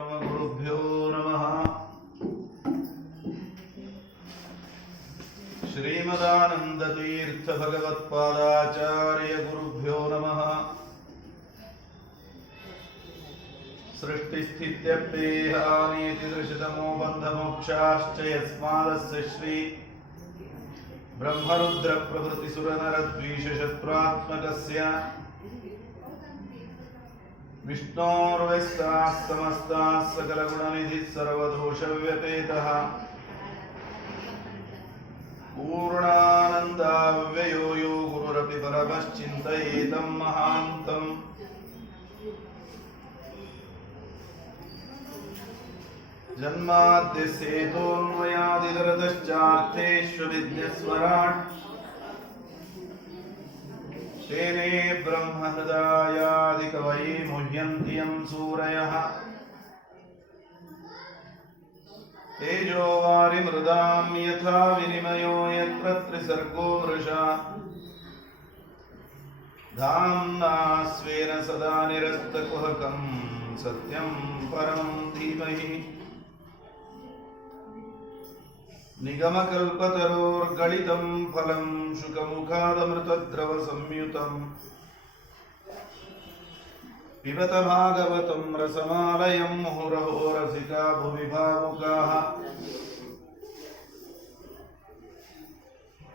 गुरुभ्यो नमः। श्रीमदानंदतीर्थ भगवत्पादाचार्य गुरुभ्यो नमः। सृष्टिस्थित्यप्येहानियतिदृशतमो बन्धमोक्षाश्च यस्मादस्य श्री ब्रह्मरुद्र प्रभृतिसुरनरद्वीषशत्रुआत्मकस्य विष्णोर्व्यस्ताः समस्ताः सकलगुणनिधिः सर्वदोषव्यपेतः पूर्णानन्दाव्ययो यो गुरुरपि परमश्चिन्तयेतं महान्तम्। जन्माद्यस्येतोऽन्वयादितरतश्चार्थेष्वभिज्ञस्वराट् तेने ब्रह्महृदायादिकवये मुह्यन्ति यं सूरयः। तेजो वारिमृदां यथा विनिमयो यत्र त्रिसर्गो मृषा धाम्ना स्वेन सदा निरस्तकुहकं सत्यं परं धीमहि। निगमकल्पतरोर्गलितं फलं शुकमुखादमृतद्रवसंयुतं पिबत भागवतं रसमालयं मुहुरहो रसिका भुवि भावुकाः।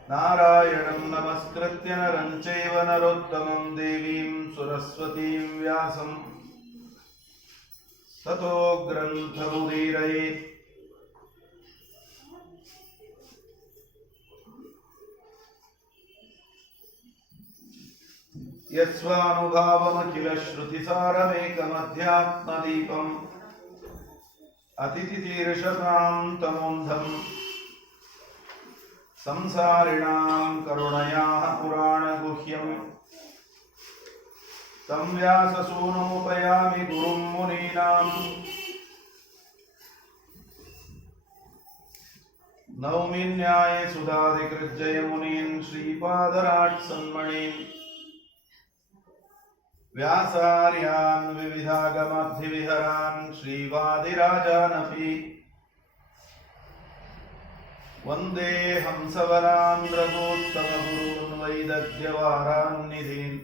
नारायणं नमस्कृत्य नरं चैव नरोत्तमं देवीं सरस्वतीं व्यासं ततो ग्रन्थमुदीरये। यस्वानुभावमखिलश्रुतिसारमेकमध्यात्मदीपम् अतिथितीर्षतां तमोन्धं संसारिणां करुणयाः पुराणगुह्यं तं व्याससूनुमुपयामि गुरुं मुनीनां। नौमि न्यायसुधाधिकृज्जयमुनीन् श्रीपादराट्सन्मणीन् व्यासार्यान् विविधागमब्धिविहरान् श्रीवादिराजानपि वन्दे हंसवरान् रघोत्तमगुरून् वैदग्ध्यवारान्निधीन्।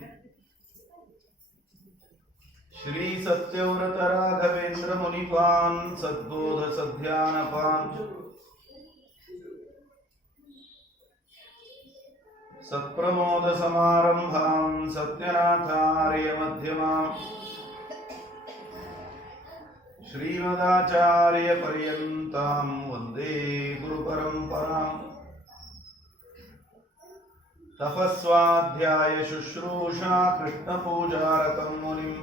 श्रीसत्यव्रतराघवेन्द्रमुनिपान् सद्बोधसध्यानपान् सत्प्रमोदसमारम्भां सत्यनाथार्यमध्यमाम् श्रीमदाचार्यपर्यन्तां वन्दे गुरुपरम्पराम्। तपस्वाध्याय शुश्रूषा कृष्णपूजारतं मुनिं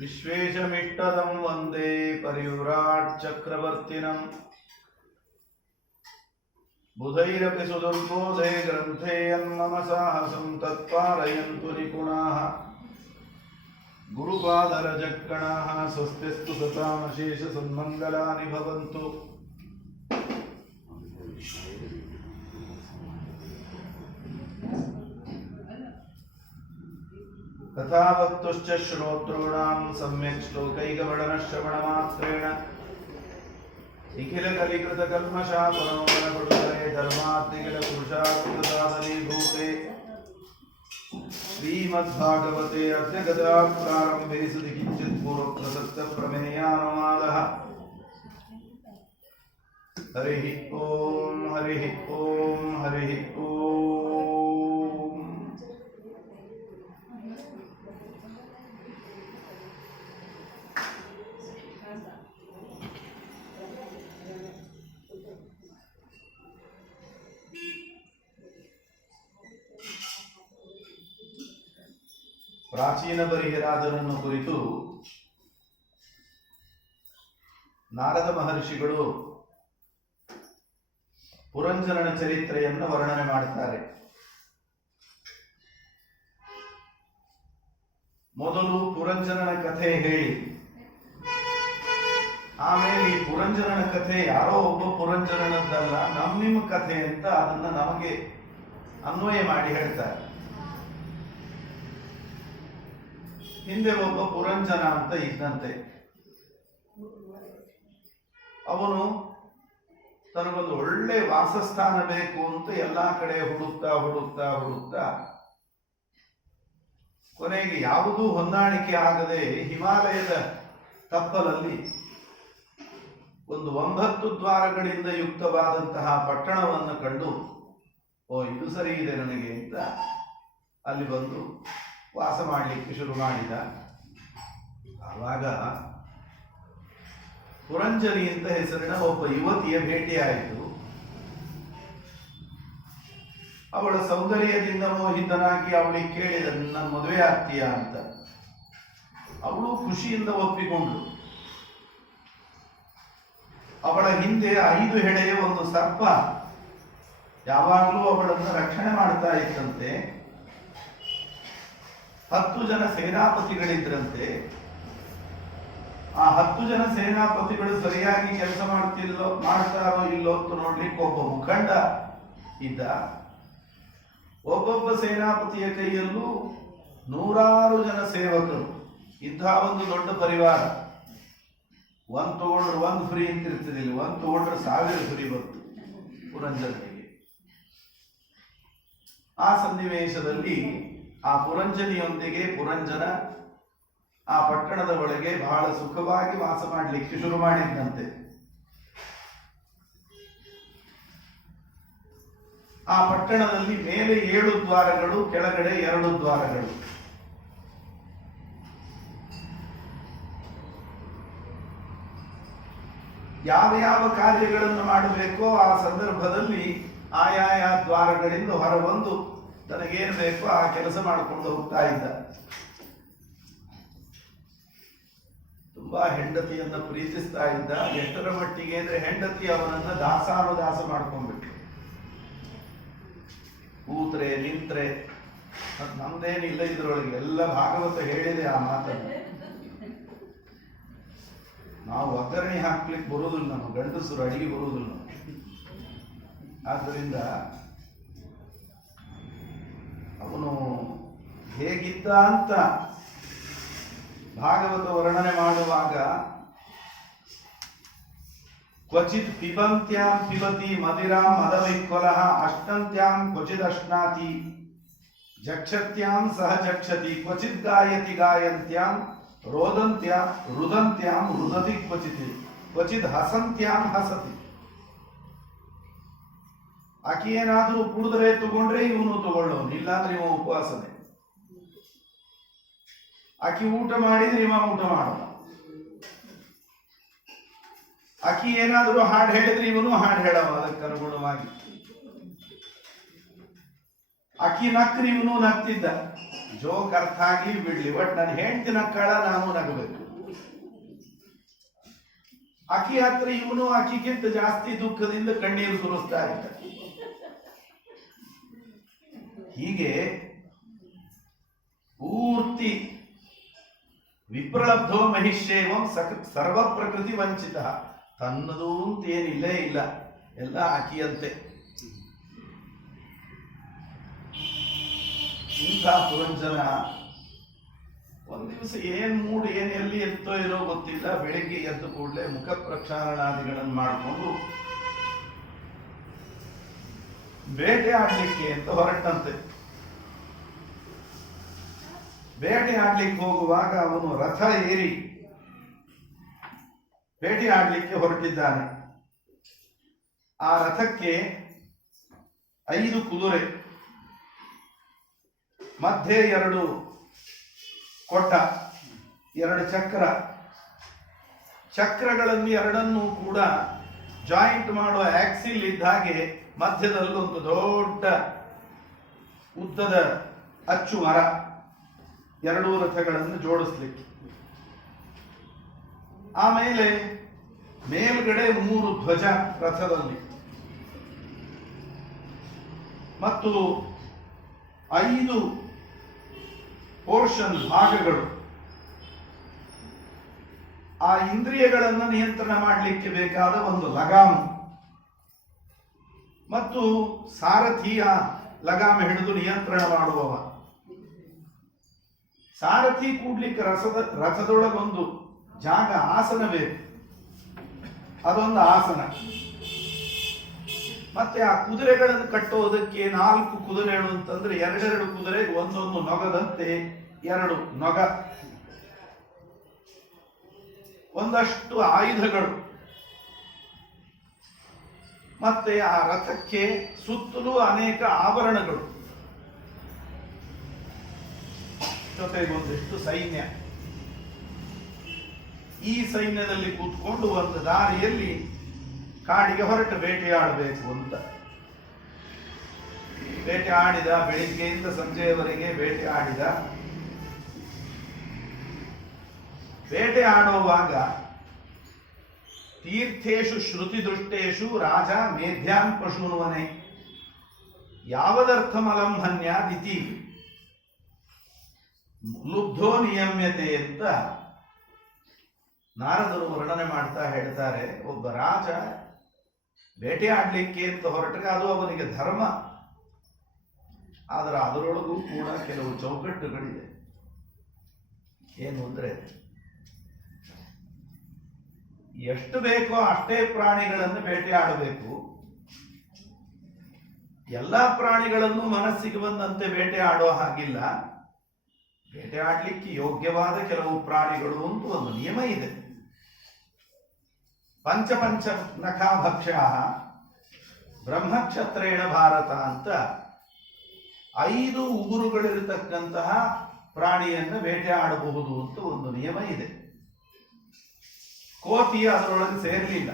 विश्वेशमिष्टदं वन्दे परिव्राट् चक्रवर्तिनम्। बुधैरपि सुदुर्बोधे ग्रन्थे यन्मम साहसं तत्पारयन्तु निपुणाः गुरुपादरजक्कणाः। स्वस्तिस्तु सतामशेषसन्मङ्गलानि भवन्तु। कथावक्तुश्च श्रोतॄणां सम्यक् श्लोकैकवर्णनश्रवणमात्रेण निखिलकलिकृतकल्मषापनोमनकृतये धर्माद्निखिलपुरुषार्थसाधनीभूते श्रीमद्भागवते अद्य गदा प्रारम्भे सुधि किञ्चित् पूर्वप्रसक्तप्रमेयानुवादः। हरिः ॐ हरिः ॐ हरिः ॐ। ಪ್ರಾಚೀನ ಬರಿಹರಾಜನನ್ನು ಕುರಿತು ನಾರದ ಮಹರ್ಷಿಗಳು ಪುರಂಜನನ ಚರಿತ್ರೆಯನ್ನು ವರ್ಣನೆ ಮಾಡುತ್ತಾರೆ. ಮೊದಲು ಪುರಂಜನನ ಕಥೆ ಹೇಳಿ, ಆಮೇಲೆ ಈ ಪುರಂಜನನ ಕಥೆ ಯಾರೋ ಒಬ್ಬ ಪುರಂಜನನದ್ದಲ್ಲ, ನಿಮ್ಮ ಕಥೆ ಅಂತ ಅದನ್ನ ನಮಗೆ ಅನ್ವಯ ಮಾಡಿ ಹೇಳ್ತಾರೆ. ಹಿಂದೆ ಒಬ್ಬ ಪುರಂಜನ ಅಂತ ಇದ್ದಂತೆ. ಅವನು ತನಗೊಂದು ಒಳ್ಳೆ ವಾಸಸ್ಥಾನ ಬೇಕು ಅಂತ ಎಲ್ಲಾ ಕಡೆ ಹುಡುಕ್ತಾ ಕೊನೆಗೆ ಯಾವುದೂ ಹೊಂದಾಣಿಕೆ ಆಗದೆ ಹಿಮಾಲಯದ ತಪ್ಪಲಲ್ಲಿ ಒಂದು 9 ದ್ವಾರಗಳಿಂದ ಯುಕ್ತವಾದಂತಹ ಪಟ್ಟಣವನ್ನು ಕಂಡು, ಓ ಇದು ಸರಿ ಇದೆ ನನಗೆ ಅಂತ ಅಲ್ಲಿ ಬಂದು ವಾಸ ಮಾಡಲಿಕ್ಕೆ ಶುರು ಮಾಡಿದ. ಆವಾಗ ಪುರಂಜನಿ ಅಂತ ಹೆಸರಿನ ಒಬ್ಬ ಯುವತಿಯ ಭೇಟಿಯಾಯಿತು. ಅವಳ ಸೌಂದರ್ಯದಿಂದ ಮೋಹಿತನಾಗಿ ಅವಳಿಗೆ ಕೇಳಿದ, ನನ್ನ ಮದುವೆ ಆಗ್ತೀಯಾ ಅಂತ. ಅವಳು ಖುಷಿಯಿಂದ ಒಪ್ಪಿಕೊಂಡ್ಳು. ಅವಳ ಹಿಂದೆ 5 ಹೆಡೆಯ ಒಂದು ಸರ್ಪ ಯಾವಾಗಲೂ ಅವಳನ್ನು ರಕ್ಷಣೆ ಮಾಡ್ತಾ ಇತ್ತಂತೆ. 10 ಜನ ಸೇನಾಪತಿಗಳಿದ್ರಂತೆ. ಆ 10 ಜನ ಸೇನಾಪತಿಗಳು ಸರಿಯಾಗಿ ಕೆಲಸ ಮಾಡ್ತಾರೋ ಇಲ್ಲೋ ಅಂತ ನೋಡ್ಲಿಕ್ಕೆ ಒಬ್ಬ ಮುಖಂಡ ಇದ್ದ. ಒಬ್ಬೊಬ್ಬ ಸೇನಾಪತಿಯ ಕೈಯಲ್ಲೂ 100 ಜನ ಸೇವಕರು. ಇಂಥ ಒಂದು ದೊಡ್ಡ ಪರಿವಾರ. 1 ತಗೊಂಡ್ರೆ 1 ಫ್ರೀ ಅಂತ ಇರ್ತಿದಿಲ್ಲ, 1 ತಗೊಂಡ್ರೆ 1000 ಫ್ರೀ ಬಂತು ಪುರಂಜನಿಗೆ. ಆ ಸನ್ನಿವೇಶದಲ್ಲಿ ಆ ಪುರಂಜನಿಯೊಂದಿಗೆ ಪುರಂಜನ ಆ ಪಟ್ಟಣದ ಒಳಗೆ ಬಹಳ ಸುಖವಾಗಿ ವಾಸ ಮಾಡಲಿಕ್ಕೆ ಶುರು ಮಾಡಿದ್ದಂತೆ. ಆ ಪಟ್ಟಣದಲ್ಲಿ ಮೇಲೆ 7 ದ್ವಾರಗಳು, ಕೆಳಗಡೆ 2 ದ್ವಾರಗಳು. ಯಾವ ಕಾರ್ಯಗಳನ್ನು ಮಾಡಬೇಕೋ ಆ ಸಂದರ್ಭದಲ್ಲಿ ಆಯಾಯ ದ್ವಾರಗಳಿಂದ ಹೊರಬಂದು ತನಗೇನು ಬೇಕೋ ಆ ಕೆಲಸ ಮಾಡಿಕೊಂಡು ಹೋಗ್ತಾ ಇದ್ದ. ತುಂಬಾ ಹೆಂಡತಿಯನ್ನ ಪ್ರೀತಿಸ್ತಾ ಇದ್ದ. ಎಷ್ಟರ ಮಟ್ಟಿಗೆ ಅಂದ್ರೆ ಹೆಂಡತಿ ಅವನನ್ನ ದಾಸಾನುದಾಸ ಮಾಡ್ಕೊಂಡ್ಬಿಟ್ರು. ಕೂತ್ರೆ ನಿಂತ್ರೆ ನಮ್ದೇನಿಲ್ಲ ಇದ್ರೊಳಗೆ, ಎಲ್ಲ ಭಾಗವತ ಹೇಳಿದೆ ಆ ಮಾತನ್ನು. ನಾವು ಒಗ್ಗರಣೆ ಹಾಕ್ಲಿಕ್ಕೆ ಬರುವುದಿಲ್ಲ, ನಮ್ಮ ಗಂಡಸರು ಅಡಿಗೆ ಬರುವುದಿಲ್ಲ. ಆದ್ದರಿಂದ ಅವನು ಹೇಗಿದ್ದ ಅಂತ ಭಾಗವತ ವರ್ಣನೆ ಮಾಡುವಾಗ, ಕ್ವಚಿತ್ ಪಿಬಂತ್ಯಾಂ ಪಿಬತಿ ಮದಿರಾಂ ಮದವೈಕ್ವಲಃ ಅಷ್ಟಂತ್ಯಾಂ ಕ್ವಚಿದ್ ಅಶ್ನಾತಿ ಜಕ್ಷತ್ಯಾಂ ಸಹ ಜಕ್ಷತಿ ಕ್ವಚಿತ್ ಗಾಯತಿ ಗಾಯಂತ್ಯಾಂ ರೋದಂತ್ಯಾಂ ರುದಂತ್ಯಾಂ ರುದತಿ ಕ್ವಚಿತ್ ಹಸಂತ್ಯಾಂ ಹಸತಿ. ಆಕೆ ಏನಾದ್ರೂ ಕುಡಿದ್ರೆ ತಗೊಂಡ್ರೆ ಇವನು ತಗೊಳ್ಳೋನು, ಇಲ್ಲಾಂದ್ರೆ ಇವ ಉಪವಾಸನೆ. ಆಕಿ ಊಟ ಮಾಡಿದ್ರೆ ಇವ ಊಟ ಮಾಡೋಣ. ಆಕಿ ಏನಾದ್ರೂ ಹಾಡು ಹೇಳಿದ್ರೆ ಇವನು ಹಾಡು ಹೇಳವ ಅದಕ್ಕೆ ಅನುಗುಣವಾಗಿ. ಆಕಿ ನಕ್ರಿ ಇವನು ನಗ್ತಿದ್ದ. ಜೋಕ್ ಅರ್ಥ ಆಗ್ಲಿ ಬಿಡ್ಲಿ, ಬಟ್ ನಾನು ಹೆಂಡತಿ ನಕ್ಕಾಳ, ನಾನು ನಗಬೇಕು. ಆಕಿ ಹತ್ರ ಇವನು ಆಕಿಗಿಂತ ಜಾಸ್ತಿ ದುಃಖದಿಂದ ಕಣ್ಣೀರು ಸುರಿಸ್ತಾ ಇದ್ದ. ಹೀಗೆ ಪೂರ್ತಿ ವಿಪ್ರಲಬ್ಧೋ ಮಹಿಷೇವಂ ಸರ್ವ ಪ್ರಕೃತಿ ವಂಚಿತ. ತನ್ನದು ಅಂತ ಏನಿಲ್ಲೇ ಇಲ್ಲ, ಎಲ್ಲ ಆಕಿಯಂತೆ. ಇಂಥ ಪುರಂಜನ ಒಂದು ದಿವಸ ಏನ್ ಮೂಡ್ ಏನ್ ಎಲ್ಲಿ ಎತ್ತೋ ಇರೋ ಗೊತ್ತಿಲ್ಲ, ಬೆಳಿಗ್ಗೆ ಎದ್ದು ಕೂಡಲೇ ಮುಖ ಪ್ರಕ್ಷಾಳನಾದಿಗಳನ್ನು ಮಾಡಿಕೊಂಡು ಬೇಟೆ ಆಡ್ಲಿಕ್ಕೆ ಅಂತ ಹೊರಟಂತೆ. ಬೇಟೆ ಆಡ್ಲಿಕ್ಕೆ ಹೋಗುವಾಗ ಅವನು ರಥ ಏರಿ ಬೇಟೆ ಆಡ್ಲಿಕ್ಕೆ ಹೊರಟಿದ್ದಾನೆ. ಆ ರಥಕ್ಕೆ 5 ಕುದುರೆ, ಮಧ್ಯೆ 2 ಕೊಟ್ಟ, 2 ಚಕ್ರ. ಚಕ್ರಗಳನ್ನು ಎರಡನ್ನೂ ಕೂಡ ಜಾಯಿಂಟ್ ಮಾಡುವ ಆಕ್ಸಿಲ್ ಇದ್ದ ಹಾಗೆ ಮಧ್ಯದಲ್ಲೊಂದು ದೊಡ್ಡ ಉದ್ದದ ಅಚ್ಚು ಮರ, 2 ರಥಗಳನ್ನು ಜೋಡಿಸ್ಲಿಕ್ಕೆ. ಆಮೇಲೆ ಮೇಲ್ಗಡೆ 3 ಧ್ವಜ ರಥದಲ್ಲಿ ಮತ್ತು 5 ಪೋರ್ಷನ್ ಭಾಗಗಳು. ಆ ಇಂದ್ರಿಯಗಳನ್ನು ನಿಯಂತ್ರಣ ಮಾಡಲಿಕ್ಕೆ ಬೇಕಾದ ಒಂದು ಲಗಾಮ್ ಮತ್ತು ಸಾರಥಿಯ ಲಗಾಮ ಹಿಡಿದು ನಿಯಂತ್ರಣ ಮಾಡುವವ. ಸಾರಥಿ ಕೂಡ್ಲಿಕ್ಕೆ ರಥದೊಳಗೊಂದು ಜಾಗ, ಆಸನ ಬೇಕು. ಅದೊಂದು ಆಸನ. ಮತ್ತೆ ಆ ಕುದುರೆಗಳನ್ನು ಕಟ್ಟುವುದಕ್ಕೆ 4 ಕುದುರೆಗಳು ಅಂತಂದ್ರೆ 2 ಕುದುರೆಗೆ ಒಂದೊಂದು ನೊಗದಂತೆ 2 ನೊಗ, ಒಂದಷ್ಟು ಆಯುಧಗಳು, ಮತ್ತೆ ಆ ರಥಕ್ಕೆ ಸುತ್ತಲೂ ಅನೇಕ ಆಭರಣಗಳು, ಜೊತೆಗೊಂದಿಷ್ಟು ಸೈನ್ಯ. ಈ ಸೈನ್ಯದಲ್ಲಿ ಕೂತ್ಕೊಂಡು ಒಂದು ದಾರಿಯಲ್ಲಿ ಕಾಡಿಗೆ ಹೊರಟು ಬೇಟೆಯಾಡಬೇಕು ಅಂತ. ಬೇಟೆ ಆಡಿದ, ಬೆಳಿಗ್ಗೆಯಿಂದ ಸಂಜೆಯವರೆಗೆ ಬೇಟೆ ಆಡಿದ. ಬೇಟೆ ಆಡುವಾಗ ತೀರ್ಥೇಶು ಶ್ರುತಿ ದೃಷ್ಟೇಶು ರಾಜ ಮೇಧ್ಯಾನ್ ಪಶೂನ್ವನೆ ಯಾವದರ್ಥಮಲಂಹನ್ಯಾದಿತಿ ಲುಬ್ಧೋ ನಿಯಮ್ಯತೆ ಅಂತ ನಾರದರು ವರ್ಣನೆ ಮಾಡ್ತಾ ಹೇಳ್ತಾರೆ. ಒಬ್ಬ ರಾಜ ಬೇಟೆ ಆಡ್ಲಿಕ್ಕೆ ಅಂತ ಹೊರಟ್ರೆ ಅದು ಅವನಿಗೆ ಧರ್ಮ. ಆದರೆ ಅದರೊಳಗೂ ಕೂಡ ಕೆಲವು ಚೌಕಟ್ಟುಗಳಿದೆ. ಏನು ಅಂದ್ರೆ, ಎಷ್ಟು ಬೇಕೋ ಅಷ್ಟೇ ಪ್ರಾಣಿಗಳನ್ನು ಬೇಟೆ ಆಡಬೇಕು. ಎಲ್ಲಾ ಪ್ರಾಣಿಗಳನ್ನು ಮನಸ್ಸಿಗೆ ಬಂದಂತೆ ಬೇಟೆ ಆಡೋ ಹಾಗಿಲ್ಲ. ಬೇಟೆ ಆಡ್ಲಿಕ್ಕೆ ಯೋಗ್ಯವಾದ ಕೆಲವು ಪ್ರಾಣಿಗಳು ಅಂತ ಒಂದು ನಿಯಮ ಇದೆ. ಪಂಚ ನಖಾಭಕ್ಷ್ಯ ಬ್ರಹ್ಮಕ್ಷತ್ರೇಣ ಭಾರತ ಅಂತ 5 ಉಗುರುಗಳಿರತಕ್ಕಂತಹ ಪ್ರಾಣಿಯನ್ನು ಬೇಟೆ ಆಡಬಹುದು ಅಂತ ಒಂದು ನಿಯಮ ಇದೆ. ಕೋತಿ ಅದರೊಳಗೆ ಸೇರಲಿಲ್ಲ.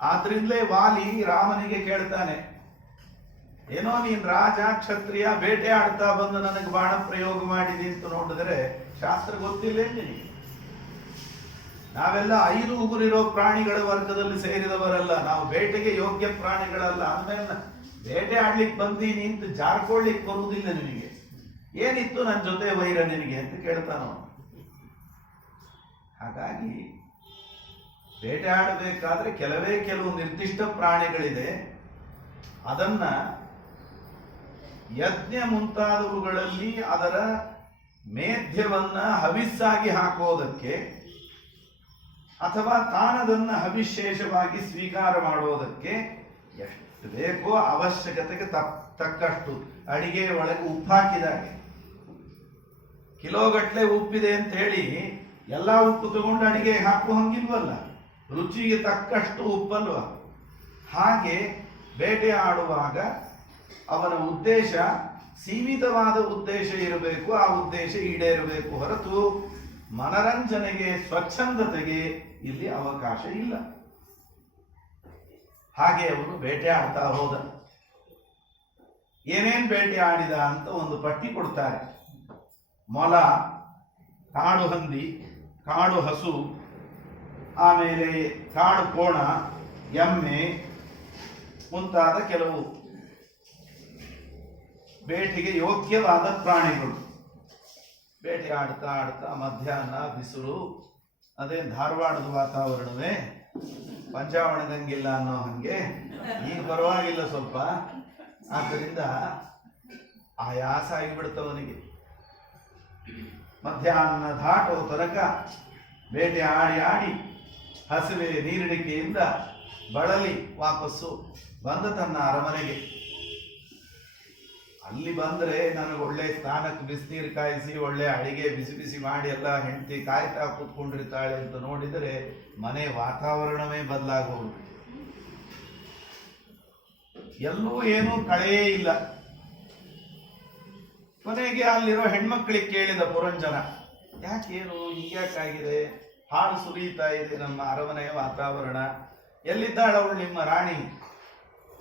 ಆದ್ರಿಂದಲೇ ವಾಲಿ ರಾಮನಿಗೆ ಕೇಳ್ತಾನೆ, ಏನೋ ನೀನ್ ರಾಜ ಕ್ಷತ್ರಿಯ ಬೇಟೆ ಆಡ್ತಾ ಬಂದು ನನಗೆ ಬಾಣ ಪ್ರಯೋಗ ಮಾಡಿದಿ ಅಂತ ನೋಡಿದರೆ ಶಾಸ್ತ್ರ ಗೊತ್ತಿಲ್ಲ ನಿನಗೆ. ನಾವೆಲ್ಲ 5 ಉಗುರಿರೋ ಪ್ರಾಣಿಗಳ ವರ್ಗದಲ್ಲಿ ಸೇರಿದವರಲ್ಲ, ನಾವು ಬೇಟೆಗೆ ಯೋಗ್ಯ ಪ್ರಾಣಿಗಳಲ್ಲ. ಅಂದ್ಮೇಲೆ ಬೇಟೆ ಆಡ್ಲಿಕ್ಕೆ ಬಂದೀನಿ ಅಂತ ಜಾರ್ಕೊಳ್ಳಿಕ್ಕೆ ಬರುವುದಿಲ್ಲ ನಿನಗೆ. ಏನಿತ್ತು ನನ್ನ ಜೊತೆ ವೈರ ನಿನಗೆ ಅಂತ ಕೇಳ್ತಾನೋ. ಹಾಗಾಗಿ ಬೇಟೆ ಆಡಬೇಕಾದ್ರೆ ಕೆಲವು ನಿರ್ದಿಷ್ಟ ಪ್ರಾಣಿಗಳಿದೆ. ಅದನ್ನ ಯಜ್ಞ ಮುಂತಾದವುಗಳಲ್ಲಿ ಅದರ ಮೇಧ್ಯವನ್ನ ಹವಿಸ್ಸಾಗಿ ಹಾಕೋದಕ್ಕೆ ಅಥವಾ ತಾನದನ್ನ ಹವಿಶೇಷವಾಗಿ ಸ್ವೀಕಾರ ಮಾಡೋದಕ್ಕೆ ಎಷ್ಟು ಬೇಕೋ ಅವಶ್ಯಕತೆಗೆ ತಕ್ಕಷ್ಟು ಅಡಿಗೆ ಒಳಗೆ ಉಪ್ಪು ಹಾಕಿದಾಗೆ. ಕಿಲೋಗಟ್ಲೆ ಉಪ್ಪಿದೆ ಅಂತ ಹೇಳಿ ಎಲ್ಲ ಉಪ್ಪು ತಗೊಂಡು ಅಡಿಗೆ ಹಾಕುವ ಹಂಗಿಲ್ವಲ್ಲ, ರುಚಿಗೆ ತಕ್ಕಷ್ಟು ಉಪ್ಪಲ್ವ. ಹಾಗೆ ಬೇಟೆ ಆಡುವಾಗ ಅವನ ಉದ್ದೇಶ ಸೀಮಿತವಾದ ಉದ್ದೇಶ ಇರಬೇಕು. ಆ ಉದ್ದೇಶ ಈಡೇರಬೇಕು ಹೊರತು ಮನರಂಜನೆಗೆ, ಸ್ವಚ್ಛಂದತೆಗೆ ಇಲ್ಲಿ ಅವಕಾಶ ಇಲ್ಲ. ಹಾಗೆ ಅವನು ಬೇಟೆ ಆಡ್ತಾ ಹೋದ. ಏನೇನ್ ಬೇಟೆ ಆಡಿದ ಅಂತ ಒಂದು ಪಟ್ಟಿ ಕೊಡ್ತಾರೆ. ಮೊಲ, ಕಾಡು ಹಂದಿ, ಕಾಡು ಹಸು, ಆಮೇಲೆ ಕಾಡು ಕೋಣ, ಎಮ್ಮೆ ಮುಂತಾದ ಕೆಲವು ಬೇಟೆಗೆ ಯೋಗ್ಯವಾದ ಪ್ರಾಣಿಗಳು. ಬೇಟೆ ಆಡ್ತಾ ಆಡ್ತಾ ಮಧ್ಯಾಹ್ನ ಬಿಸಿಲು, ಅದೇ ಧಾರವಾಡದ ವಾತಾವರಣವೇ, ಪಂಚಾವಣಗಂಗಿಲ್ಲ ಅನ್ನೋ ಹಂಗೆ. ಈಗ ಪರವಾಗಿಲ್ಲ ಸ್ವಲ್ಪ, ಆದ್ದರಿಂದ ಆಯಾಸ ಆಗಿಬಿಡ್ತವನಿಗೆ. ಮಧ್ಯಾಹ್ನ ದಾಟೋ ತನಕ ಬೇಟೆ ಆಡಿ ಆಡಿ ಹಸಿವೆ ನೀರಿಡಿಕೆಯಿಂದ ಬಳಲಿ ವಾಪಸ್ಸು ಬಂದ ತನ್ನ ಅರಮನೆಗೆ. ಅಲ್ಲಿ ಬಂದ್ರೆ ನನಗೆ ಒಳ್ಳೆ ಸ್ನಾನಕ್ಕೆ ಬಿಸಿನೀರು ಕಾಯಿಸಿ ಒಳ್ಳೆ ಅಡಿಗೆ ಬಿಸಿ ಬಿಸಿ ಮಾಡಿ ಎಲ್ಲ ಹೆಂಡತಿ ಕಾಯ್ತಾ ಕೂತ್ಕೊಂಡಿರ್ತಾಳೆ ಅಂತ ನೋಡಿದರೆ ಮನೆ ವಾತಾವರಣವೇ ಬದಲಾಗೋದು. ಎಲ್ಲೂ ಏನೂ ಕಳೆಯೇ ಇಲ್ಲ. ಕೊನೆಗೆ ಅಲ್ಲಿರೋ ಹೆಣ್ಮಕ್ಳಿಗೆ ಕೇಳಿದ ಪುರಂಜನ, ಯಾಕೇನು ಹೀಗ್ಯಾಕಾಗಿದೆ, ಹಾಳು ಸುರಿಯುತ್ತಾ ಇದೆ ನಮ್ಮ ಅರಮನೆಯ ವಾತಾವರಣ, ಎಲ್ಲಿದ್ದಾಳ ಅವಳು ನಿಮ್ಮ ರಾಣಿ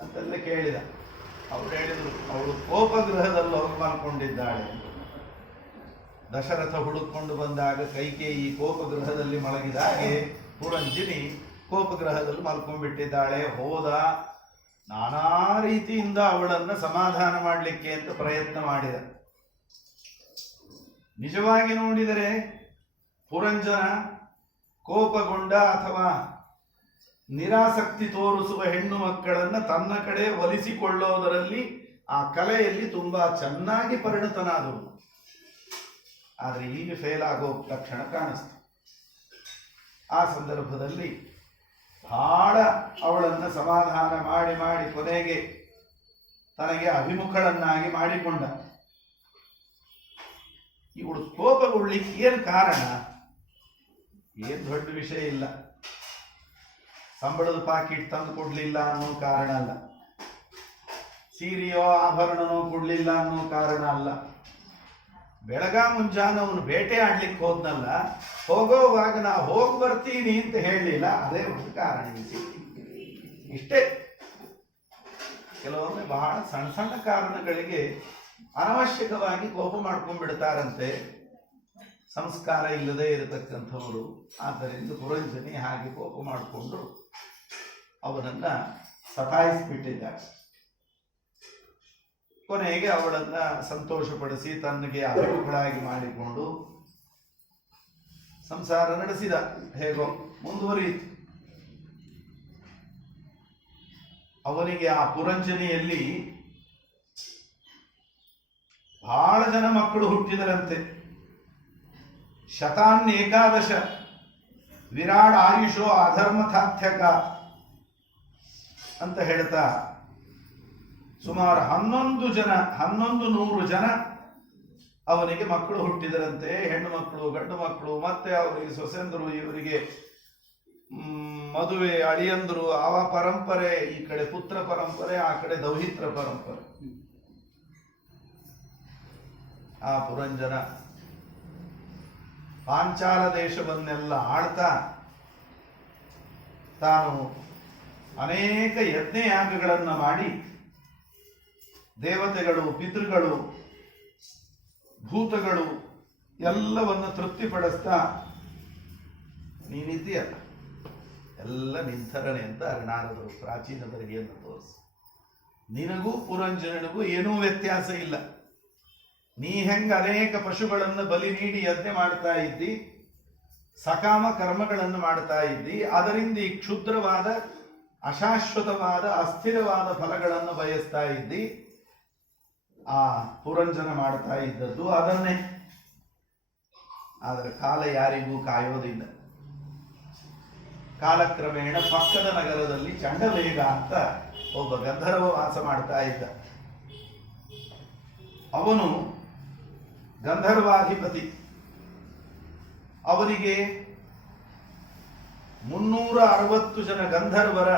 ಅಂತೆಲ್ಲ ಕೇಳಿದ. ಅವ್ರು ಹೇಳಿದ್ರು, ಅವಳು ಕೋಪಗೃಹದಲ್ಲಿ ಹೋಗಿ ಮಲ್ಕೊಂಡಿದ್ದಾಳೆ. ದಶರಥ ಹುಡುಕೊಂಡು ಬಂದಾಗ ಕೈಕೇಯಿ ಕೋಪಗೃಹದಲ್ಲಿ ಮಲಗಿದಾಗೆ ಪುರಂಜಿನಿ ಕೋಪಗೃಹದಲ್ಲಿ ಮಲ್ಕೊಂಡ್ಬಿಟ್ಟಿದ್ದಾಳೆ. ಹೋದ ನಾನಾ ರೀತಿಯಿಂದ ಅವಳನ್ನ ಸಮಾಧಾನ ಮಾಡಲಿಕ್ಕೆ ಅಂತ ಪ್ರಯತ್ನ ಮಾಡಿದ. ನಿಜವಾಗಿ ನೋಡಿದರೆ ಪುರಂಜನ ಕೋಪಗೊಂಡ ಅಥವಾ ನಿರಾಸಕ್ತಿ ತೋರಿಸುವ ಹೆಣ್ಣು ಮಕ್ಕಳನ್ನ ತನ್ನ ಕಡೆ ಒಲಿಸಿಕೊಳ್ಳೋದರಲ್ಲಿ ಆ ಕಲೆಯಲ್ಲಿ ತುಂಬಾ ಚೆನ್ನಾಗಿ ಪರಿಣತನಾದವು. ಆದರೆ ಈಗ ಫೇಲ್ ಆಗೋ ತಕ್ಷಣ ಕಾಣಿಸ್ತು. ಆ ಸಂದರ್ಭದಲ್ಲಿ ಬಹಳ ಅವಳನ್ನು ಸಮಾಧಾನ ಮಾಡಿ ಮಾಡಿ ಕೊನೆಗೆ ತನಗೆ ಅಭಿಮುಖಳನ್ನಾಗಿ ಮಾಡಿಕೊಂಡ. ಇವಳು ಕೋಪಗೊಳ್ಳಿಕ್ಕೆ ಏನು ಕಾರಣ? ಏನು ದೊಡ್ಡ ವಿಷಯ ಇಲ್ಲ. ಸಂಬಳದ ಪಾಕಿಟ್ ತಂದು ಕೊಡ್ಲಿಲ್ಲ ಅನ್ನೋ ಕಾರಣ ಅಲ್ಲ, ಸೀರೆಯೋ ಆಭರಣನೋ ಕೊಡ್ಲಿಲ್ಲ ಅನ್ನೋ ಕಾರಣ ಅಲ್ಲ. ಬೆಳಗ ಮುಂಜಾನೆ ಅವನು ಬೇಟೆ ಆಡ್ಲಿಕ್ಕೆ ಹೋದ್ನಲ್ಲ, ಹೋಗೋವಾಗ ನಾ ಹೋಗಿ ಬರ್ತೀನಿ ಅಂತ ಹೇಳಲಿಲ್ಲ, ಅದೇ ಒಂದು ಕಾರಣ. ಇಷ್ಟೇ. ಕೆಲವೊಮ್ಮೆ ಬಹಳ ಸಣ್ಣ ಸಣ್ಣ ಕಾರಣಗಳಿಗೆ ಅನವಶ್ಯಕವಾಗಿ ಕೋಪ ಮಾಡ್ಕೊಂಡ್ಬಿಡ್ತಾರಂತೆ ಸಂಸ್ಕಾರ ಇಲ್ಲದೆ ಇರತಕ್ಕಂಥವರು. ಆದ್ದರಿಂದ ಪುರಂಜನಿ ಹಾಗೆ ಕೋಪ ಮಾಡಿಕೊಂಡು ಅವನನ್ನ ಸತಾಯಿಸಿಬಿಟ್ಟಿದ್ದಾರೆ. ಕೊನೆಗೆ ಅವಳನ್ನ ಸಂತೋಷಪಡಿಸಿ ತನಗೆ ಅಭಿಮುಖಳಾಗಿ ಮಾಡಿಕೊಂಡು ಸಂಸಾರ ನಡೆಸಿದ. ಹೇಗೋ ಮುಂದುವರಿಯಿತು. ಅವನಿಗೆ ಆ ಪುರಂಜನಿಯಲ್ಲಿ ಬಹಳ ಜನ ಮಕ್ಕಳು ಹುಟ್ಟಿದರಂತೆ. ಶತಾನ್ಯೇಕಾದಶ ವಿರಾಟ್ ಆಯುಷೋ ಅಧರ್ಮಥಾಥ್ಯಕ ಅಂತ ಹೇಳ್ತಾ ಸುಮಾರು 1100 ಜನ ಅವನಿಗೆ ಮಕ್ಕಳು ಹುಟ್ಟಿದರಂತೆ. ಹೆಣ್ಣು ಮಕ್ಕಳು, ಗಂಡು ಮಕ್ಕಳು, ಮತ್ತೆ ಅವರಿಗೆ ಸೊಸೆಂದರು, ಇವರಿಗೆ ಮದುವೆ, ಅಳಿಯಂದರು, ಅವ ಪರಂಪರೆ, ಈ ಕಡೆ ಪುತ್ರ ಪರಂಪರೆ, ಆ ಕಡೆ ದೌಹಿತ್ರ ಪರಂಪರೆ. ಆ ಪುರಂಜನ ಪಾಂಚಾಲ ದೇಶವನ್ನೆಲ್ಲ ಆಳ್ತಾ ತಾನು ಅನೇಕ ಯಜ್ಞಯಾಗಗಳನ್ನು ಮಾಡಿ ದೇವತೆಗಳು, ಪಿತೃಗಳು, ಭೂತಗಳು ಎಲ್ಲವನ್ನು ತೃಪ್ತಿಪಡಿಸ್ತಾ ನೀನಿದ್ದೀಯಲ್ಲ, ಎಲ್ಲ ನಿಂತರಣೆ ಅಂತ ನಾರದರು ಪ್ರಾಚೀನ ಬರಿಗೆಯನ್ನು ತೋರಿಸಿ, ನಿನಗೂ ಪುರಂಜನಿಗೂ ಏನೂ ವ್ಯತ್ಯಾಸ ಇಲ್ಲ. ನೀ ಹೆಂಗ ಅನೇಕ ಪಶುಗಳನ್ನು ಬಲಿ ನೀಡಿ ಯಜ್ಞ ಮಾಡ್ತಾ ಇದ್ದಿ, ಸಕಾಮ ಕರ್ಮಗಳನ್ನು ಮಾಡ್ತಾ ಇದ್ದಿ, ಅದರಿಂದ ಈ ಕ್ಷುದ್ರವಾದ, ಅಶಾಶ್ವತವಾದ, ಅಸ್ಥಿರವಾದ ಫಲಗಳನ್ನು ಬಯಸ್ತಾ ಇದ್ದಿ. ಆ ಪುರಂಜನ ಮಾಡ್ತಾ ಇದ್ದದ್ದು ಅದನ್ನೇ. ಆದರೆ ಕಾಲ ಯಾರಿಗೂ ಕಾಯೋದಿಲ್ಲ. ಕಾಲಕ್ರಮೇಣ ಪಕ್ಕದ ನಗರದಲ್ಲಿ ಚಂಡವೇಗ ಅಂತ ಒಬ್ಬ ಗಂಧರ್ವ ವಾಸ ಮಾಡ್ತಾ ಇದ್ದ. ಅವನು ಗಂಧರ್ವಾಧಿಪತಿ. ಅವನಿಗೆ 360 ಜನ ಗಂಧರ್ವರ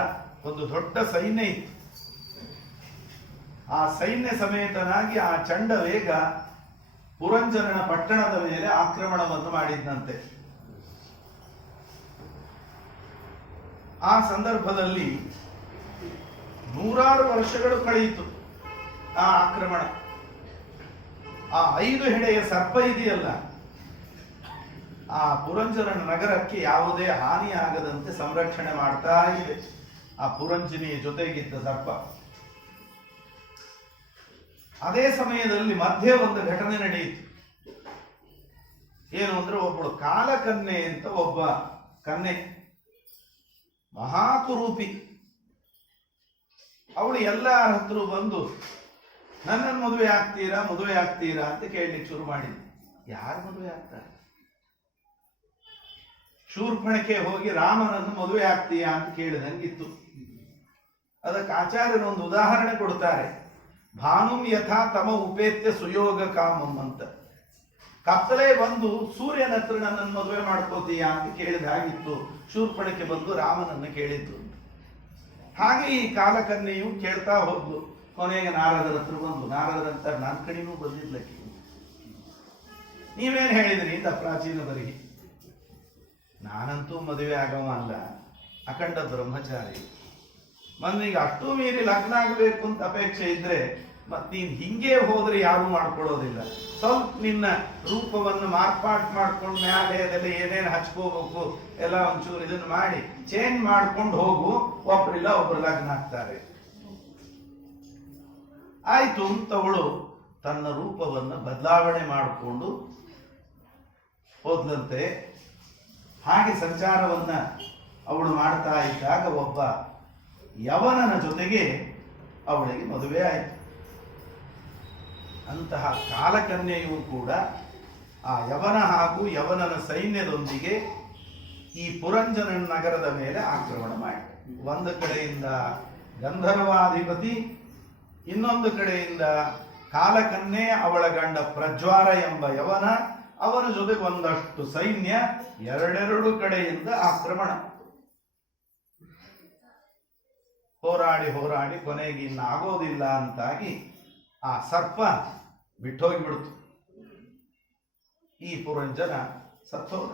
ಒಂದು ದೊಡ್ಡ ಸೈನ್ಯ ಇತ್ತು. ಆ ಸೈನ್ಯ ಸಮೇತನಾಗಿ ಆ ಚಂಡವೇಗ ಪುರಂಜನನ ಪಟ್ಟಣದ ಮೇಲೆ ಆಕ್ರಮಣವನ್ನು ಮಾಡಿದ್ದಂತೆ. ಆ ಸಂದರ್ಭದಲ್ಲಿ 100 ವರ್ಷಗಳು ಕಳೆಯಿತು ಆ ಆಕ್ರಮಣ. ಆ 5 ಹೆಡೆಯ ಸರ್ಪ ಇದೆಯಲ್ಲ, ಆ ಪುರಂಜನನ ನಗರಕ್ಕೆ ಯಾವುದೇ ಹಾನಿಯಾಗದಂತೆ ಸಂರಕ್ಷಣೆ ಮಾಡ್ತಾ ಇದೆ ಆ ಪುರಂಜನಿಯ ಜೊತೆಗಿದ್ದ ಸರ್ಪ. ಅದೇ ಸಮಯದಲ್ಲಿ ಮಧ್ಯೆ ಒಂದು ಘಟನೆ ನಡೆಯಿತು. ಏನು ಅಂದ್ರೆ, ಒಬ್ಬಳು ಕಾಲಕನ್ಯೆ ಅಂತ ಒಬ್ಬ ಕನ್ಯೆ, ಮಹಾಕುರೂಪಿ. ಅವಳು ಎಲ್ಲರ ಹತ್ರ ಬಂದು ನನ್ನನ್ನು ಮದುವೆ ಆಗ್ತೀರಾ ಅಂತ ಕೇಳಲಿಕ್ಕೆ ಶುರು ಮಾಡಿದ್ಲು. ಯಾರು ಮದುವೆ ಆಗ್ತಾರೆ? ಶೂರ್ಪಣಕ್ಕೆ ಹೋಗಿ ರಾಮನನ್ನು ಮದುವೆ ಆಗ್ತೀಯಾ ಅಂತ ಕೇಳಿದಂಗಿತ್ತು. ಅದಕ್ಕೆ ಆಚಾರ್ಯರು ಒಂದು ಉದಾಹರಣೆ ಕೊಡ್ತಾರೆ. ಭಾನುಂ ಯಥಾ ತಮ ಉಪೇತ್ಯ ಸುಯೋಗ ಕಾಮಂ ಅಂತ. ಕತ್ತಲೆ ಬಂದು ಸೂರ್ಯನ ಹತ್ರ ನನ್ನನ್ನು ಮದುವೆ ಮಾಡ್ಕೋತೀಯಾ ಅಂತ ಕೇಳಿದ ಹಾಗಿತ್ತು. ಶೂರ್ಪಣಕ್ಕೆ ಬಂದು ರಾಮನನ್ನು ಕೇಳಿದ್ದು. ಹಾಗೆ ಈ ಕಾಲಕನ್ಯೆಯು ಕೇಳ್ತಾ ಹೋದ್ಲು. ಕೊನೆಗೆ ನಾರದರ ಹತ್ರ ಬಂದು, ನಾರದರಂತ ನನ್ನ ಕಡೆನೂ ಬಂದಿದ್ಲಕ್ಕೆ, ನೀವೇನು ಹೇಳಿದ್ರಿ ಅಂತ ಪ್ರಾಚೀನ ಬರಿಗೆ. ನಾನಂತೂ ಮದುವೆ ಆಗವ ಅಲ್ಲ, ಅಖಂಡ ಬ್ರಹ್ಮಚಾರಿ. ಮನೀಗ ಅಷ್ಟು ಮೀರಿ ಲಗ್ನ ಆಗಬೇಕು ಅಂತ ಅಪೇಕ್ಷೆ ಇದ್ರೆ ಮತ್ ನೀನ್ ಹಿಂಗೆ ಹೋದ್ರೆ ಯಾರು ಮಾಡ್ಕೊಳ್ಳೋದಿಲ್ಲ. ಸ್ವಲ್ಪ ನಿನ್ನ ರೂಪವನ್ನು ಮಾರ್ಪಾಟ್ ಮಾಡ್ಕೊಂಡು ಮ್ಯಾಲೆದೆಲ್ಲ ಏನೇನು ಹಚ್ಕೋಬೇಕು ಎಲ್ಲ ಒಂಚೂರು ಇದನ್ನ ಮಾಡಿ ಚೇಂಜ್ ಮಾಡ್ಕೊಂಡು ಹೋಗು, ಒಬ್ರಿಲ್ಲ ಒಬ್ರು ಲಗ್ನ ಆಗ್ತಾರೆ. ಆಯ್ತು ಅಂತವಳು ತನ್ನ ರೂಪವನ್ನು ಬದಲಾವಣೆ ಮಾಡಿಕೊಂಡು ಹೋದ್ಲಂತೆ. ಹಾಗೆ ಸಂಚಾರವನ್ನ ಅವಳು ಮಾಡ್ತಾ ಇದ್ದಾಗ ಒಬ್ಬ ಯವನನ ಜೊತೆಗೆ ಅವಳಿಗೆ ಮದುವೆ ಆಯಿತು. ಅಂತಹ ಕಾಲಕನ್ಯೆಯೂ ಕೂಡ ಆ ಯವನ ಹಾಗೂ ಯವನನ ಸೈನ್ಯದೊಂದಿಗೆ ಈ ಪುರಂಜನ ನಗರದ ಮೇಲೆ ಆಕ್ರಮಣ ಮಾಡಿ, ಒಂದು ಕಡೆಯಿಂದ ಗಂಧರ್ವಾಧಿಪತಿ, ಇನ್ನೊಂದು ಕಡೆಯಿಂದ ಕಾಲಕನ್ನೆ ಅವಳ ಗಂಡ ಪ್ರಜ್ವಾರ ಎಂಬ ಯವನ, ಅವನ ಜೊತೆಗೆ ಒಂದಷ್ಟು ಸೈನ್ಯ, ಎರಡೆರಡು ಕಡೆಯಿಂದ ಆಕ್ರಮಣ. ಹೋರಾಡಿ ಹೋರಾಡಿ ಕೊನೆಗೆ ಇನ್ನಾಗೋದಿಲ್ಲ ಅಂತಾಗಿ ಆ ಸರ್ಪ ಬಿಟ್ಟೋಗಿಬಿಡ್ತು. ಈ ಪುರಂಜನ ಸತ್ತೋದ.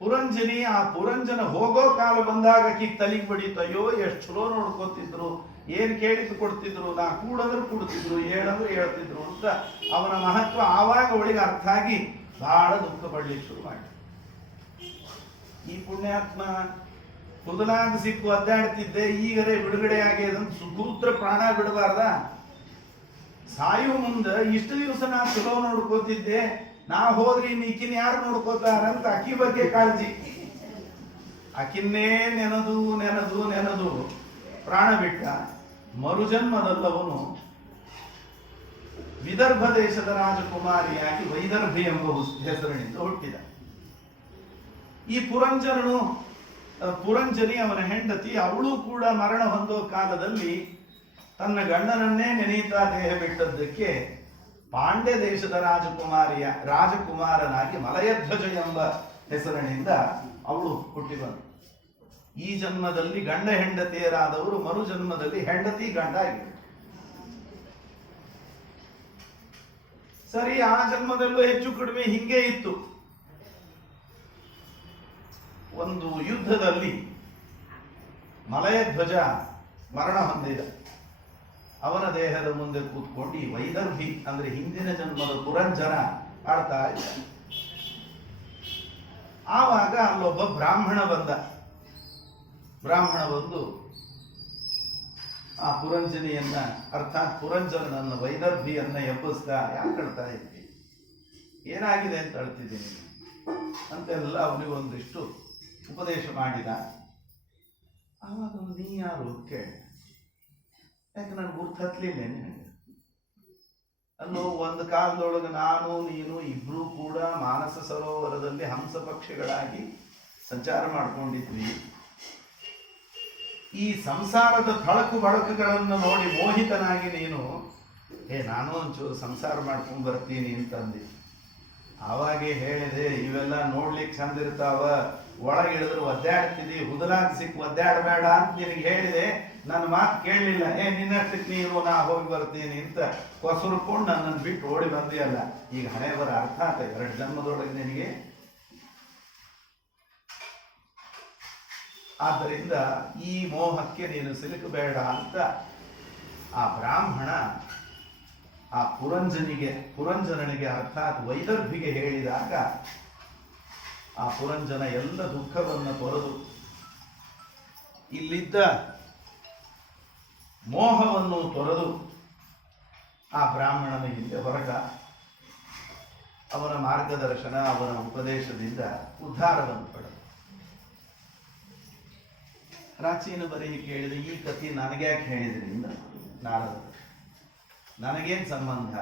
ಪುರಂಜನಿ, ಆ ಪುರಂಜನ ಹೋಗೋ ಕಾಲ ಬಂದಾಗ ಆಕಿಗೆ ತಲೆಗೆ ಬಡೀತು. ಅಯ್ಯೋ, ಎಷ್ಟು ಚಲೋ ನೋಡ್ಕೊತಿದ್ರು, ಏನ್ ಕೇಳಿದ್ದು ಕೊಡ್ತಿದ್ರು, ನಾ ಕೂಡಂದ್ರೆ ಕೂಡ್ತಿದ್ರು, ಏಳಂದ್ರೆ ಹೇಳ್ತಿದ್ರು ಅಂತ ಅವನ ಮಹತ್ವ ಆವಾಗ ಅವಳಿಗೆ ಅರ್ಥ ಆಗಿ ಬಹಳ ದುಃಖ ಪಡ್ಲಿಕ್ಕೆ ಶುರು ಮಾಡಿ. ಈ ಪುಣ್ಯಾತ್ಮ ಕುದಲಾಗ ಸಿಕ್ಕು ಅದ್ದಾಡ್ತಿದ್ದೆ, ಈಗರೇ ಬಿಡುಗಡೆ ಆಗ್ಯದಂತ ಸುಗೂತ್ರ ಪ್ರಾಣ ಬಿಡಬಾರ್ದ? ಸಾಯು ಮುಂದೆ ಇಷ್ಟು ದಿವಸ ನಾ ಚಲೋ ನೋಡ್ಕೋತಿದ್ದೆ, ನಾ ಹೋದ್ರಿ ಈಕಿನ ಯಾರು ನೋಡ್ಕೋತಾರಂತ ಅಕ್ಕಿ ಬಗ್ಗೆ ಕಾಳಜಿ. ಅಕಿನ್ನೇ ನೆನದು ನೆನದು ನೆನದು ಪ್ರಾಣ ಬಿಟ್ಟ. ಮರುಜನ್ಮದಲ್ಲವನು ವಿದರ್ಭ ದೇಶದ ರಾಜಕುಮಾರಿಯಾಗಿ ವೈದರ್ಭಿ ಎಂಬ ಹೆಸರಿನಿಂದ ಹುಟ್ಟಿದ. ಈ ಪುರಂಜನಿ ಅವನ ಹೆಂಡತಿ, ಅವಳು ಕೂಡ ಮರಣ ಹೊಂದೋ ಕಾಲದಲ್ಲಿ ತನ್ನ ಗಂಡನನ್ನೇ ನೆನೆಯುತ್ತಾ ದೇಹ ಬಿಟ್ಟದ್ದಕ್ಕೆ ಪಾಂಡ್ಯ ದೇಶದ ರಾಜಕುಮಾರನಾಗಿ ಮಲಯಧ್ವಜ ಎಂಬ ಹೆಸರಿನಿಂದ ಅವಳು ಹುಟ್ಟಿ ಬಂದು. ಈ ಜನ್ಮದಲ್ಲಿ ಗಂಡ ಹೆಂಡತಿಯರಾದವರು ಮರು ಜನ್ಮದಲ್ಲಿ ಹೆಂಡತಿ ಗಂಡ ಆಗಿದ್ರು. ಸರಿ, ಆ ಜನ್ಮದಲ್ಲೂ ಹೆಚ್ಚು ಕಡಿಮೆ ಹಿಂಗೆ ಇತ್ತು. ಒಂದು ಯುದ್ಧದಲ್ಲಿ ಮಲಯಧ್ವಜ ಮರಣ ಹೊಂದಿದ. ಅವನ ದೇಹದ ಮುಂದೆ ಕೂತ್ಕೊಂಡು ಈ ವೈದರ್ಭಿ ಅಂದ್ರೆ ಹಿಂದಿನ ಜನ್ಮದ ಪುರಂಜನ ಆಡ್ತಾ ಇದ್ದ. ಆವಾಗ ಅಲ್ಲೊಬ್ಬ ಬ್ರಾಹ್ಮಣ ಬಂದು ಆ ಪುರಂಜನಿಯನ್ನ, ಅರ್ಥಾತ್ ಪುರಂಜನನ್ನ, ವೈದರ್ಭಿಯನ್ನ ಎಬ್ಬಿಸ್ತಾ, ಯಾಕೆ ಅಳ್ತಾ ಇದ್ವಿ, ಏನಾಗಿದೆ ಅಂತ ಅಳ್ತಿದ್ದೀನಿ ಅಂತೆಲ್ಲ ಅವನಿಗೆ ಒಂದಿಷ್ಟು ಉಪದೇಶ ಮಾಡಿದ. ಆವಾಗ ನೀ ಯಾರು ಕೇಳಿ, ಯಾಕೆ ನನಗೆ ಗುರ್ತು ಹತ್ತಲಿಲ್ಲ ನಿನಗೆ? ಅಲ್ಲೋ, ಒಂದು ಕಾಲದೊಳಗೆ ನಾನು ನೀನು ಇಬ್ರು ಕೂಡ ಮಾನಸ ಸರೋವರದಲ್ಲಿ ಹಂಸ ಪಕ್ಷಿಗಳಾಗಿ ಸಂಚಾರ ಮಾಡ್ಕೊಂಡಿದ್ವಿ. ಈ ಸಂಸಾರದ ಥಳಕು ಬಡಕುಗಳನ್ನು ನೋಡಿ ಮೋಹಿತನಾಗಿ ನೀನು ನಾನು ಒಂಚೂರು ಸಂಸಾರ ಮಾಡ್ಕೊಂಡು ಬರ್ತೀನಿ ಅಂತಂದಿ. ಆವಾಗೇ ಹೇಳಿದೆ, ಇವೆಲ್ಲ ನೋಡ್ಲಿಕ್ಕೆ ಚಂದ ಇರ್ತಾವ, ಒಳಗಿಳಿದ್ರು ಒದ್ದಾಡ್ತಿದ್ದಿ, ಹುದಲಾಗಿ ಸಿಕ್ಕು ಒದ್ದಾಡಬೇಡ ಅಂತ ನಿನಗೆ ಹೇಳಿದೆ. ನನ್ನ ಮಾತು ಕೇಳಲಿಲ್ಲ. ನಿನ್ನಷ್ಟಕ್ಕೆ ನೀನು, ನಾ ಹೋಗಿ ಬರ್ತೀನಿ ಅಂತ ಕೊಸರುಕೊಂಡು ನನ್ನನ್ನು ಬಿಟ್ಟು ಓಡಿ ಬಂದಿಯಲ್ಲ. ಈಗ ಹಣೆ ಬರ ಅರ್ಥ ಆತ, 2 ಜನ್ಮದೊಳಗೆ ನಿನಗೆ. ಆದ್ದರಿಂದ ಈ ಮೋಹಕ್ಕೆ ನೀನು ಸಿಲುಕಬೇಡ ಅಂತ ಆ ಬ್ರಾಹ್ಮಣ ಆ ಪುರಂಜನನಿಗೆ ಅರ್ಥಾತ್ ವೈದರ್ಭಿಗೆ ಹೇಳಿದಾಗ ಆ ಪುರಂಜನ ಎಲ್ಲ ದುಃಖವನ್ನು ತೊರೆದು ಇಲ್ಲಿದ್ದ ಮೋಹವನ್ನು ತೊರೆದು ಆ ಬ್ರಾಹ್ಮಣನ ಹಿಂದೆ ಹೊರಟ. ಅವನ ಮಾರ್ಗದರ್ಶನ, ಅವನ ಉಪದೇಶದಿಂದ ಉದ್ಧಾರವನ್ನು ಪಡೆದ. ಪ್ರಾಚೀನ ಬರೀ ಕೇಳಿದ, ಈ ಕಥೆ ನನಗ್ಯಾಕೆ ಹೇಳಿದ್ರಿಂದ ನಾರದ, ನನಗೇನು ಸಂಬಂಧ,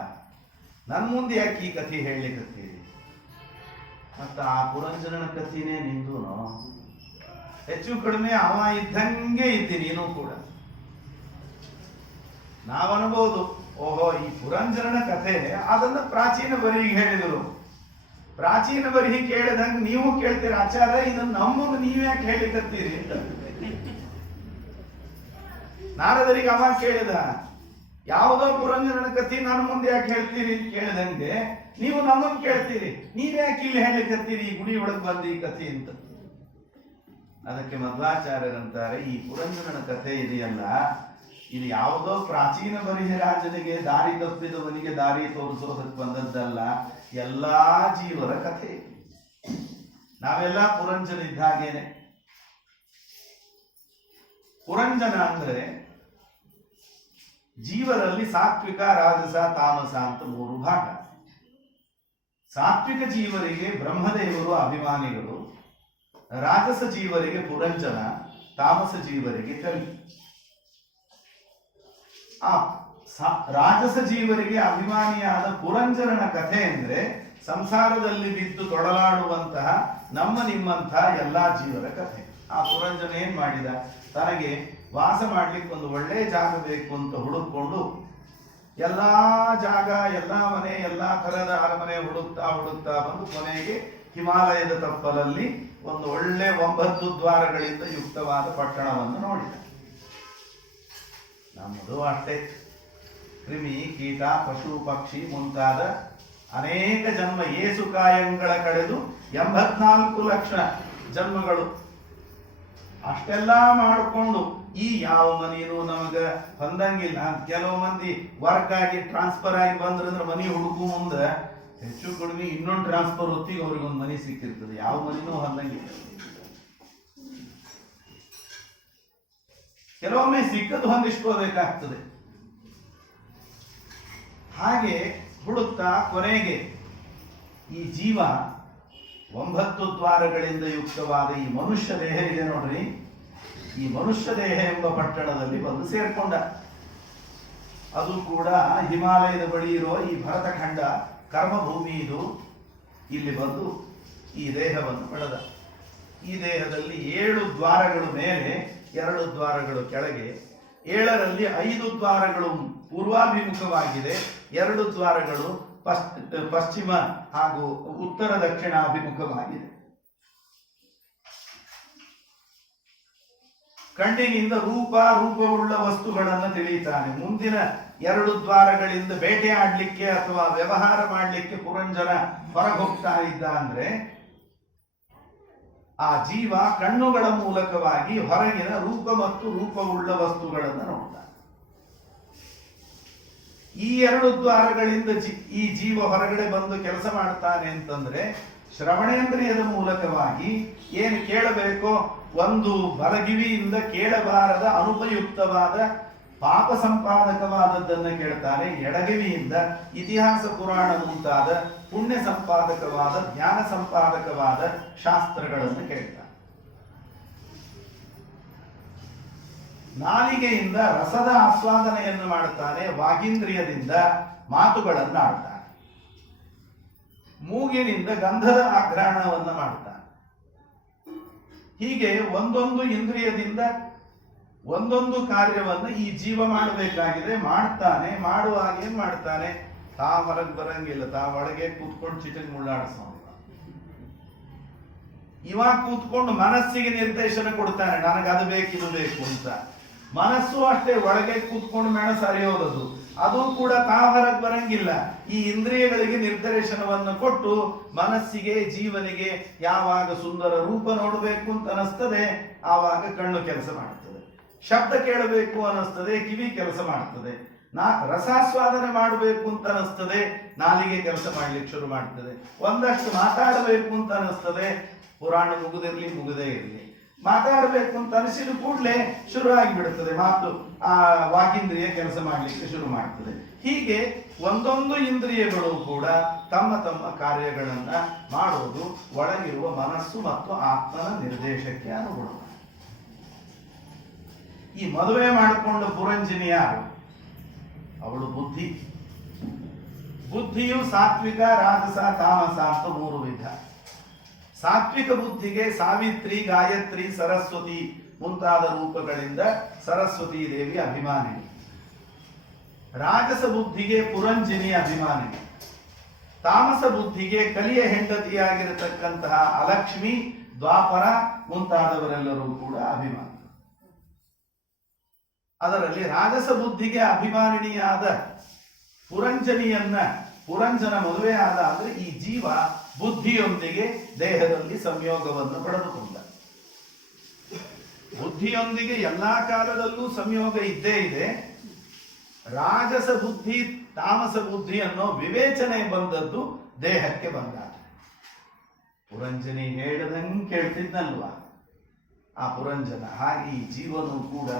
ನನ್ನ ಮುಂದೆ ಯಾಕೆ ಈ ಕಥೆ ಹೇಳಲಿಕ್ಕತ್ತೀರಿ? ಮತ್ತು ಆ ಪುರಂಜನನ ಕಥೆನೇ ನಿಂದೂನೋ? ಹೆಚ್ಚು ಕಡಿಮೆ ಅವ ಇದ್ದಂಗೆ ಇದ್ದಿ ನೀನು ಕೂಡ. ನಾವನ್ಬೋದು, ಓಹೋ ಈ ಪುರಂಜನನ ಕಥೆ ಅದನ್ನ ಪ್ರಾಚೀನ ಬರಿಗೆ ಹೇಳಿದರು. ಪ್ರಾಚೀನ ಬರಿಗೆ ಕೇಳಿದಂಗೆ ನೀವು ಕೇಳ್ತೀರ, ಆಚಾರ ಇದನ್ನ ನಮ್ಮನ್ನು ನೀವ್ಯಾಕೆ ಹೇಳಿಕತ್ತೀರಿ ಅಂತ. ನಾರದರಿಗೆ ಅವ ಕೇಳಿದ, ಯಾವುದೋ ಪುರಂಜನನ ಕಥೆ ನನ್ನ ಮುಂದೆ ಯಾಕೆ ಹೇಳ್ತೀರಿ ಅಂತ ಕೇಳಿದಂಗೆ ನೀವು ನಮ್ಮನ್ನು ಕೇಳ್ತೀರಿ, ನೀವ್ಯಾಕೆ ಇಲ್ಲಿ ಹೇಳಿಕತ್ತೀರಿ ಈ ಗುಡಿ ಒಳಗೆ ಬಂದು ಈ ಕಥೆ ಅಂತ. ಅದಕ್ಕೆ ಮಧ್ವಾಚಾರ್ಯರಂತಾರೆ, ಈ ಪುರಂಜನನ ಕಥೆ ಇದೆಯಲ್ಲ, ಇದು ಯಾವುದೋ ಪ್ರಾಚೀನ ಬರಿಹ ರಾಜನಿಗೆ ದಾರಿ ತಪ್ಪಿದವನಿಗೆ ದಾರಿ ತೋರಿಸೋದಕ್ಕೆ ಬಂದದ್ದಲ್ಲ, ಎಲ್ಲಾ ಜೀವರ ಕಥೆ. ನಾವೆಲ್ಲ ಪುರಂಜನ ಇದ್ದ ಹಾಗೇನೆ. ಪುರಂಜನ ಅಂದ್ರೆ ಜೀವರಲ್ಲಿ ಸಾತ್ವಿಕ, ರಾಜಸ, ತಾಮಸ ಅಂತ 3 ಭಾಗ. ಸಾತ್ವಿಕ ಜೀವರಿಗೆ ಬ್ರಹ್ಮದೇವರು ಅಭಿಮಾನಿಗಳು, ರಾಜಸ ಜೀವರಿಗೆ ಪುರಂಜನ, ತಾಮಸ ಜೀವರಿಗೆ ಕವಿ. ಆ ರಾಜಸ ಜೀವರಿಗೆ ಅಭಿಮಾನಿಯಾದ ಪುರಂಜನನ ಕಥೆ ಅಂದ್ರೆ ಸಂಸಾರದಲ್ಲಿ ಬಿದ್ದು ತೊಡಲಾಡುವಂತಹ ನಮ್ಮ ನಿಮ್ಮಂಥ ಎಲ್ಲಾ ಜೀವರ ಕಥೆ. ಆ ಪುರಂಜನ ಏನ್ ಮಾಡಿದ, ತನಗೆ ವಾಸ ಮಾಡ್ಲಿಕ್ಕೆ ಒಂದು ಒಳ್ಳೆ ಜಾಗ ಬೇಕು ಅಂತ ಹುಡುಕೊಂಡು ಎಲ್ಲಾ ಜಾಗ, ಎಲ್ಲಾ ಮನೆ, ಎಲ್ಲಾ ತರದ ಅರಮನೆ ಹುಡುಕ್ತಾ ಹುಡುಕ್ತಾ ಬಂದು ಕೊನೆಗೆ ಹಿಮಾಲಯದ ತಪ್ಪಲಲ್ಲಿ ಒಂದು ಒಳ್ಳೆ 9 ದ್ವಾರಗಳಿಂದ ಯುಕ್ತವಾದ ಪಟ್ಟಣವನ್ನು ನೋಡಿದ. ನಮ್ಮದು ಅಷ್ಟೇ, ಕ್ರಿಮಿ ಕೀಟ ಪಶು ಪಕ್ಷಿ ಮುಂತಾದ ಅನೇಕ ಜನ್ಮ, ಏಸು ಕಾಯಂಗಳ ಕಳೆದು 84 ಲಕ್ಷ ಜನ್ಮಗಳು ಅಷ್ಟೆಲ್ಲ ಮಾಡಿಕೊಂಡು ಈ ಯಾವ ಮನೇನು ನಮಗ ಹೊಂದಂಗಿಲ್ಲ. ಕೆಲವು ಮಂದಿ ವರ್ಕ್ ಆಗಿ ಟ್ರಾನ್ಸ್ಫರ್ ಆಗಿ ಬಂದ್ರಂದ್ರೆ ಮನಿ ಹುಡುಕು ಮುಂದೆ ಹೆಚ್ಚು ಕಡಿಮೆ ಇನ್ನೊಂದು ಟ್ರಾನ್ಸ್ಫರ್ ಹೊತ್ತಿಗೆ ಅವ್ರಿಗೊಂದು ಮನಿ ಸಿಕ್ಕಿರ್ತದೆ. ಯಾವ ಮನಿನೂ ಹೊಂದಂಗಿಲ್ಲ. ಕೆಲವೊಮ್ಮೆ ಸಿಕ್ಕದ್ದು ಹೊಂದಿಸ್ಕೋಬೇಕಾಗ್ತದೆ. ಹಾಗೆ ಹುಡುಕ್ತಾ ಕೊನೆಗೆ ಈ ಜೀವ 9 ದ್ವಾರಗಳಿಂದ ಯುಕ್ತವಾದ ಈ ಮನುಷ್ಯ ದೇಹ ಇದೆ ನೋಡ್ರಿ, ಈ ಮನುಷ್ಯ ದೇಹ ಎಂಬ ಪಟ್ಟಣದಲ್ಲಿ ಬಂದು ಸೇರ್ಕೊಂಡ. ಅದು ಕೂಡ ಹಿಮಾಲಯದ ಬಳಿ ಇರೋ ಈ ಭರತಖಂಡ ಕರ್ಮಭೂಮಿ ಇದು. ಇಲ್ಲಿ ಬಂದು ಈ ದೇಹವನ್ನು ಪಡೆದ. ಈ ದೇಹದಲ್ಲಿ 7 ದ್ವಾರಗಳು ಮೇಲೆ, 2 ದ್ವಾರಗಳು ಕೆಳಗೆ, 7ರಲ್ಲಿ 5 ದ್ವಾರಗಳು ಪೂರ್ವಾಭಿಮುಖವಾಗಿದೆ, 2 ದ್ವಾರಗಳು ಪಶ್ಚಿಮ ಹಾಗೂ ಉತ್ತರ ದಕ್ಷಿಣ ಅಭಿಮುಖವಾಗಿದೆ. ಕಣ್ಣಿನಿಂದ ರೂಪವುಳ್ಳ ವಸ್ತುಗಳನ್ನು ತಿಳಿಯುತ್ತಾನೆ. ಮುಂದಿನ 2 ದ್ವಾರಗಳಿಂದ ಬೇಟೆ ಆಡ್ಲಿಕ್ಕೆ ಅಥವಾ ವ್ಯವಹಾರ ಮಾಡಲಿಕ್ಕೆ ಪುರಂಜನ ಹೊರಗೋಗ್ತಾ ಇದ್ದ ಅಂದ್ರೆ ಆ ಜೀವ ಕಣ್ಣುಗಳ ಮೂಲಕವಾಗಿ ಹೊರಗಿನ ರೂಪ ಮತ್ತು ರೂಪವುಳ್ಳ ವಸ್ತುಗಳನ್ನು ನೋಡ್ತಾನೆ. ಈ 2 ದ್ವಾರಗಳಿಂದ ಈ ಜೀವ ಹೊರಗಡೆ ಬಂದು ಕೆಲಸ ಮಾಡ್ತಾನೆ ಅಂತಂದ್ರೆ ಶ್ರವಣೇಂದ್ರಿಯದ ಮೂಲಕವಾಗಿ ಏನು ಕೇಳಬೇಕೋ, ಒಂದು ಬಲಗಿವಿಯಿಂದ ಕೇಳಬಾರದ ಅನುಪಯುಕ್ತವಾದ ಪಾಪ ಸಂಪಾದಕವಾದದ್ದನ್ನು ಕೇಳ್ತಾನೆ. ಎಡಗಿವಿಯಿಂದ ಇತಿಹಾಸ ಪುರಾಣ ಮುಂತಾದ ಪುಣ್ಯ ಸಂಪಾದಕವಾದ ಜ್ಞಾನ ಸಂಪಾದಕವಾದ ಶಾಸ್ತ್ರಗಳನ್ನು ಕೇಳ್ತಾನೆ. ನಾಲಿಗೆಯಿಂದ ರಸದ ಆಸ್ವಾದನೆಯನ್ನು ಮಾಡುತ್ತಾನೆ. ವಾಗೀಂದ್ರಿಯದಿಂದ ಮಾತುಗಳನ್ನು ಆಡ್ತಾನೆ. ಮೂಗಿನಿಂದ ಗಂಧದ ಆಘ್ರಾಣವನ್ನು ಮಾಡ್ತಾನೆ. ಹೀಗೆ ಒಂದೊಂದು ಇಂದ್ರಿಯದಿಂದ ಒಂದೊಂದು ಕಾರ್ಯವನ್ನು ಈ ಜೀವ ಮಾಡಬೇಕಾಗಿದೆ. ಮಾಡ್ತಾನೆ. ಮಾಡುವಾಗ ಏನ್ ಮಾಡ್ತಾನೆ, ತಾ ಹೊರಗೆ ಬರಂಗಿಲ್ಲ, ತಾ ಒಳಗೆ ಕೂತ್ಕೊಂಡು ಚಿಟನ್ ಮುಳ್ಳಾಡಿಸೋ. ಇವಾಗ ಕೂತ್ಕೊಂಡು ಮನಸ್ಸಿಗೆ ನಿರ್ದೇಶನ ಕೊಡ್ತಾನೆ, ನನಗದು ಬೇಕು ಇದು ಬೇಕು ಅಂತ. ಮನಸ್ಸು ಅಷ್ಟೇ ಒಳಗೆ ಕೂತ್ಕೊಂಡು ಮೆಣಸು ಅರಿಯೋದದು, ಅದು ಕೂಡ ತಾ ಹೊರಗೆ ಬರಂಗಿಲ್ಲ. ಈ ಇಂದ್ರಿಯಗಳಿಗೆ ನಿರ್ದೇಶನವನ್ನು ಕೊಟ್ಟು ಮನಸ್ಸಿಗೆ, ಜೀವನಿಗೆ ಯಾವಾಗ ಸುಂದರ ರೂಪ ನೋಡಬೇಕು ಅಂತ ಅನಿಸ್ತದೆ ಆವಾಗ ಕಣ್ಣು ಕೆಲಸ ಮಾಡುತ್ತದೆ. ಶಬ್ದ ಕೇಳಬೇಕು ಅನಿಸ್ತದೆ, ಕಿವಿ ಕೆಲಸ ಮಾಡ್ತದೆ. ರಸಾಸ್ವಾದನೆ ಮಾಡಬೇಕು ಅಂತ ಅನಿಸ್ತದೆ, ನಾಲಿಗೆ ಕೆಲಸ ಮಾಡ್ಲಿಕ್ಕೆ ಶುರು ಮಾಡ್ತದೆ. ಒಂದಷ್ಟು ಮಾತಾಡಬೇಕು ಅಂತ ಅನಿಸ್ತದೆ, ಪುರಾಣ ಮುಗುದಿರ್ಲಿ ಮುಗುದೇ ಇರಲಿ, ಮಾತಾಡಬೇಕು ಅಂತ ಅನಿಸಿದ ಕೂಡಲೇ ಶುರು ಆಗಿಬಿಡುತ್ತದೆ ಮಾತು. ಆ ವಾಗೀಂದ್ರಿಯ ಕೆಲಸ ಮಾಡಲಿಕ್ಕೆ ಶುರು ಮಾಡ್ತದೆ. ಹೀಗೆ ಒಂದೊಂದು ಇಂದ್ರಿಯಗಳು ಕೂಡ ತಮ್ಮ ತಮ್ಮ ಕಾರ್ಯಗಳನ್ನ ಮಾಡೋದು ಒಳಗಿರುವ ಮನಸ್ಸು ಮತ್ತು ಆತ್ಮನ ನಿರ್ದೇಶಕ್ಕೆ ಅನುಗುಣವಾಗಿ. ಈ ಮದುವೆ ಮಾಡಿಕೊಂಡ ಪುರಂಜಿನಿ ಯಾರು? ಅವಳು ಬುದ್ಧಿ. ಬುದ್ಧಿಯು ಸಾತ್ವಿಕ, ರಾಜಸ, ತಾಮಸ ಅಂತ 3 ವಿಧ. ಸಾತ್ವಿಕ ಬುದ್ಧಿಗೆ ಸಾವಿತ್ರಿ, ಗಾಯತ್ರಿ, ಸರಸ್ವತಿ ಮುಂತಾದ ರೂಪಗಳಿಂದ ಸರಸ್ವತಿ ದೇವಿ ಅಭಿಮಾನಿನಿ. ರಾಜಸ ಬುದ್ಧಿಗೆ ಪುರಂಜಿನಿ ಅಭಿಮಾನಿನಿ. ತಾಮಸ ಬುದ್ಧಿಗೆ ಕಲಿಯ ಹೆಂಡತಿಯಾಗಿರತಕ್ಕಂತಹ ಅಲಕ್ಷ್ಮಿ, ದ್ವಾಪರ ಮುಂತಾದವರೆಲ್ಲರೂ ಕೂಡ ಅಭಿಮಾನಿ. ಅದರಲ್ಲಿ ರಾಜಸ ಬುದ್ಧಿಗೆ ಅಭಿಮಾನಿನಿಯಾದ ಪುರಂಜನ ಮದುವೆಯಾದ ಅಂದ್ರೆ ಈ ಜೀವ ಬುದ್ಧಿಯೊಂದಿಗೆ ದೇಹದಲ್ಲಿ ಸಂಯೋಗವನ್ನು ಪಡೆದುಕೊಂಡ. ಬುದ್ಧಿಯೊಂದಿಗೆ ಎಲ್ಲಾ ಕಾಲದಲ್ಲೂ ಸಂಯೋಗ ಇದ್ದೇ ಇದೆ. ರಾಜಸ ಬುದ್ಧಿ, ತಾಮಸ ಬುದ್ಧಿ ಅನ್ನೋ ವಿವೇಚನೆ ಬಂದದ್ದು ದೇಹಕ್ಕೆ ಬಂದಾಗ. ಪುರಂಜನಿ ಹೇಳಿದಂಗೆ ಕೇಳ್ತಿದ್ನಲ್ವಾ ಆ ಪುರಂಜನ, ಹಾಗೆ ಈ ಜೀವನು ಕೂಡ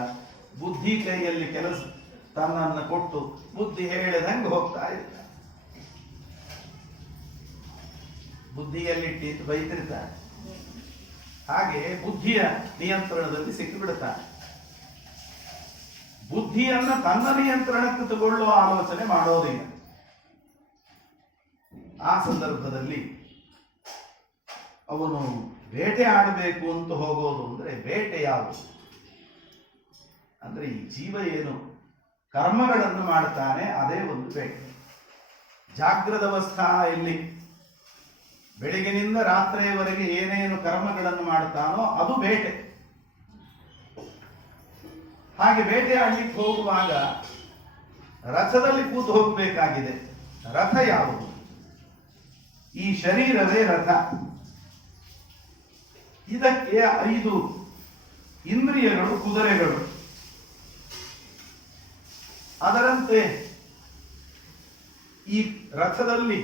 ಬುದ್ಧಿ ಕೈಯಲ್ಲಿ ಕೆಲಸ ತನ್ನನ್ನು ಕೊಟ್ಟು ಬುದ್ಧಿ ಹೇಳಿದಂಗೆ ಹೋಗ್ತಾ ಇರ್ತಾನೆ. ಬುದ್ಧಿಯಲ್ಲಿಟ್ಟು ಬೈತಿರ್ತಾನೆ. ಹಾಗೆ ಬುದ್ಧಿಯ ನಿಯಂತ್ರಣದಲ್ಲಿ ಸಿಕ್ಕಿಬಿಡುತ್ತಾನೆ. ಬುದ್ಧಿಯನ್ನ ತನ್ನ ನಿಯಂತ್ರಣಕ್ಕೆ ತಗೊಳ್ಳುವ ಆಲೋಚನೆ ಮಾಡೋದಿಲ್ಲ. ಆ ಸಂದರ್ಭದಲ್ಲಿ ಅವನು ಬೇಟೆ ಆಡಬೇಕು ಅಂತ ಹೋಗೋದು ಅಂದ್ರೆ ಬೇಟೆ ಯಾವುದು ಅಂದ್ರೆ ಈ ಜೀವ ಏನು ಕರ್ಮಗಳನ್ನು ಮಾಡ್ತಾನೆ ಅದೇ ಒಂದು ಬೇಟೆ. ಜಾಗೃತ ಅವಸ್ಥೆಯಲ್ಲಿ ಬೆಳಗಿನಿಂದ ರಾತ್ರಿಯವರೆಗೆ ಏನೇನು ಕರ್ಮಗಳನ್ನು ಮಾಡ್ತಾನೋ ಅದು ಬೇಟೆ. ಹಾಗೆ ಬೇಟೆ ಆಡ್ಲಿಕ್ಕೆ ಹೋಗುವಾಗ ರಥದಲ್ಲಿ ಕೂತು ಹೋಗಬೇಕಾಗಿದೆ. ರಥ ಯಾವುದು? ಈ ಶರೀರವೇ ರಥ. ಇದಕ್ಕೆ 5 ಇಂದ್ರಿಯಗಳು ಕುದುರೆಗಳು. ಅದರಂತೆ ಈ ರಥದಲ್ಲಿ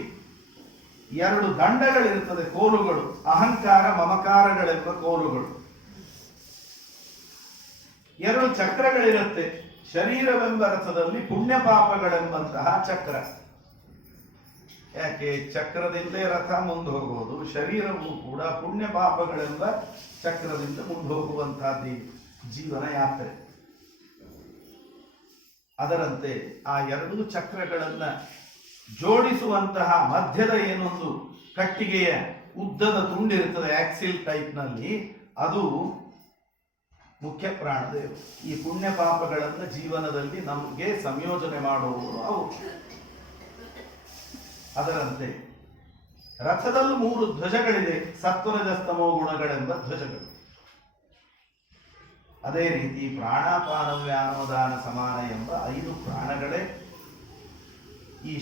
2 ದಂಡಗಳಿರುತ್ತದೆ, ಕೋಲುಗಳು, ಅಹಂಕಾರ ಮಮಕಾರಗಳೆಂಬ ಕೋಲುಗಳು. 2 ಚಕ್ರಗಳಿರುತ್ತೆ. ಶರೀರವೆಂಬ ರಥದಲ್ಲಿ ಪುಣ್ಯ ಪಾಪಗಳೆಂಬಂತಹ ಚಕ್ರ. ಯಾಕೆ? ಚಕ್ರದಿಂದಲೇ ರಥ ಮುಂದೆ ಹೋಗುವುದು. ಶರೀರವು ಕೂಡ ಪುಣ್ಯ ಪಾಪಗಳೆಂಬ ಚಕ್ರದಿಂದ ಮುಂದೆ ಹೋಗುವಂತಹದ್ದು ಜೀವನ ಯಾತ್ರೆ. ಅದರಂತೆ ಆ 2 ಚಕ್ರಗಳನ್ನ ಜೋಡಿಸುವಂತಹ ಮಧ್ಯದ ಏನೊಂದು ಕಟ್ಟಿಗೆಯ ಉದ್ದದ ತುಂಡಿರುತ್ತದೆ ಆಕ್ಸಿಲ್ ಟೈಪ್ನಲ್ಲಿ, ಅದು ಮುಖ್ಯ ಪ್ರಾಣದೇವ. ಈ ಪುಣ್ಯ ಪಾಪಗಳನ್ನು ಜೀವನದಲ್ಲಿ ನಮಗೆ ಸಂಯೋಜನೆ ಮಾಡುವವರು ಅವು. ಅದರಂತೆ ರಥದಲ್ಲಿ 3 ಧ್ವಜಗಳಿದೆ, ಸತ್ವರಜಸ್ತಮೋ ಗುಣಗಳೆಂಬ ಧ್ವಜಗಳು. ಅದೇ ರೀತಿ ಪ್ರಾಣಾಪಾನ ವ್ಯಾನೋದಾನ ಸಮಾನ ಎಂಬ 5 ಪ್ರಾಣಗಳೇ ಈ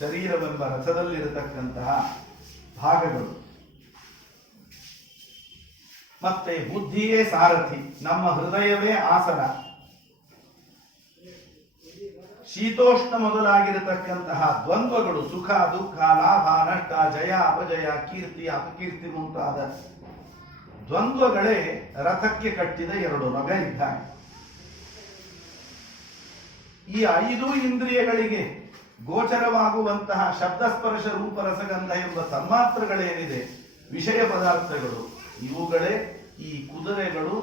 ಶರೀರವೆಂಬ ರಥದಲ್ಲಿರತಕ್ಕಂತಹ ಭಾಗಗಳು. ಮತ್ತೆ ಬುದ್ಧಿಯೇ ಸಾರಥಿ, ನಮ್ಮ ಹೃದಯವೇ ಆಸನ. ಶೀತೋಷ್ಣ ಮೊದಲಾಗಿರತಕ್ಕಂತಹ ದ್ವಂದ್ವಗಳು, ಸುಖ ದುಃಖ, ಲಾಭ ನಷ್ಟ, ಜಯ ಅಪಜಯ, ಕೀರ್ತಿ ಅಪಕೀರ್ತಿ ಮುಂತಾದ ದ್ವಂದ್ವಗಳೇ ರಥಕ್ಕೆ ಕಟ್ಟಿದ 2 ನೊಗ ಇದ್ದಾನೆ. ಈ 5 ಇಂದ್ರಿಯಗಳಿಗೆ ಗೋಚರವಾಗುವಂತಹ ಶಬ್ದಸ್ಪರ್ಶ ರೂಪ ರಸಗಂಧ ಎಂಬ ತನ್ಮಾತ್ರಗಳೇನಿದೆ, ವಿಷಯ ಪದಾರ್ಥಗಳು, ಇವುಗಳೇ ಈ ಕುದುರೆಗಳು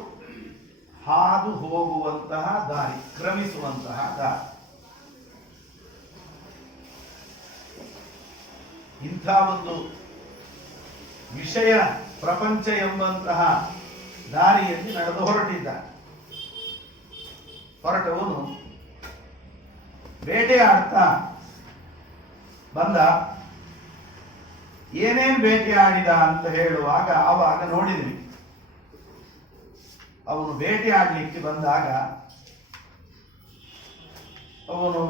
ಹಾದು ಹೋಗುವಂತಹ ದಾರಿ, ಕ್ರಮಿಸುವಂತಹ ದಾರಿ. ಇಂಥ ಒಂದು ವಿಷಯ ಪ್ರಪಂಚ ಎಂಬಂತಹ ದಾರಿಯಲ್ಲಿ ನಡೆದು ಹೊರಟವನು ಬೇಟೆಯಾಡ್ತಾ ಬಂದ. ಏನೇನ್ ಬೇಟೆಯಾಡಿದ ಅಂತ ಹೇಳುವಾಗ ಆವಾಗ ನೋಡಿದ್ವಿ, ಅವನು ಬೇಟೆಯಾಡಲಿಕ್ಕೆ ಬಂದಾಗ ಅವನು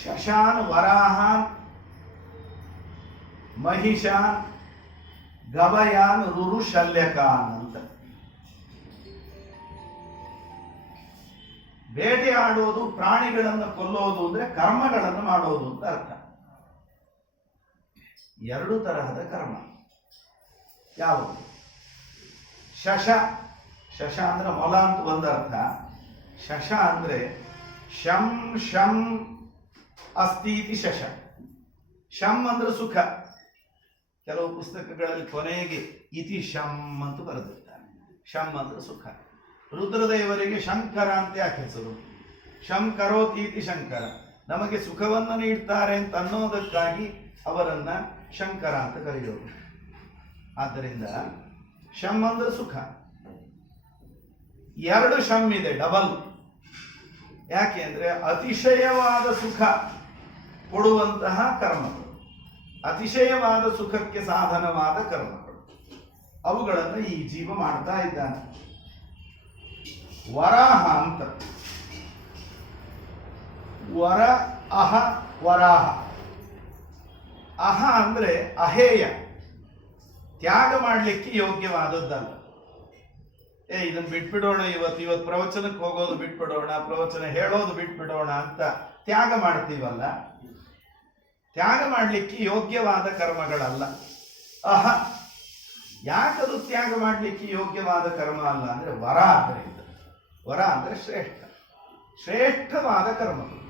ಶಶಾನ್, ವರಾಹಾನ್, ಮಹಿಷಾನ್, ಗವಯಾನ್, ರುರು, ಶಲ್ಯಕಾನ್ ಅಂತ ಬೇಟೆಯಾಡೋದು, ಪ್ರಾಣಿಗಳನ್ನು ಕೊಲ್ಲೋದು ಅಂದ್ರೆ ಕರ್ಮಗಳನ್ನು ಮಾಡೋದು ಅಂತ ಅರ್ಥ. 2 ತರಹದ ಕರ್ಮ ಯಾವುದು? ಶಶ ಅಂದ್ರೆ ಮೊಲ ಅಂತ ಒಂದರ್ಥ. ಶಶ ಅಂದ್ರೆ ಶಂ ಶಂ ಅಸ್ತೀತಿ ಶಶ. ಶಂ ಅಂದ್ರೆ ಸುಖ. ಕೆಲವು ಪುಸ್ತಕಗಳಲ್ಲಿ ಕೊನೆಗೆ ಇತಿ ಶಂ ಅಂತ ಬರೆದಿರ್ತಾರೆ. ಶಂ ಅಂದ್ರೆ ಸುಖ. ರುದ್ರದೇವರಿಗೆ ಶಂಕರ ಅಂತ ಯಾಕೆ ಹೆಸರು? ಶಂಕರೋತೀತಿ ಶಂಕರ, ನಮಗೆ ಸುಖವನ್ನು ನೀಡ್ತಾರೆ ಅಂತ ಅನ್ನೋದಕ್ಕಾಗಿ ಅವರನ್ನ ಶಂಕರ ಅಂತ ಕರೆಯೋದು. ಆದ್ದರಿಂದ ಶಂ ಅಂದ್ರೆ ಸುಖ. 2 ಶಂ ಇದೆ, ಡಬಲ್. ಯಾಕೆ ಅಂದ್ರೆ ಅತಿಶಯವಾದ ಸುಖ ಕೊಡುವಂತಹ ಕರ್ಮಗಳು, ಅತಿಶಯವಾದ ಸುಖಕ್ಕೆ ಸಾಧನವಾದ ಕರ್ಮಗಳು, ಅವುಗಳನ್ನು ಈ ಜೀವ ಮಾಡ್ತಾ ಇದ್ದಾನೆ. ವರಾಹ ಅಂತ, ವರ ಅಹ ವರಾಹ. ಅಹ ಅಂದ್ರೆ ಅಹೇಯ, ತ್ಯಾಗ ಮಾಡಲಿಕ್ಕೆ ಯೋಗ್ಯವಾದದ್ದಲ್ಲ. ಇದನ್ನು ಬಿಟ್ಬಿಡೋಣ, ಇವತ್ತು ಪ್ರವಚನಕ್ಕೆ ಹೋಗೋದು ಬಿಟ್ಬಿಡೋಣ, ಪ್ರವಚನ ಹೇಳೋದು ಬಿಟ್ಬಿಡೋಣ ಅಂತ ತ್ಯಾಗ ಮಾಡ್ತೀವಲ್ಲ, ತ್ಯಾಗ ಮಾಡಲಿಕ್ಕೆ ಯೋಗ್ಯವಾದ ಕರ್ಮಗಳಲ್ಲ. ಅಹ, ಯಾಕದು ತ್ಯಾಗ ಮಾಡಲಿಕ್ಕೆ ಯೋಗ್ಯವಾದ ಕರ್ಮ ಅಲ್ಲ ಅಂದ್ರೆ ವರ ಆದ್ದರಿಂದ. ವರ ಅಂದ್ರೆ ಶ್ರೇಷ್ಠವಾದ ಕರ್ಮಗಳು.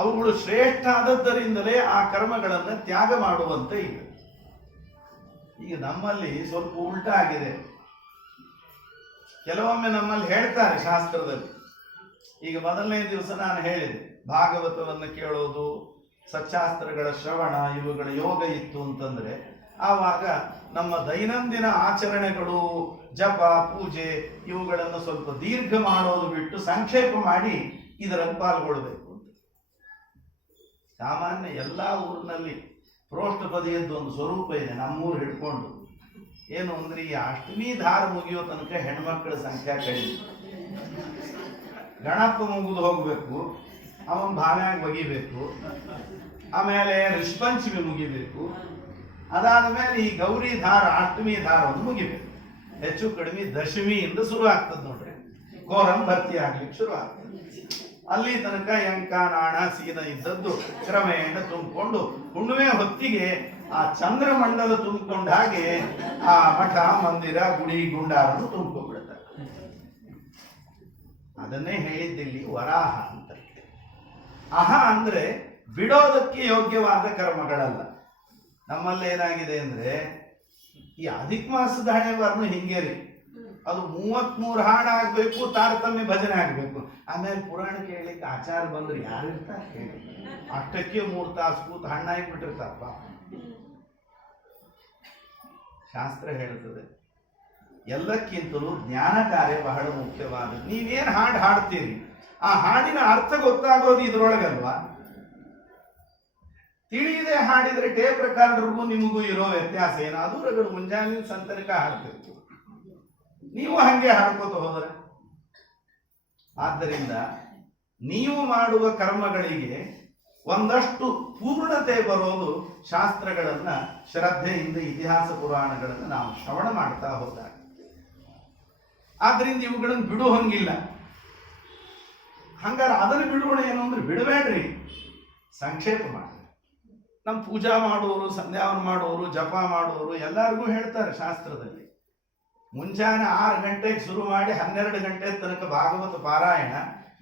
ಅವುಗಳು ಶ್ರೇಷ್ಠ ಆದದ್ದರಿಂದಲೇ ಆ ಕರ್ಮಗಳನ್ನು ತ್ಯಾಗ ಮಾಡುವಂತೆ ಇದೆ. ಈಗ ನಮ್ಮಲ್ಲಿ ಸ್ವಲ್ಪ ಉಲ್ಟಾ ಆಗಿದೆ. ಕೆಲವೊಮ್ಮೆ ನಮ್ಮಲ್ಲಿ ಹೇಳ್ತಾರೆ ಶಾಸ್ತ್ರದಲ್ಲಿ, ಈಗ ಮೊದಲನೇ ದಿವಸ ನಾನು ಹೇಳಿದೆ, ಭಾಗವತವನ್ನು ಕೇಳೋದು, ಸಚ್ಚಾಸ್ತ್ರಗಳ ಶ್ರವಣ ಇವುಗಳ ಯೋಗ ಇತ್ತು ಅಂತಂದ್ರೆ ಆವಾಗ ನಮ್ಮ ದೈನಂದಿನ ಆಚರಣೆಗಳು ಜಪ ಪೂಜೆ ಇವುಗಳನ್ನು ಸ್ವಲ್ಪ ದೀರ್ಘ ಮಾಡೋದು ಬಿಟ್ಟು ಸಂಕ್ಷೇಪ ಮಾಡಿ ಇದರಲ್ಲಿ ಪಾಲ್ಗೊಳ್ಬೇಕು ಅಂತ. ಸಾಮಾನ್ಯ ಎಲ್ಲ ಊರಿನಲ್ಲಿ ಪ್ರೋಷ್ಠಪದಿಯದ್ದು ಒಂದು ಸ್ವರೂಪ ಇದೆ, ನಮ್ಮೂರು ಹಿಡ್ಕೊಂಡು. ಏನು ಅಂದ್ರೆ ಈ ಅಷ್ಟಮಿ ಧಾರ ಮುಗಿಯೋ ತನಕ ಹೆಣ್ಮಕ್ಳ ಸಂಖ್ಯೆ ಕಡಿಮೆ. ಗಣಪ ಮುಗಿದು ಹೋಗ್ಬೇಕು, ಅವನ್ ಭಾವ್ಯಾಗ ಒಗಿಬೇಕು, ಆಮೇಲೆ ಋಷಿಪಂಚಮಿ ಮುಗಿಬೇಕು, ಅದಾದ ಮೇಲೆ ಈ ಗೌರಿ ಧಾರ ಅಷ್ಟಮಿ ಧಾರ ಒಂದು ಮುಗಿಬೇಕು. ಹೆಚ್ಚು ಕಡಿಮೆ ದಶಮಿಯಿಂದ ಶುರು ಆಗ್ತದೆ ನೋಡ್ರಿ, ಕೋರಂ ಭರ್ತಿ ಆಗ್ಲಿಕ್ಕೆ ಶುರು ಆಗ್ತದೆ. ಅಲ್ಲಿ ತನಕ ಯಂಕ ನಾಣ ಸೀನ ಇದ್ದದ್ದು ಕ್ರಮೇಣ ತುಂಬಿಕೊಂಡು ಹುಣ್ಣಿಮೆ ಹೊತ್ತಿಗೆ ಆ ಚಂದ್ರಮಂಡಲ ತುಂಬಿಕೊಂಡ ಹಾಗೆ ಆ ಮಠ ಮಂದಿರ ಗುಡಿ ಗುಂಡಾರನ್ನು ತುಂಬಿಕೊಂಡ್ಬಿಡುತ್ತಾರೆ. ಅದನ್ನೇ ಹೇಳಿದ್ದಿಲ್ಲಿ ವರಾಹ ಅಂತ. ಅಹ ಅಂದ್ರೆ ಬಿಡೋದಕ್ಕೆ ಯೋಗ್ಯವಾದ ಕರ್ಮಗಳಲ್ಲ. ನಮ್ಮಲ್ಲಿ ಏನಾಗಿದೆ ಅಂದ್ರೆ ಈ ಅಧಿಕ ಮಾಸದ ಹಣೆ ಬರ್ನು ಹಿಂಗೆ ರೀ, ಅದು 33 ಹಾಡು ಆಗ್ಬೇಕು, ತಾರತಮ್ಯ ಭಜನೆ ಆಗ್ಬೇಕು. ಆಮೇಲೆ ಪುರಾಣ ಕೇಳಲಿಕ್ಕೆ ಆಚಾರ ಬಂದ್ರೆ ಯಾರು ಇರ್ತಾರೆ ಹೇಳಿ? ಅಷ್ಟಕ್ಕೆ 3 ತಾಸು ಕೂತು ಹಣ್ಣಾಗಿ ಬಿಟ್ಟಿರ್ತಾರಪ್ಪ. ಶಾಸ್ತ್ರ ಹೇಳ್ತದೆ ಎಲ್ಲಕ್ಕಿಂತಲೂ ಜ್ಞಾನ ಕಾರ್ಯ ಬಹಳ ಮುಖ್ಯವಾದ. ನೀವೇನು ಹಾಡು ಹಾಡ್ತೀರಿ ಆ ಹಾಡಿನ ಅರ್ಥ ಗೊತ್ತಾಗೋದು ಇದ್ರೊಳಗಲ್ವಾ? ತಿಳಿಯದೆ ಹಾಡಿದ್ರೆ ಟೇಪ್ ರೆಕಾರ್ಡರ್ಗೂ ನಿಮಗೂ ಇರೋ ವ್ಯತ್ಯಾಸ ಏನು? ಅದು ರಗಡು ಮುಂಜಾನೆ ಸಂತನಕ ಹಾಡ್ತಿರ್ತು, ನೀವು ಹಂಗೆ ಹಾಡ್ಕೋತ ಹೋದರೆ. ಆದ್ದರಿಂದ ನೀವು ಮಾಡುವ ಕರ್ಮಗಳಿಗೆ ಒಂದಷ್ಟು ಪೂರ್ಣತೆ ಬರೋದು ಶಾಸ್ತ್ರಗಳನ್ನ ಶ್ರದ್ಧೆಯಿಂದ ಇತಿಹಾಸ ಪುರಾಣಗಳನ್ನು ನಾವು ಶ್ರವಣ ಮಾಡ್ತಾ ಹೋದಾಗ. ಆದ್ರಿಂದ ಇವುಗಳನ್ನು ಬಿಡು ಹಂಗಿಲ್ಲ. ಹಂಗಾರೆ ಅದನ್ನು ಬಿಡುವಣ ಏನು ಅಂದ್ರೆ ಬಿಡಬೇಡ್ರಿ, ಸಂಕ್ಷೇಪ ಮಾಡಿ. ನಮ್ಮ ಪೂಜಾ ಮಾಡೋರು, ಸಂಧ್ಯಾವನ ಮಾಡೋರು, ಜಪ ಮಾಡೋರು ಎಲ್ಲರಿಗೂ ಹೇಳ್ತಾರೆ ಶಾಸ್ತ್ರದಲ್ಲಿ, ಮುಂಜಾನೆ 6 ಗಂಟೆಗೆ ಶುರು ಮಾಡಿ 12 ಗಂಟೆ ತನಕ ಭಾಗವತ ಪಾರಾಯಣ,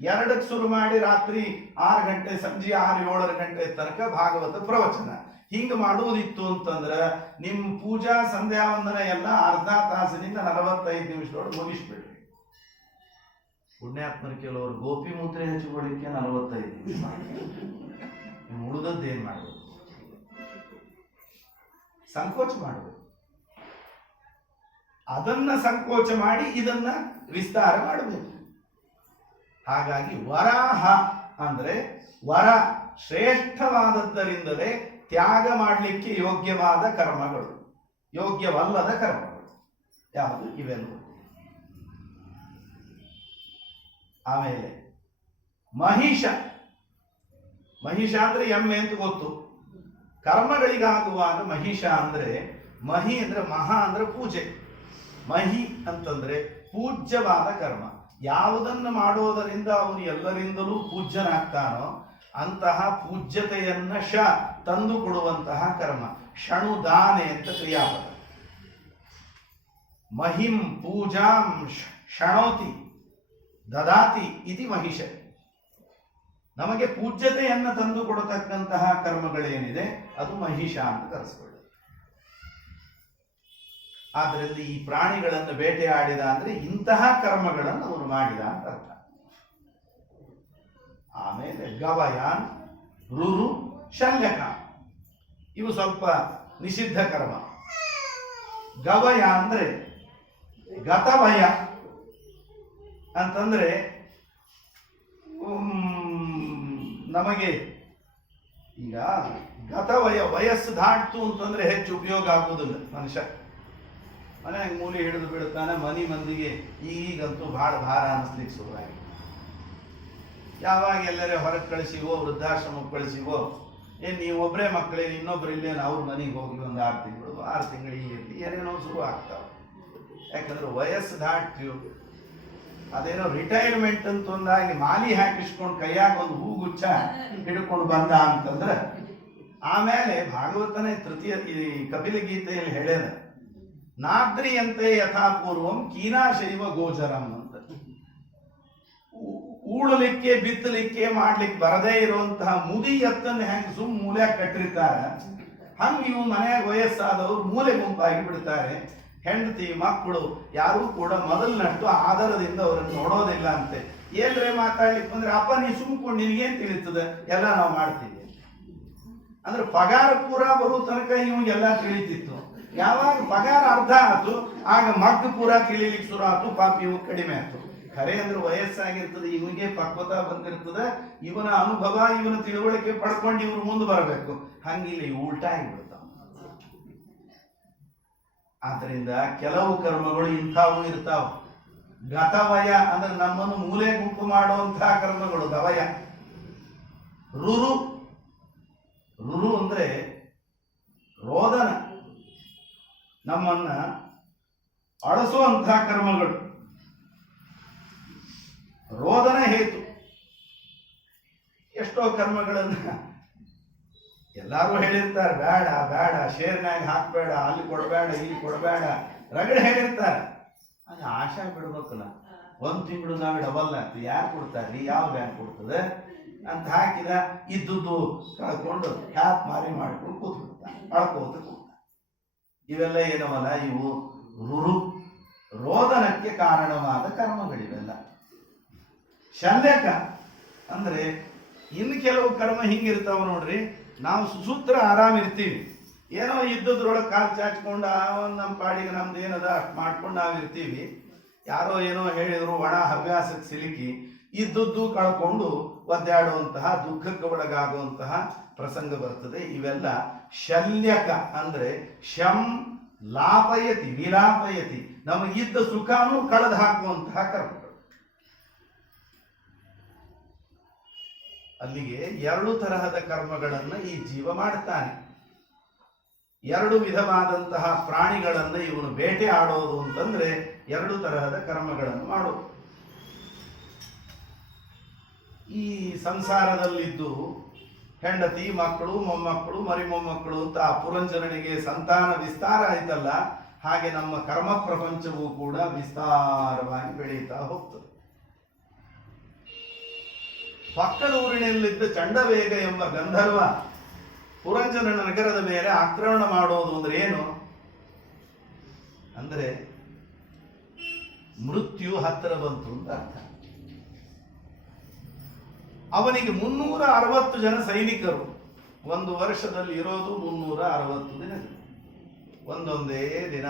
2ಕ್ಕೆ ಶುರು ಮಾಡಿ ರಾತ್ರಿ 6 ಗಂಟೆ ಸಂಜೆ 6-7 ಗಂಟೆ ತನಕ ಭಾಗವತ ಪ್ರವಚನ. ಹಿಂಗೆ ಮಾಡುವುದಿತ್ತು ಅಂತಂದ್ರೆ ನಿಮ್ಮ ಪೂಜಾ ಸಂಧ್ಯಾವಂದನ ಎಲ್ಲ ಅರ್ಧ ತಾಸಿನಿಂದ 45 ನಿಮಿಷದೊಳಗೆ ಮುಗಿಸ್ಬಿಡ್ರಿ. ಪುಣ್ಯಾತ್ಮರು ಕೆಲವರು ಗೋಪಿ ಮುದ್ರೆ ಹಚ್ಚಿಕೊಳ್ಳಿಕ್ಕೆ 45 ನಿಮಿಷ, ಉಳಿದದ್ದು ಏನ್ ಮಾಡಬೇಕು? ಸಂಕೋಚ ಮಾಡಬೇಕು. ಅದನ್ನ ಸಂಕೋಚ ಮಾಡಿ ಇದನ್ನ ವಿಸ್ತಾರ ಮಾಡಬೇಕು. ಹಾಗಾಗಿ ವರಾಹ ಅಂದ್ರೆ ವರ ಶ್ರೇಷ್ಠವಾದದ್ದರಿಂದಲೇ ತ್ಯಾಗ ಮಾಡಲಿಕ್ಕೆ ಯೋಗ್ಯವಾದ ಕರ್ಮಗಳು, ಯೋಗ್ಯವಲ್ಲದ ಕರ್ಮಗಳು ಯಾವುದು? ಇವೆಲ್ಲ. ಆಮೇಲೆ ಮಹಿಷ. ಮಹಿಷ ಅಂದ್ರೆ ಎಮ್ಮೆ ಅಂತ ಗೊತ್ತು. ಕರ್ಮಗಳಿಗಾಗುವಾಗ ಮಹಿಷ ಅಂದ್ರೆ, ಮಹಿ ಅಂದ್ರೆ ಮಹಾ ಅಂದ್ರೆ ಪೂಜೆ, ಮಹಿ ಅಂತಂದ್ರೆ ಪೂಜ್ಯವಾದ ಕರ್ಮ. ಯಾವುದನ್ನು ಮಾಡೋದರಿಂದ ಅವನು ಎಲ್ಲರಿಂದಲೂ ಪೂಜ್ಯನಾಗ್ತಾನೋ ಅಂತಹ ಪೂಜ್ಯತೆಯನ್ನ ತಂದು ಕೊಡುವಂತಹ ಕರ್ಮ. ಷಣುದಾನೆ ಅಂತ ಕ್ರಿಯಾಪದ. ಮಹಿಂ ಪೂಜಾಂ ಷಣೋತಿ ದದಾತಿ ಇತಿ ಮಹಿಷ. ನಮಗೆ ಪೂಜ್ಯತೆಯನ್ನು ತಂದು ಕೊಡತಕ್ಕಂತಹ ಕರ್ಮಗಳೇನಿದೆ ಅದು ಮಹಿಷ ಅಂತ ಕರೆಸ್ಕೊಳ್ಳಿ. ಆದ್ದರಿಂದ ಈ ಪ್ರಾಣಿಗಳನ್ನು ಬೇಟೆಯಾಡಿದ ಅಂದ್ರೆ ಇಂತಹ ಕರ್ಮಗಳನ್ನು ಅವನು ಮಾಡಿದ ಅಂತ ಅರ್ಥ. ಆಮೇಲೆ ಗವಯಾನ್, ರುರು, ಶಲ್ಯಕ ಇವು ಸ್ವಲ್ಪ ನಿಷಿದ್ಧ ಕರ್ಮ. ಗವಯ ಅಂದ್ರೆ ಗತವಯ ಅಂತಂದ್ರೆ ನಮಗೆ ಈಗ ಗತವಯ ವಯಸ್ಸು ದಾಟ್ತು ಅಂತಂದ್ರೆ ಹೆಚ್ಚು ಉಪಯೋಗ ಆಗುವುದಿಲ್ಲ. ಮನುಷ್ಯ ಮನೆಯಾಗ ಮೂಲಿ ಹಿಡಿದು ಬಿಡುತ್ತಾನೆ, ಮಂದಿಗೆ ಈಗಂತೂ ಬಹಳ ಭಾರ ಅನ್ನಿಸ್ಲಿಕ್ಕೆ ಶುರುವಾಗಿ. ಯಾವಾಗ ಎಲ್ಲರೇ ಹೊರಗೆ ಕಳಿಸಿವೋ, ವೃದ್ಧಾಶ್ರಮಕ್ಕೆ ಕಳಿಸಿವೋ, ನೀವು ಒಬ್ಬರೇ ಮಕ್ಕಳೇ, ಇನ್ನೊಬ್ರು ಇಲ್ಲೇನು ಅವ್ರ ಮನೆಗೆ ಹೋಗಿ ಒಂದು 6 ತಿಂಗಳು 6 ತಿಂಗಳು ಇಲ್ಲಿರಲಿ, ಏನೇನೋ ಶುರು ಆಗ್ತಾವೆ. ಯಾಕಂದ್ರೆ ವಯಸ್ಸು ದಾಟ್ತೀವಿ. ಅದೇನೋ ರಿಟೈರ್ಮೆಂಟ್ ಅಂತ ಒಂದಾಗಿ ಮಾಲಿ ಹಾಕಿಸ್ಕೊಂಡು ಕೈಯಾಗ ಒಂದು ಹೂಗುಚ್ಛ ಹಿಡ್ಕೊಂಡು ಬಂದ ಅಂತಂದ್ರೆ ಆಮೇಲೆ ಭಾಗವತನೇ ತೃತೀಯ ಈ ಕಪಿಲ ಗೀತೆಯಲ್ಲಿ ಹೇಳ್ಯಾರ, ನಾದ್ರಿಯಂತೆ ಯಥಾಪೂರ್ವಂ ಕೀನಾಶೈವ ಗೋಚರಂ ಅಂತ. ಉಳಲಿಕ್ಕೆ ಬಿತ್ತಲಿಕ್ಕೆ ಮಾಡ್ಲಿಕ್ಕೆ ಬರದೇ ಇರುವಂತಹ ಮುದಿ ಎತ್ತನ್ನು ಹೆಂಗೆ ಮೂಲೆ ಕಟ್ಟಿರ್ತಾರೆ, ಹಂಗೆ ಇವು ಮನೆಯಾಗ ವಯಸ್ಸಾದವರು ಮೂಲೆ ಗುಂಪಾಗಿ ಬಿಡ್ತಾರೆ. ಹೆಂಡತಿ ಮಕ್ಕಳು ಯಾರೂ ಕೂಡ ಮೊದಲಿನಷ್ಟು ಆಧಾರದಿಂದ ಅವರನ್ನು ನೋಡೋದಿಲ್ಲ ಅಂತೆ. ಏನ್ರೆ ಮಾತಾಡ್ಲಿಕ್ಕೆ ಬಂದ್ರೆ ಅಪ್ಪ ನೀ ಸುಮ್ಕೊಂಡು ನಿನಗೇನ್ ತಿಳಿತದೆ, ಎಲ್ಲ ನಾವು ಮಾಡ್ತೀವಿ. ಅಂದ್ರೆ ಪಗಾರ ಪೂರ ಬರೋ ತನಕ ಇವಾಗೆಲ್ಲ ತಿಳಿತಿತ್ತು. ಯಾವಾಗ ಪಗಾರ ಅರ್ಧ ಆಯ್ತು ಆಗ ಮಗ್ಗ ಪೂರ ತಿಳಿಲಿಕ್ಕೆ ಶುರು ಆಯ್ತು, ಪಾಪ ಇವ್ ಕಡಿಮೆ ಆಯ್ತು. ಖರೆ ಅಂದ್ರೆ ವಯಸ್ಸಾಗಿರ್ತದೆ, ಇವನಿಗೆ ಪಕ್ವತಾ ಬಂದಿರ್ತದೆ, ಇವನ ಅನುಭವ ಇವನ ತಿಳುವಳಿಕೆ ಪಡ್ಕೊಂಡು ಇವ್ರು ಮುಂದೆ ಬರಬೇಕು. ಹಂಗಿಲ್ಲ, ಇವು ಉಲ್ಟಾ ಆಗಿಬಿಡ್ತಾವ. ಆದ್ರಿಂದ ಕೆಲವು ಕರ್ಮಗಳು ಇಂಥವು ಇರ್ತಾವ. ಗತವಯ ಅಂದ್ರೆ ನಮ್ಮನ್ನು ಮೂಲೆ ಗುಂಪು ಮಾಡುವಂತಹ ಕರ್ಮಗಳು ಗವಯ. ರುರು ರುರು ಅಂದ್ರೆ ರೋದನ, ನಮ್ಮನ್ನ ಅಳಸುವಂತಹ ಕರ್ಮಗಳು. ರೋದನ ಹೇತು. ಎಷ್ಟೋ ಕರ್ಮಗಳನ್ನ ಎಲ್ಲಾರು ಹೇಳಿರ್ತಾರೆ, ಬೇಡ ಬೇಡ, ಶೇರ್ನಾಗ ಹಾಕ್ಬೇಡ, ಅಲ್ಲಿ ಕೊಡಬೇಡ, ಇಲ್ಲಿ ಕೊಡಬೇಡ, ರಗಡೆ ಹೇಳಿರ್ತಾರೆ. ಅದು ಆಶಾ ಬಿಡ್ಬೇಕಲ್ಲ. 1 ತಿಂಗಳು ನಾವು ಡಬಲ್ ಆಗ್ತೀವಿ, ಯಾರು ಕೊಡ್ತಾರ್ರಿ, ಯಾವ ಬ್ಯಾಂಕ್ ಕೊಡ್ತದೆ ಅಂತ ಹಾಕಿದ ಇದ್ದುದ್ದು ಕಳ್ಕೊಂಡು ಹ್ಯಾಪ್ ಮಾರಿ ಮಾಡ್ಕೊಂಡು ಕೂತ್ಬಿಡ್ತಾರೆ, ಅಳ್ಕೋತ ಕೂತ. ಇವೆಲ್ಲ ಏನವಲ್ಲ, ಇವು ರುರು ರೋದನಕ್ಕೆ ಕಾರಣವಾದ ಕರ್ಮಗಳಿವೆಲ್ಲ. ಶಲ್ಯಕ ಅಂದ್ರೆ ಇನ್ನು ಕೆಲವು ಕರ್ಮ ಹಿಂಗಿರ್ತಾವ ನೋಡ್ರಿ. ನಾವು ಸುಸೂತ್ರ ಆರಾಮಿರ್ತೀವಿ, ಏನೋ ಇದ್ದದ್ರೊಳಗೆ ಕಾಲು ಚಾಚ್ಕೊಂಡು ನಮ್ಮ ಪಾಡಿಗೆ ನಮ್ದು ಏನದ ಅಷ್ಟು ಮಾಡ್ಕೊಂಡು ನಾವಿರ್ತೀವಿ. ಯಾರೋ ಏನೋ ಹೇಳಿದ್ರು, ಒಣ ಹವ್ಯಾಸಕ್ಕೆ ಸಿಲುಕಿ ಇದ್ದದ್ದು ಕಳ್ಕೊಂಡು ಒದ್ದಾಡುವಂತಹ, ದುಃಖಕ್ಕೆ ಒಳಗಾಗುವಂತಹ ಪ್ರಸಂಗ ಬರ್ತದೆ. ಇವೆಲ್ಲ ಶಲ್ಯಕ ಅಂದ್ರೆ ಶಂ ಲಾಪಯತಿ ವಿಲಾಪಯತಿ, ನಮಗಿದ್ದ ಸುಖಾನು ಕಳೆದು ಹಾಕುವಂತಹ ಕರ್ಮಗಳು. ಅಲ್ಲಿಗೆ 2 ತರಹದ ಕರ್ಮಗಳನ್ನು ಈ ಜೀವ ಮಾಡ್ತಾನೆ. 2 ವಿಧವಾದಂತಹ ಪ್ರಾಣಿಗಳನ್ನು ಇವನು ಬೇಟೆ ಆಡೋದು ಅಂತಂದ್ರೆ 2 ತರಹದ ಕರ್ಮಗಳನ್ನು ಮಾಡೋದು. ಈ ಸಂಸಾರದಲ್ಲಿದ್ದು ಹೆಂಡತಿ, ಮಕ್ಕಳು, ಮೊಮ್ಮಕ್ಕಳು, ಮರಿಮೊಮ್ಮಕ್ಕಳು ಅಂತ ಆ ಪುರಂಜರನಿಗೆ ಸಂತಾನ ವಿಸ್ತಾರ ಆಯ್ತಲ್ಲ, ಹಾಗೆ ನಮ್ಮ ಕರ್ಮ ಪ್ರಪಂಚವೂ ಕೂಡ ವಿಸ್ತಾರವಾಗಿ ಬೆಳೀತಾ ಹೋಗ್ತದೆ. ಪಕ್ಕದ ಊರಿನಲ್ಲಿದ್ದ ಚಂಡವೇಗ ಎಂಬ ಗಂಧರ್ವ ಪುರಂಜನ ನಗರದ ಮೇಲೆ ಆಕ್ರಮಣ ಮಾಡೋದು ಅಂದ್ರೆ ಏನು ಅಂದ್ರೆ ಮೃತ್ಯು ಹತ್ತಿರ ಬಂತು ಅಂತ ಅರ್ಥ. ಅವನಿಗೆ 360 ಜನ ಸೈನಿಕರು, 1 ವರ್ಷದಲ್ಲಿ ಇರೋದು 360 ದಿನಗಳು. ಒಂದೊಂದೇ ದಿನ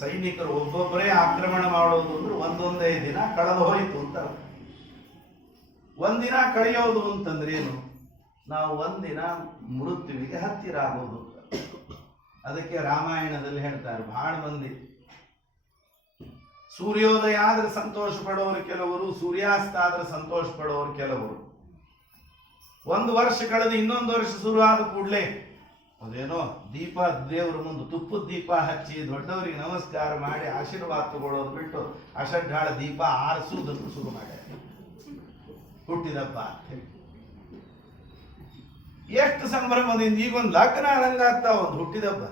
ಸೈನಿಕರು ಒಬ್ಬೊಬ್ಬರೇ ಆಕ್ರಮಣ ಮಾಡೋದು ಅಂದ್ರೆ ಒಂದೊಂದೇ ದಿನ ಕಳೆದು ಹೋಯಿತು ಅಂತ ಅರ್ಥ. ಒಂದಿನ ಕಳೆಯೋದು ಅಂತಂದ್ರೆ ಏನು? ನಾವು ಒಂದಿನ ಮೃತ್ಯುವಿಗೆ ಹತ್ತಿರ ಆಗೋದು. ಅದಕ್ಕೆ ರಾಮಾಯಣದಲ್ಲಿ ಹೇಳ್ತಾರೆ, ಬಹಳ ಮಂದಿ ಸೂರ್ಯೋದಯ ಆದ್ರೆ ಸಂತೋಷ ಪಡೋರು ಕೆಲವರು, ಸೂರ್ಯಾಸ್ತ ಆದ್ರೆ ಸಂತೋಷ ಪಡೋರು ಕೆಲವರು. 1 ವರ್ಷ ಕಳೆದು ಇನ್ನೊಂದು ವರ್ಷ ಶುರು ಆದ ಕೂಡಲೇ ಅದೇನೋ ದೀಪ, ದೇವ್ರ ಮುಂದೆ ತುಪ್ಪದ ದೀಪ ಹಚ್ಚಿ ದೊಡ್ಡವರಿಗೆ ನಮಸ್ಕಾರ ಮಾಡಿ ಆಶೀರ್ವಾದ ತಗೊಳ್ಳೋದು ಬಿಟ್ಟು ಅಷಡ್ಢಾಳ ದೀಪ ಆರಿಸುವುದನ್ನು ಶುರು ಮಾಡ್ಯಾರ. ಹುಟ್ಟಿದಬ್ಬ ಎಷ್ಟು ಸಂಭ್ರಮದಿಂದ, ಈಗೊಂದು ಲಗ್ನ ಆದಂಗಾಗ್ತಾ ಒಂದು ಹುಟ್ಟಿದಬ್ಬ.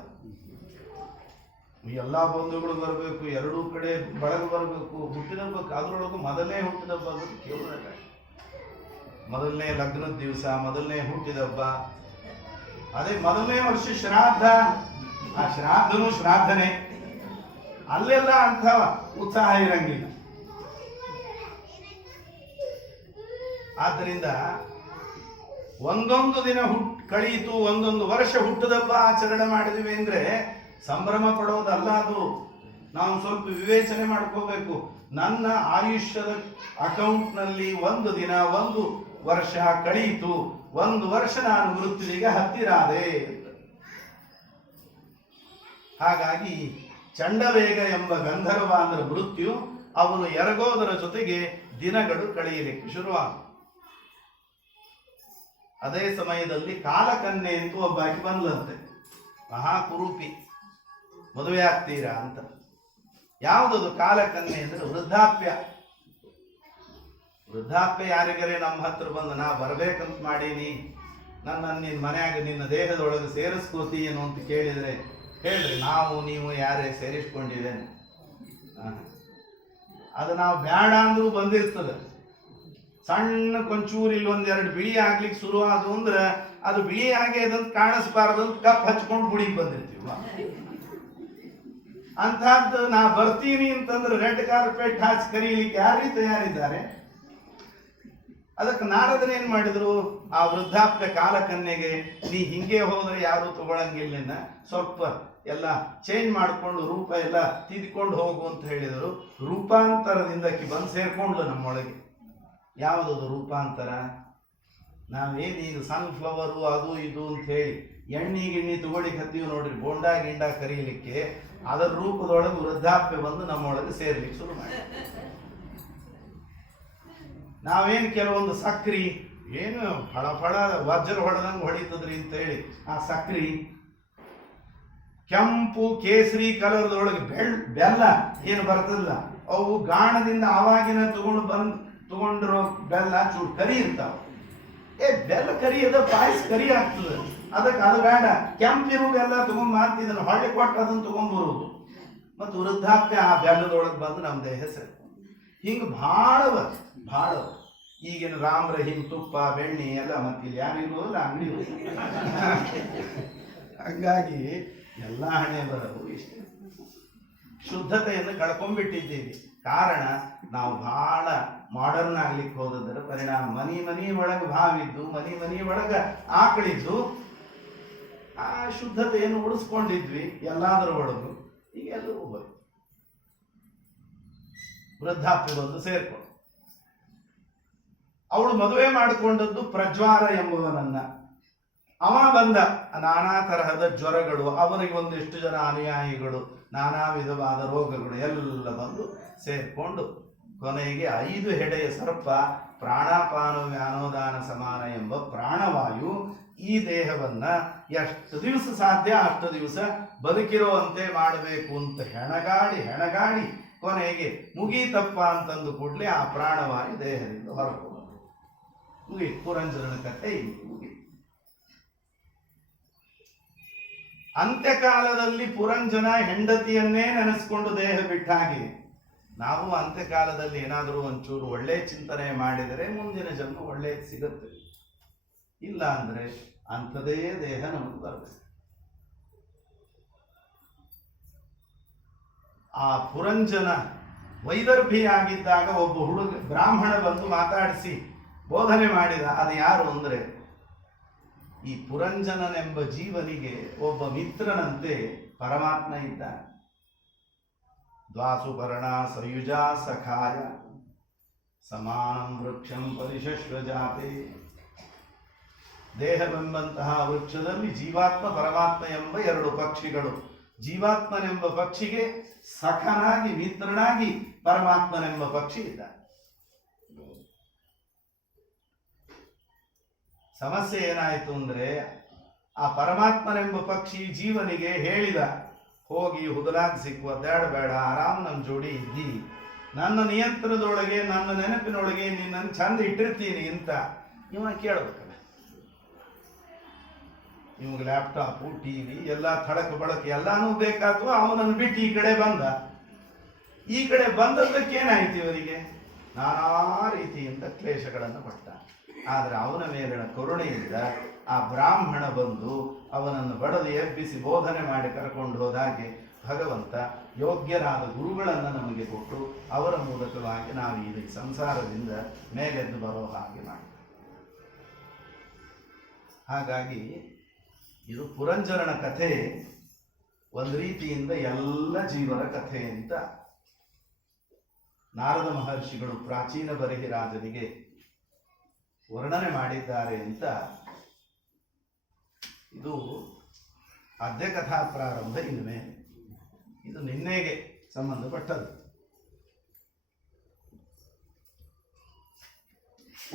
ಎಲ್ಲಾ ಬಂಧುಗಳು ಬರಬೇಕು, 2 ಕಡೆ ಬಳಗ ಬರಬೇಕು. ಹುಟ್ಟಿದಬ್ಬಕ್ಕೆ ಅದ್ರೊಳಗೂ ಮೊದಲನೇ ಹುಟ್ಟಿದಬ್ಬ ಅದು ಕೇವಲ ಮೊದಲನೇ ಲಗ್ನದ ದಿವಸ, ಮೊದಲನೇ ಹುಟ್ಟಿದಬ್ಬ. ಅದೇ ಮೊದಲನೇ ವರ್ಷ ಶ್ರಾದ್ದ, ಆ ಶ್ರಾದ್ದನೂ ಶ್ರಾದ್ದನೇ. ಅಲ್ಲೆಲ್ಲ ಅಂಥ ಉತ್ಸಾಹ ಇರಂಗಿಲ್ಲ. ಆದ್ದರಿಂದ ಒಂದೊಂದು ದಿನ ಕಳೆಯಿತು, ಒಂದೊಂದು ವರ್ಷ ಹುಟ್ಟದಬ್ಬ ಆಚರಣೆ ಮಾಡಿದ್ವಿ ಅಂದ್ರೆ ಸಂಭ್ರಮ ಪಡೋದಲ್ಲ ಅದು. ನಾವು ಸ್ವಲ್ಪ ವಿವೇಚನೆ ಮಾಡ್ಕೋಬೇಕು. ನನ್ನ ಆಯುಷ್ಯದ ಅಕೌಂಟ್ನಲ್ಲಿ 1 ದಿನ 1 ವರ್ಷ ಕಳೆಯಿತು, 1 ವರ್ಷ ನಾನು ಮೃತ್ಯುವಿಗೆ ಹತ್ತಿರಾದೆ. ಹಾಗಾಗಿ ಚಂಡವೇಗ ಎಂಬ ಗಂಧರ್ವ ಅಂದ್ರೆ ಮೃತ್ಯು, ಅವನು ಎರಗೋದರ ಜೊತೆಗೆ ದಿನಗಳು ಕಳೆಯಲಿಕ್ಕೆ ಶುರುವಾದ. ಅದೇ ಸಮಯದಲ್ಲಿ ಕಾಲಕನ್ಯೆ ಅಂತ ಒಬ್ಬಾಕಿ ಬಂದ್ಲಂತೆ, ಮಹಾಕುರೂಪಿ, ಮದುವೆ ಆಗ್ತೀರಾ ಅಂತ. ಯಾವುದದು ಕಾಲಕನ್ಯೆ ಅಂದ್ರೆ ವೃದ್ಧಾಪ್ಯ. ವೃದ್ಧಾಪ್ಯ ಯಾರಿಗರೆ ನಮ್ಮ ಹತ್ರ ಬಂದು ನಾ ಬರ್ಬೇಕಂತ ಮಾಡೀನಿ, ನನ್ನ ನಿನ್ನ ಮನ್ಯಾಗ ನಿನ್ನ ದೇಹದೊಳಗೆ ಸೇರಿಸ್ಕೋತೀಯೇನು ಅಂತ ಕೇಳಿದ್ರೆ ಹೇಳ್ರಿ, ನಾವು ನೀವು ಯಾರೇ ಸೇರಿಸ್ಕೊಂಡಿದ್ದೇನೆ. ಅದು ನಾವು ಬ್ಯಾಡ ಅಂದ್ರೂ ಬಂದಿರ್ತದೆ. ಸಣ್ಣ ಕೊಂಚೂರು ಇಲ್ಲಿ 1-2 ಬಿಳಿ ಆಗ್ಲಿಕ್ಕೆ ಶುರು ಆದವು ಅಂದ್ರೆ ಅದು ಬಿಳಿ ಆಗ್ಯದಂತ ಕಾಣಿಸ್ಬಾರ್ದಂತ ಕಪ್ ಹಚ್ಕೊಂಡು ಗುಡಿಗೆ ಬಂದಿರ್ತೀವಿ. ಅಂಥದ್ದು ನಾ ಬರ್ತೀನಿ ಅಂತಂದ್ರೆ ರೆಡ್ ಕಾರ್ಪೆಟ್ ಹಾಕಿ ಕರೀಲಿಕ್ಕೆ ಯಾರೀ ತಯಾರಿದ್ದಾರೆ? ಅದಕ್ಕೆ ನಾರದನ ಏನ್ ಮಾಡಿದ್ರು, ಆ ವೃದ್ಧಾಪ್ಯ ಕಾಲಕನ್ಯೆಗೆ ನೀ ಹಿಂಗೆ ಹೋದ್ರೆ ಯಾರು ತಗೊಳಂಗಿಲ್ಲ, ಸ್ವಲ್ಪ ಎಲ್ಲ ಚೇಂಜ್ ಮಾಡಿಕೊಂಡು ರೂಪ ಎಲ್ಲ ತಿದ್ಕೊಂಡು ಹೋಗು ಅಂತ ಹೇಳಿದರು. ರೂಪಾಂತರದಿಂದ ಬಂದು ಸೇರ್ಕೊಂಡ್ಲು ನಮ್ಮೊಳಗೆ. ಯಾವುದದು ರೂಪಾಂತರ? ನಾವೇನೀಗ ಸನ್ಫ್ಲವರು ಅದು ಇದು ಅಂತ ಹೇಳಿ ಎಣ್ಣೆ ತಗೊಳ್ಳಿ ಹತ್ತೀವಿ ನೋಡ್ರಿ, ಬೋಂಡಾ ಗಿಂಡ ಕರೀಲಿಕ್ಕೆ, ಅದರ ರೂಪದೊಳಗೆ ವೃದ್ಧಾಪ್ಯ ಬಂದು ನಮ್ಮೊಳಗೆ ಸೇರ್ಲಿಕ್ಕೆ ಶುರು ಮಾಡಿ. ನಾವೇನು ಕೆಲವೊಂದು ಸಕ್ರಿ ಏನು ಫಳ ಫಳ ವಜ್ರ ಹೊಡೆದಂಗೆ ಹೊಡಿತದ್ರಿ ಅಂತ ಹೇಳಿ ಆ ಸಕ್ರಿ ಕೆಂಪು ಕೇಸರಿ ಕಲರ್ದೊಳಗೆ ಬೆಲ್ಲ ಏನು ಬರ್ತದಲ್ಲ, ಅವು ಗಾಣದಿಂದ ಆವಾಗಿನ ತಗೊಂಡಿರೋ ಬೆಲ್ಲ ಚೂರು ಕರಿ ಇರ್ತಾವ. ಬೆಲ್ಲ ಕರಿ ಅದ, ಪಾಯಸ ಕರಿ ಆಗ್ತದೆ, ಅದಕ್ಕೆ ಅದು ಬೇಡ, ಕೆಂಪಿರು ಬೆಲ್ಲ ತಗೊಂಡ್ ಇದನ್ನು ಹೊಳ್ಳಿ ಕೊಟ್ಟು ಅದನ್ನು ತಗೊಂಡ್ಬರುವುದು. ಮತ್ತು ವೃದ್ಧಾಪ್ಯ ಆ ಬೆಲ್ಲದೊಳಗೆ ಬಂದು ನಮ್ಮ ದೇಹ ಸೇರಿ ಹಿಂಗೆ ಭಾಳವ. ಈಗಿನ ರಾಮ್ ರಹೀಮ್ ತುಪ್ಪ ಬೆಣ್ಣೆ ಎಲ್ಲ ಮತ್ತಿಲ್ಲಿ ಯಾರಿಗೋಲ್ಲ ಅಂಗಡಿ. ಹಂಗಾಗಿ ಎಲ್ಲ ಹಣೆ ಬರೋದು ಇಷ್ಟೇ. ಶುದ್ಧತೆಯನ್ನು ಕಳ್ಕೊಂಡ್ಬಿಟ್ಟಿದ್ದೀವಿ. ಕಾರಣ ನಾವು ಬಹಳ ಮಾಡರ್ನ್ ಆಗ್ಲಿಕ್ಕೆ ಹೋದದರ ಪರಿಣಾಮ. ಮನಿ ಒಳಗೆ ಭಾವಿದ್ದು, ಮನಿ ಒಳಗೆ ಆಕಳಿದ್ದು, ಆ ಶುದ್ಧತೆಯನ್ನು ಉಳಿಸ್ಕೊಂಡಿದ್ವಿ ಎಲ್ಲಾದ್ರ ಒಳಗೂ. ಈಗ ಎಲ್ಲರೂ ಹೋಗಿ ವೃದ್ಧಾಪ್ಯ ಬಂದು ಸೇರ್ಕೊಂಡು, ಅವಳು ಮದುವೆ ಮಾಡಿಕೊಂಡದ್ದು ಪ್ರಜ್ವಾರ ಎಂಬುವನನ್ನ. ಅವ ಬಂದ, ನಾನಾ ತರಹದ ಜ್ವರಗಳು, ಅವನಿಗೆ ಒಂದಿಷ್ಟು ಜನ ಅನುಯಾಯಿಗಳು, ನಾನಾ ವಿಧವಾದ ರೋಗಗಳು ಎಲ್ಲ ಬಂದು ಸೇರ್ಕೊಂಡು ಕೊನೆಗೆ 5 ಹೆಡೆಯ ಸರ್ಪ, ಪ್ರಾಣಾಪಾನ ವ್ಯಾನೋದಾನ ಸಮಾನ ಎಂಬ ಪ್ರಾಣವಾಯು ಈ ದೇಹವನ್ನ ಎಷ್ಟು ದಿವಸ ಸಾಧ್ಯ ಅಷ್ಟು ದಿವಸ ಬದುಕಿರುವಂತೆ ಮಾಡಬೇಕು ಅಂತ ಹೆಣಗಾಡಿ ಕೊನೆಗೆ ಮುಗೀತಪ್ಪ ಅಂತಂದು ಕೂಡಲೇ ಆ ಪ್ರಾಣವಾಯು ದೇಹದಿಂದ ಹೊರಗೆ ಮುಗಿ. ಪುರಂಜರನ ಕಥೆ ಮುಗಿ. ಅಂತ್ಯಕಾಲದಲ್ಲಿ ಪುರಂಜನ ಹೆಂಡತಿಯನ್ನೇ ನೆನೆಸ್ಕೊಂಡು ದೇಹ ಬಿಟ್ಟಾಗಿ, ನಾವು ಅಂತ್ಯಕಾಲದಲ್ಲಿ ಏನಾದರೂ ಒಂಚೂರು ಒಳ್ಳೆ ಚಿಂತನೆ ಮಾಡಿದರೆ ಮುಂದಿನ ಜನ್ಮ ಒಳ್ಳೆಯದು ಸಿಗುತ್ತೆ. ಇಲ್ಲ ಅಂದ್ರೆ ಅಂಥದೇ ದೇಹ ನಮಗೆ ಬರುತ್ತೆ. ಆ ಪುರಂಜನ ವೈದರ್ಭಿಯಾಗಿದ್ದಾಗ ಒಬ್ಬ ಬ್ರಾಹ್ಮಣ ಬಂದು ಮಾತಾಡಿಸಿ ಬೋಧನೆ ಮಾಡಿದ. ಅದು ಯಾರು ಅಂದ್ರೆ, ಈ ಪುರಂಜನನೆಂಬ ಜೀವನಿಗೆ ಒಬ್ಬ ಮಿತ್ರನಂತೆ ಪರಮಾತ್ಮ ಇದ್ದಾನೆ. ದ್ವಾಸುಪರ್ಣ ಸಯುಜಾ ಸಖಾಯ ಸಮಾನಂ ವೃಕ್ಷಂ ಪರಿಶಶ್ವಜಾತೆ. ದೇಹವೆಂಬಂತಹ ವೃಕ್ಷದಲ್ಲಿ ಜೀವಾತ್ಮ ಪರಮಾತ್ಮ ಎಂಬ 2 ಪಕ್ಷಿಗಳು. ಜೀವಾತ್ಮನೆಂಬ ಪಕ್ಷಿಗೆ ಸಖನಾಗಿ ಮಿತ್ರನಾಗಿ ಪರಮಾತ್ಮನೆಂಬ ಪಕ್ಷಿ ಇದ್ದಾನೆ. ಸಮಸ್ಯೆ ಏನಾಯಿತು ಅಂದ್ರೆ, ಆ ಪರಮಾತ್ಮನೆಂಬ ಪಕ್ಷಿ ಜೀವನಿಗೆ ಹೇಳಿದ, ಹೋಗಿ ಹುದಲಾಗಿ ಸಿಕ್ಕುವ ಬೇಡ, ಆರಾಮ್ ನಮ್ಮ ಜೋಡಿ ಇದ್ದಿ, ನನ್ನ ನಿಯಂತ್ರಣದೊಳಗೆ ನನ್ನ ನೆನಪಿನೊಳಗೆ ನಿನ್ನನ್ನು ಚಂದ ಇಟ್ಟಿರ್ತೀನಿ ಅಂತ. ಇವ ಕೇಳ್ಬೇಕಲ್ಲ, ಇವಾಗ ಲ್ಯಾಪ್ಟಾಪು ಟಿವಿ ಎಲ್ಲ ಥಳಕ ಬಳಕೆ ಎಲ್ಲಾನು ಬೇಕಾತು. ಅವನನ್ನು ಬಿಟ್ಟು ಈ ಕಡೆ ಬಂದ. ಈ ಕಡೆ ಬಂದದ್ದಕ್ಕೇನಾಯ್ತು, ಇವರಿಗೆ ನಾನಾ ರೀತಿಯಿಂದ ಕ್ಲೇಶಗಳನ್ನು ಪಟ್ಟ. ಆದರೆ ಅವನ ಮೇಲಿನ ಕರುಣೆಯಿಂದ ಆ ಬ್ರಾಹ್ಮಣ ಬಂದು ಅವನನ್ನು ಬಡದು ಎಬ್ಬಿಸಿ ಬೋಧನೆ ಮಾಡಿ ಕರ್ಕೊಂಡು ಹೋದಾಗೆ ಭಗವಂತ ಯೋಗ್ಯರಾದ ಗುರುಗಳನ್ನು ನಮಗೆ ಕೊಟ್ಟು ಅವರ ಮೂಲಕವಾಗಿ ನಾವು ಈ ಸಂಸಾರದಿಂದ ಮೇಲೆದ್ದು ಬರೋ ಹಾಗೆ ಮಾಡಿ. ಹಾಗಾಗಿ ಇದು ಪುರಂಜರನ ಕಥೆ ಒಂದು ರೀತಿಯಿಂದ ಎಲ್ಲ ಜೀವನ ಕಥೆ ಅಂತ ನಾರದ ಮಹರ್ಷಿಗಳು ಪ್ರಾಚೀನ ಬರೆಹಿರಾಜನಿಗೆ ವರ್ಣನೆ ಮಾಡಿದ್ದಾರೆ ಅಂತ. ಇದು ಅದ್ಯ ಕಥಾ ಪ್ರಾರಂಭ. ಇನ್ಮೇಲೆ ಇದು ನಿನ್ನೆಗೆ ಸಂಬಂಧಪಟ್ಟದ್ದು.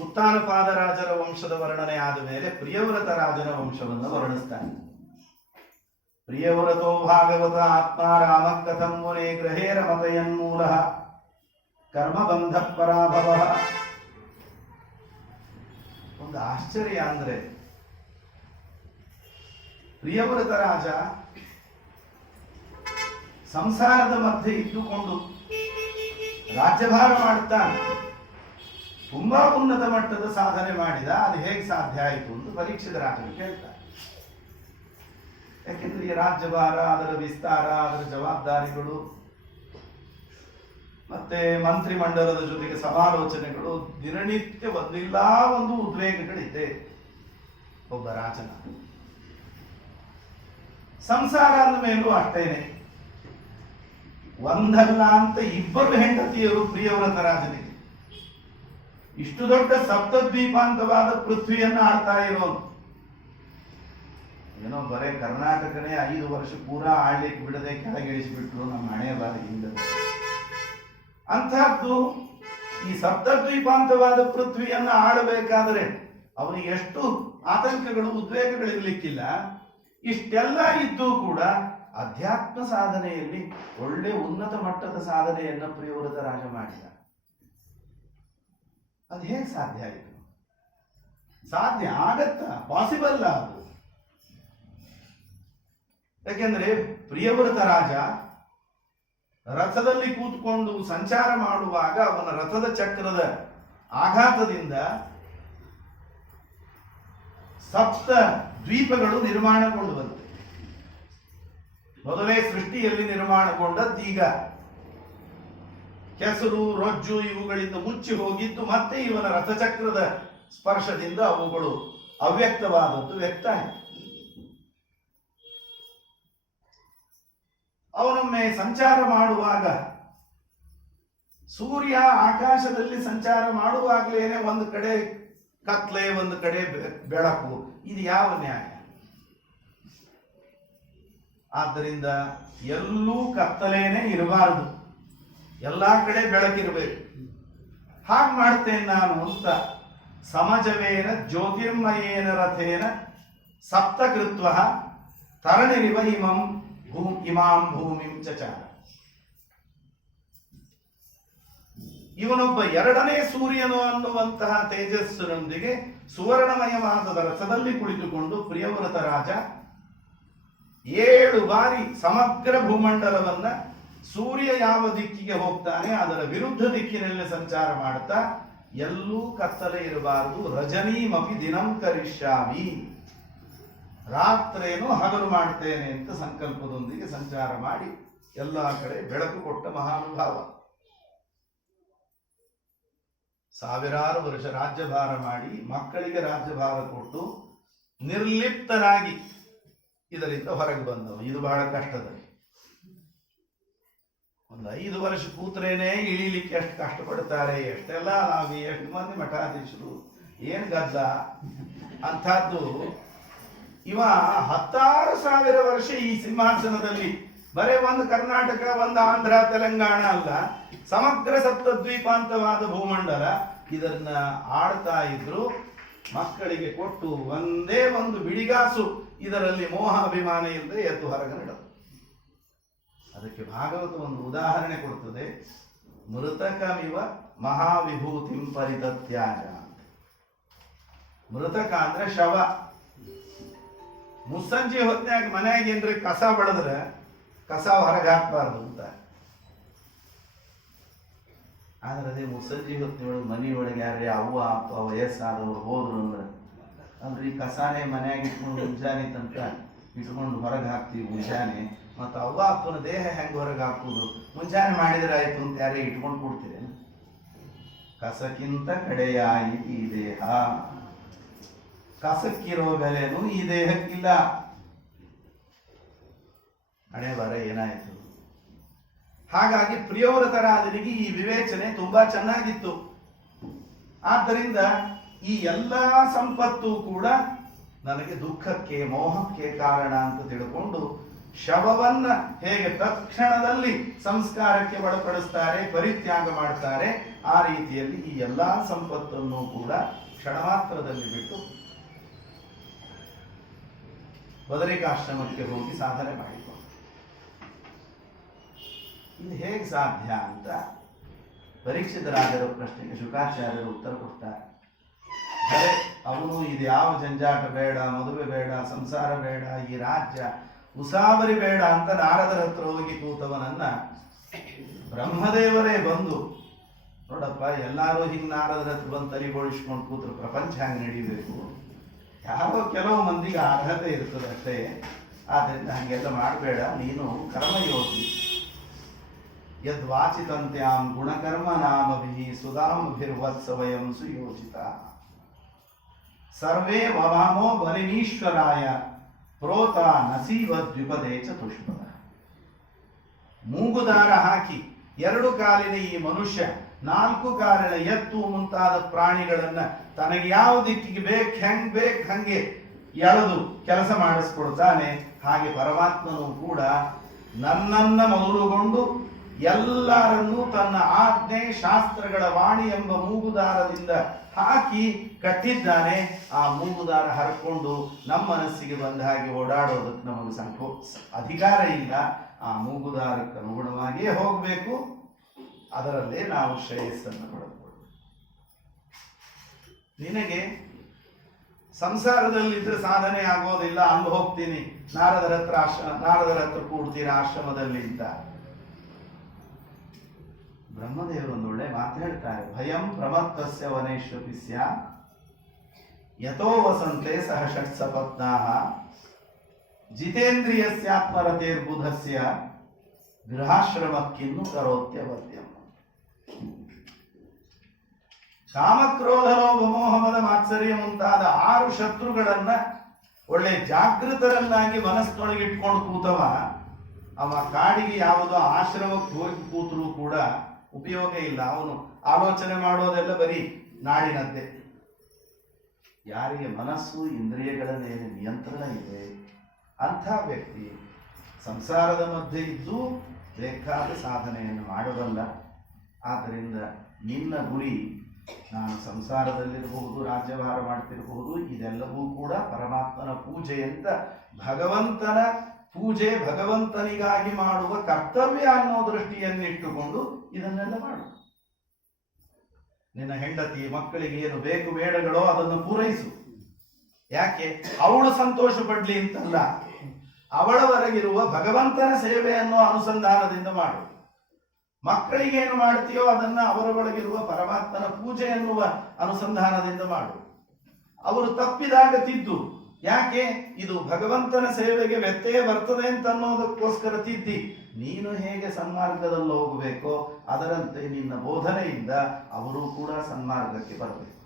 ಉತ್ತಾನಪಾದರಾಜರ ವಂಶದ ವರ್ಣನೆ ಆದ ಮೇಲೆ ಪ್ರಿಯವ್ರತ ರಾಜನ ವಂಶವನ್ನು ವರ್ಣಿಸ್ತಾನೆ. ಪ್ರಿಯವ್ರತೋ ಭಾಗವತ ಆತ್ಮ ರಾಮ ಕಥಂ ಮುನೆ ಗ್ರಹೇರ ಮತಯನ್ಮೂಲ ಕರ್ಮಬಂಧ ಪರಾಭವ. ಒಂದು ಆಶ್ಚರ್ಯ ಅಂದ್ರೆ, ಪ್ರಿಯವ್ರತ ರಾಜ ಸಂಸಾರದ ಮಧ್ಯೆ ಇದ್ದುಕೊಂಡು ರಾಜ್ಯಭಾರ ಮಾಡುತ್ತಾನೆ. ತುಂಬಾ ಉನ್ನತ ಮಟ್ಟದ ಸಾಧನೆ ಮಾಡಿದ. ಅದು ಹೇಗೆ ಸಾಧ್ಯ ಆಯಿತು ಅಂತ ಪರೀಕ್ಷಿತ ರಾಜನು ಕೇಳ್ತಾರೆ. ಯಾಕೆಂದ್ರೆ ಈ ರಾಜ್ಯಭಾರ, ಅದರ ವಿಸ್ತಾರ, ಅದರ ಜವಾಬ್ದಾರಿಗಳು ಮತ್ತೆ ಮಂತ್ರಿಮಂಡಲದ ಜೊತೆಗೆ ಸಮಾಲೋಚನೆಗಳು, ದಿನನಿತ್ಯ ಒಂದಿಲ್ಲ ಒಂದು ಉದ್ವೇಗಗಳಿದೆ ಒಬ್ಬ ರಾಜನ. ಸಂಸಾರ ಅಂದ ಮೇಲೂ ಅಷ್ಟೇನೆ, ಒಂದಲ್ಲ ಅಂತ ಇಬ್ಬರು ಹೆಂಡತಿಯರು ಪ್ರಿಯವ್ರತ ರಾಜನಿಗೆ. ಇಷ್ಟು ದೊಡ್ಡ ಸಪ್ತದ್ವೀಪಾಂತವಾದ ಪೃಥ್ವಿಯನ್ನ ಆಳ್ತಾ ಇರೋನು. ಏನೋ ಬರೇ ಕರ್ನಾಟಕನೇ 5 ವರ್ಷ ಪೂರಾ ಆಳ್ಲಿಕ್ಕೆ ಬಿಡದೆ ಕೆಳಗಿಳಿಸಿಬಿಟ್ರು ನಮ್ಮ ಹಣೆ ಬಾರಿಯಿಂದ. ಅಂತಹದ್ದು ಈ ಸಪ್ತದ್ವೀಪಾಂತವಾದ ಪೃಥ್ವಿಯನ್ನ ಆಳಬೇಕಾದರೆ ಅವನಿಗೆ ಎಷ್ಟು ಆತಂಕಗಳು, ಉದ್ವೇಗಗಳಿರ್ಲಿಕ್ಕಿಲ್ಲ. ಇಷ್ಟೆಲ್ಲ ಇದ್ದು ಕೂಡ ಅಧ್ಯಾತ್ಮ ಸಾಧನೆಯಲ್ಲಿ ಒಳ್ಳೆ ಉನ್ನತ ಮಟ್ಟದ ಸಾಧನೆಯನ್ನ ಪ್ರಿಯವ್ರತ ರಾಜ ಮಾಡಿದ. ಅದು ಹೇಗೆ ಸಾಧ್ಯ ಆಯಿತು? ಸಾಧ್ಯ ಆಗತ್ತಾ? ಪಾಸಿಬಲ್ ಅದು. ಯಾಕೆಂದ್ರೆ ಪ್ರಿಯವ್ರತ ರಾಜ ರಥದಲ್ಲಿ ಕೂತ್ಕೊಂಡು ಸಂಚಾರ ಮಾಡುವಾಗ ಅವನ ರಥದ ಚಕ್ರದ ಆಘಾತದಿಂದ ಸಪ್ತ ದ್ವೀಪಗಳು ನಿರ್ಮಾಣಗೊಂಡು ಬಂತು. ಮೊದಲೇ ಸೃಷ್ಟಿಯಲ್ಲಿ ನಿರ್ಮಾಣಗೊಂಡದ್ದೀಗ ಕೆಸರು, ರೊಜ್ಜು ಇವುಗಳಿಂದ ಮುಚ್ಚಿ ಹೋಗಿದ್ದು, ಮತ್ತೆ ಇವನ ರಥಚಕ್ರದ ಸ್ಪರ್ಶದಿಂದ ಅವುಗಳು ಅವ್ಯಕ್ತವಾದದ್ದು ವ್ಯಕ್ತ ಆಯಿತು. ಅವನೊಮ್ಮೆ ಸಂಚಾರ ಮಾಡುವಾಗ ಸೂರ್ಯ ಆಕಾಶದಲ್ಲಿ ಸಂಚಾರ ಮಾಡುವಾಗಲೇನೆ ಒಂದು ಕಡೆ ಕತ್ಲೆ, ಒಂದು ಕಡೆ ಬೆಳಕು. ಇದು ಯಾವ ನ್ಯಾಯ? ಆದ್ದರಿಂದ ಎಲ್ಲೂ ಕತ್ತಲೇನೆ ಇರಬಾರದು, ಎಲ್ಲಾ ಕಡೆ ಬೆಳಕಿರಬೇಕು. ಹಾಗೆ ಮಾಡ್ತೇನೆ ನಾನು ಅಂತ ಸಮಜವೇನ ಜ್ಯೋತಿರ್ಮಯೇನ ರಥೇನ ಸಪ್ತಕೃತ್ವ ತರಣಿರಿವ ಇಮಾಂ ಭೂಮಿಂ ಚಚಾರ. ಇವನೊಬ್ಬ ಎರಡನೇ ಸೂರ್ಯನು ಅನ್ನುವಂತಹ ತೇಜಸ್ಸಿನೊಂದಿಗೆ ಸುವರ್ಣಮಯವಾದ ರಥದಲ್ಲಿ ಕುಳಿತುಕೊಂಡು ಪ್ರಿಯವ್ರತ ರಾಜ 7 ಬಾರಿ ಸಮಗ್ರ ಭೂಮಂಡಲವನ್ನ ಸೂರ್ಯ ಯಾವ ದಿಕ್ಕಿಗೆ ಹೋಗ್ತಾನೆ ಅದರ ವಿರುದ್ಧ ದಿಕ್ಕಿನಲ್ಲಿ ಸಂಚಾರ ಮಾಡುತ್ತಾ, ಎಲ್ಲೂ ಕತ್ತಲೆ ಇರಬಾರದು, ರಜನೀಮಪಿ ದಿನಂ ಕರಿಷ್ಯಾಮಿ, ರಾತ್ರೇನು ಹಗಲು ಮಾಡ್ತೇನೆ ಅಂತ ಸಂಕಲ್ಪದೊಂದಿಗೆ ಸಂಚಾರ ಮಾಡಿ ಎಲ್ಲ ಕಡೆ ಬೆಳಕು ಕೊಟ್ಟ ಮಹಾನುಭಾವ. ಸಾವಿರಾರು ವರ್ಷ ರಾಜ್ಯಭಾರ ಮಾಡಿ ಮಕ್ಕಳಿಗೆ ರಾಜ್ಯಭಾರ ಕೊಟ್ಟು ನಿರ್ಲಿಪ್ತರಾಗಿ ಇದರಿಂದ ಹೊರಗೆ ಬಂದವು. ಇದು ಬಹಳ ಕಷ್ಟದಲ್ಲಿ. ಒಂದು 5 ವರ್ಷ ಕೂತ್ರೇನೆ ಇಳಿಲಿಕ್ಕೆ ಎಷ್ಟು ಕಷ್ಟಪಡ್ತಾರೆ, ಎಷ್ಟೆಲ್ಲ ನಾವು ಎಷ್ಟು ಮಂದಿ ಮಠಾಧೀಶರು, ಏನ್ ಗದ್ದ ಅಂಥದ್ದು. ಇವ 16,000 ವರ್ಷ ಈ ಸಿಂಹಾಸನದಲ್ಲಿ ಬರೇ ಒಂದು ಕರ್ನಾಟಕ, ಒಂದು ಆಂಧ್ರ, ತೆಲಂಗಾಣ ಅಲ್ಲ, ಸಮಗ್ರ ಸಪ್ತದ್ವೀಪಾಂತವಾದ ಭೂಮಂಡಲ ಇದನ್ನ ಆಳ್ತಾ ಇದ್ರು. ಮಕ್ಕಳಿಗೆ ಕೊಟ್ಟು ಒಂದೇ ಒಂದು ಬಿಡಿಗಾಸು ಇದರಲ್ಲಿ ಮೋಹ ಅಭಿಮಾನ ಇಲ್ಲದೆ ಎದ್ದು ಹೊರಗೆ ನಡೆದು. ಅದಕ್ಕೆ ಭಾಗವತ ಒಂದು ಉದಾಹರಣೆ ಕೊಡುತ್ತದೆ. ಮೃತಕಮಿವ ಮಹಾವಿಭೂತಿಂ ಪರಿತತ್ಯಾಜ. ಮೃತಕ ಅಂದ್ರೆ ಶವ. ಮುಸ್ಸಂಜೆ ಹೊತ್ನ್ಯಾಗ ಮನ್ಯಾಗ ಏನ್ರಿ ಕಸ ಬೆಳೆದ್ರೆ ಕಸ ಹೊರಗೆ ಹಾಕ್ಬಾರ್ದು ಅಂತ. ಆದ್ರೆ ಅದೇ ಮುಸ್ಸಂಜೆ ಹೊತ್ತಿನೊಳಗೆ ಮನೆ ಒಳಗೆ ಯಾರೇ ಅವ್ವ ಅಪ್ಪ ವಯಸ್ಸಾದವ್ರು ಹೋದ್ರು ಅಂದ್ರೆ ಅಂದ್ರೆ ಈ ಕಸಾನೆ ಮನ್ಯಾಗ ಇಟ್ಕೊಂಡು ಮುಂಜಾನೆ ತನಕ ಇಟ್ಕೊಂಡು ಹೊರಗೆ ಹಾಕ್ತೀವಿ ಮುಂಜಾನೆ. ಮತ್ತು ಅವ್ವ ಅಪ್ಪನ ದೇಹ ಹೆಂಗೆ ಹೊರಗೆ ಹಾಕುದು? ಮುಂಜಾನೆ ಮಾಡಿದ್ರೆ ಆಯ್ತು ಅಂತ ಯಾರೇ ಇಟ್ಕೊಂಡು ಕೊಡ್ತೀರಿ? ಕಸಕ್ಕಿಂತ ಕಡೆಯಾಯಿ ಈ ದೇಹ. ಕಸಕ್ಕಿರೋ ಬೆಲೆನೂ ಈ ದೇಹಕ್ಕಿಲ್ಲ. ಹಣೆ ಬರ ಏನಾಯ್ತು? ಹಾಗಾಗಿ ಪ್ರಿಯವ್ರತ ರಾಜನಿಗೆ ಈ ವಿವೇಚನೆ ತುಂಬಾ ಚೆನ್ನಾಗಿತ್ತು. ಆದ್ದರಿಂದ ಈ ಎಲ್ಲ ಸಂಪತ್ತು ಕೂಡ ನನಗೆ ದುಃಖಕ್ಕೆ, ಮೋಹಕ್ಕೆ ಕಾರಣ ಅಂತ ತಿಳ್ಕೊಂಡು ಶವವನ್ನ ಹೇಗೆ ತತ್ಕ್ಷಣದಲ್ಲಿ ಸಂಸ್ಕಾರಕ್ಕೆ ಒಳಪಡಿಸ್ತಾರೆ, ಪರಿತ್ಯಾಗ ಮಾಡ್ತಾರೆ, ಆ ರೀತಿಯಲ್ಲಿ ಈ ಎಲ್ಲಾ ಸಂಪತ್ತನ್ನು ಕೂಡ ಕ್ಷಣ ಮಾತ್ರದಲ್ಲಿ ಬಿಟ್ಟು ಬದರಿಕಾಶ್ರಮಕ್ಕೆ ಹೋಗಿ ಸಾಧನೆ ಮಾಡಿಕೊಂಡು. ಇದು ಹೇಗೆ ಸಾಧ್ಯ ಅಂತ ಪರೀಕ್ಷಿತರಾಗಿರೋ ಪ್ರಶ್ನೆಗೆ ಶುಕಾಚಾರ್ಯರು ಉತ್ತರ ಕೊಡ್ತಾರೆ. ಅರೆ ಅವನು ಇದು ಯಾವ ಜಂಜಾಟ ಬೇಡ, ಮದುವೆ ಬೇಡ, ಸಂಸಾರ ಬೇಡ, ಈ ರಾಜ್ಯ ಉಸಾಬರಿ ಬೇಡ ಅಂತ ನಾರದರ ಹತ್ರ ಹೋಗಿ ಕೂತವನನ್ನ ಬ್ರಹ್ಮದೇವರೇ ಬಂದು, ನೋಡಪ್ಪ ಎಲ್ಲಾರು ಹಿಂಗ್ ನಾರದರ ಹತ್ರ ಬಂದು ತಲೆಗೊಳಿಸ್ಕೊಂಡು ಕೂತ್ರು ಪ್ರಪಂಚ ಹಂಗೆ ನಡೀಬೇಕು, ಯಾರೋ ಕೆಲವು ಮಂದಿಗೆ ಅರ್ಹತೆ ಇರ್ತದೆ ಅಷ್ಟೇ, ಆದ್ರಿಂದ ಹಂಗೆಲ್ಲ ಮಾಡಬೇಡ, ನೀನು ಕರ್ಮಯೋಗಿ, ಯದ್ವಾಚಿತಂತ್ಯಾಂ ಗುಣಕರ್ಮ ನಾಮಭಿಃ ಸುಧಾಮಭಿರ್ವತ್ಸವಯಂ ಸುಯೋಜಿತ ಸರ್ವೇ ವವಾಮೋ ಬಲಿನೀಶ್ವರಾಯ ಪ್ರೋತ ನಸೀವದ್ವಿಪದೇ ಚತುಷ್ಪದ. ಮೂಗುದಾರ ಹಾಕಿ ಎರಡು ಕಾಲಿನ ಈ ಮನುಷ್ಯ ನಾಲ್ಕು ಕಾಲಿನ ಎತ್ತು ಮುಂತಾದ ಪ್ರಾಣಿಗಳನ್ನ ತನಗೆ ಯಾವ ದಿಕ್ಕಿಗೆ ಬೇಕು ಹಂಗೆ ಎಳೆದು ಕೆಲಸ ಮಾಡಿಸ್ಕೊಡ್ತಾನೆ. ಹಾಗೆ ಪರಮಾತ್ಮನು ಕೂಡ ನನ್ನನ್ನ ಮೊದಲುಗೊಂಡು ಎಲ್ಲರನ್ನೂ ತನ್ನ ಆಜ್ಞೆ ಶಾಸ್ತ್ರಗಳ ವಾಣಿ ಎಂಬ ಮೂಗುದಾರದಿಂದ ಹಾಕಿ ಕಟ್ಟಿದ್ದಾನೆ. ಆ ಮೂಗುದಾರ ಹರ್ಕೊಂಡು ನಮ್ಮ ಮನಸ್ಸಿಗೆ ಬಂದ ಹಾಗೆ ಓಡಾಡೋದಕ್ಕೆ ನಮಗೆ ಅಧಿಕಾರ ಇಲ್ಲ. ಆ ಮೂಗುದಾರಕ್ಕೆ ಅನುಗುಣವಾಗಿಯೇ ಹೋಗಬೇಕು. ಅದರಲ್ಲೇ ನಾವು ಶ್ರೇಯಸ್ಸನ್ನು ಪಡೆದುಕೊಳ್ಳಬೇಕು. ನಿನಗೆ ಸಂಸಾರದಲ್ಲಿದ್ರೆ ಸಾಧನೆ ಆಗೋದಿಲ್ಲ, ಅಲ್ಲಿ ಹೋಗ್ತೀನಿ, ನಾರದರ ಹತ್ರ ಕೂಡ್ತೀನಿ ಆಶ್ರಮದಲ್ಲಿ ಅಂತ. ಬ್ರಹ್ಮದೇವರು ಒಂದೊಳ್ಳೆ ಮಾತು ಹೇಳ್ತಾರೆ, ಭಯಂ ಪ್ರಮತ್ತಸ್ಯ ವನೇಶ್ವಪಿ ಸ್ಯಾತ್ ಯಥೋ ವಸಂತೆ ಸಹ ಷಟ್ ಸಪತ್ನಾಃ ಜಿತೇಂದ್ರಿಯಸ್ಯಾತ್ಮರತೇರ್ಬುಧಸ್ಯ ಗೃಹಾಶ್ರಮಕ್ಕಿನ್ನು ಕರೋತ್ಯವದ್ಯಂ. ಕಾಮಕ್ರೋಧ ಲೋಭ ಮೋಹ ಮದ ಮಾತ್ಸರ್ಯ ಮುಂತಾದ 6 ಶತ್ರುಗಳನ್ನ ಒಳ್ಳೆ ಜಾಗೃತರನ್ನಾಗಿ ಮನಸ್ಸೊಳಗಿಟ್ಕೊಂಡು ಕೂತವ ಅವ ಕಾಡಿಗೆ ಯಾವುದೋ ಆಶ್ರಮಕ್ಕೆ ಹೋಗಿ ಕೂತರೂ ಕೂಡ ಉಪಯೋಗ ಇಲ್ಲ. ಅವನು ಆಲೋಚನೆ ಮಾಡೋದೆಲ್ಲ ಬರೀ ನಾಡಿನದ್ದೇ. ಯಾರಿಗೆ ಮನಸ್ಸು ಇಂದ್ರಿಯಗಳ ಮೇಲೆ ನಿಯಂತ್ರಣ ಇದೆ ಅಂಥ ವ್ಯಕ್ತಿ ಸಂಸಾರದ ಮಧ್ಯೆ ಇದ್ದು ಬೇಕಾದ ಸಾಧನೆಯನ್ನು ಮಾಡಬಲ್ಲ. ಆದ್ದರಿಂದ ನಿನ್ನ ಗುರಿ ನಾನು ಸಂಸಾರದಲ್ಲಿರಬಹುದು, ರಾಜ್ಯಭಾರ ಮಾಡ್ತಿರಬಹುದು, ಇದೆಲ್ಲವೂ ಕೂಡ ಪರಮಾತ್ಮನ ಪೂಜೆ ಅಂತ ಭಗವಂತನ ಪೂಜೆ, ಭಗವಂತನಿಗಾಗಿ ಮಾಡುವ ಕರ್ತವ್ಯ ಅನ್ನೋ ದೃಷ್ಟಿಯನ್ನಿಟ್ಟುಕೊಂಡು ಇದನ್ನೆಲ್ಲ ಮಾಡು. ನಿನ್ನ ಹೆಂಡತಿ ಮಕ್ಕಳಿಗೆ ಏನು ಬೇಕು ಬೇಡಗಳೋ ಅದನ್ನು ಪೂರೈಸು. ಯಾಕೆ? ಅವಳು ಸಂತೋಷ ಪಡ್ಲಿ ಅಂತಲ್ಲ, ಅವಳವರೆಗಿರುವ ಭಗವಂತನ ಸೇವೆ ಅನ್ನೋ ಅನುಸಂಧಾನದಿಂದ ಮಾಡು. ಮಕ್ಕಳಿಗೇನು ಮಾಡ್ತೀಯೋ ಅದನ್ನ ಅವರ ಒಳಗಿರುವ ಪರಮಾತ್ಮನ ಪೂಜೆ ಎನ್ನುವ ಅನುಸಂಧಾನದಿಂದ ಮಾಡು. ಅವರು ತಪ್ಪಿದಾಗ ತಿದ್ದು. ಯಾಕೆ? ಇದು ಭಗವಂತನ ಸೇವೆಗೆ ವ್ಯತ್ಯಯ ಬರ್ತದೆ ಅಂತ ಅನ್ನೋದಕ್ಕೋಸ್ಕರ ತಿದ್ದಿ. ನೀನು ಹೇಗೆ ಸನ್ಮಾರ್ಗದಲ್ಲಿ ಹೋಗಬೇಕೋ ಅದರಂತೆ ನಿನ್ನ ಬೋಧನೆಯಿಂದ ಅವರು ಕೂಡ ಸನ್ಮಾರ್ಗಕ್ಕೆ ಬರಬೇಕು.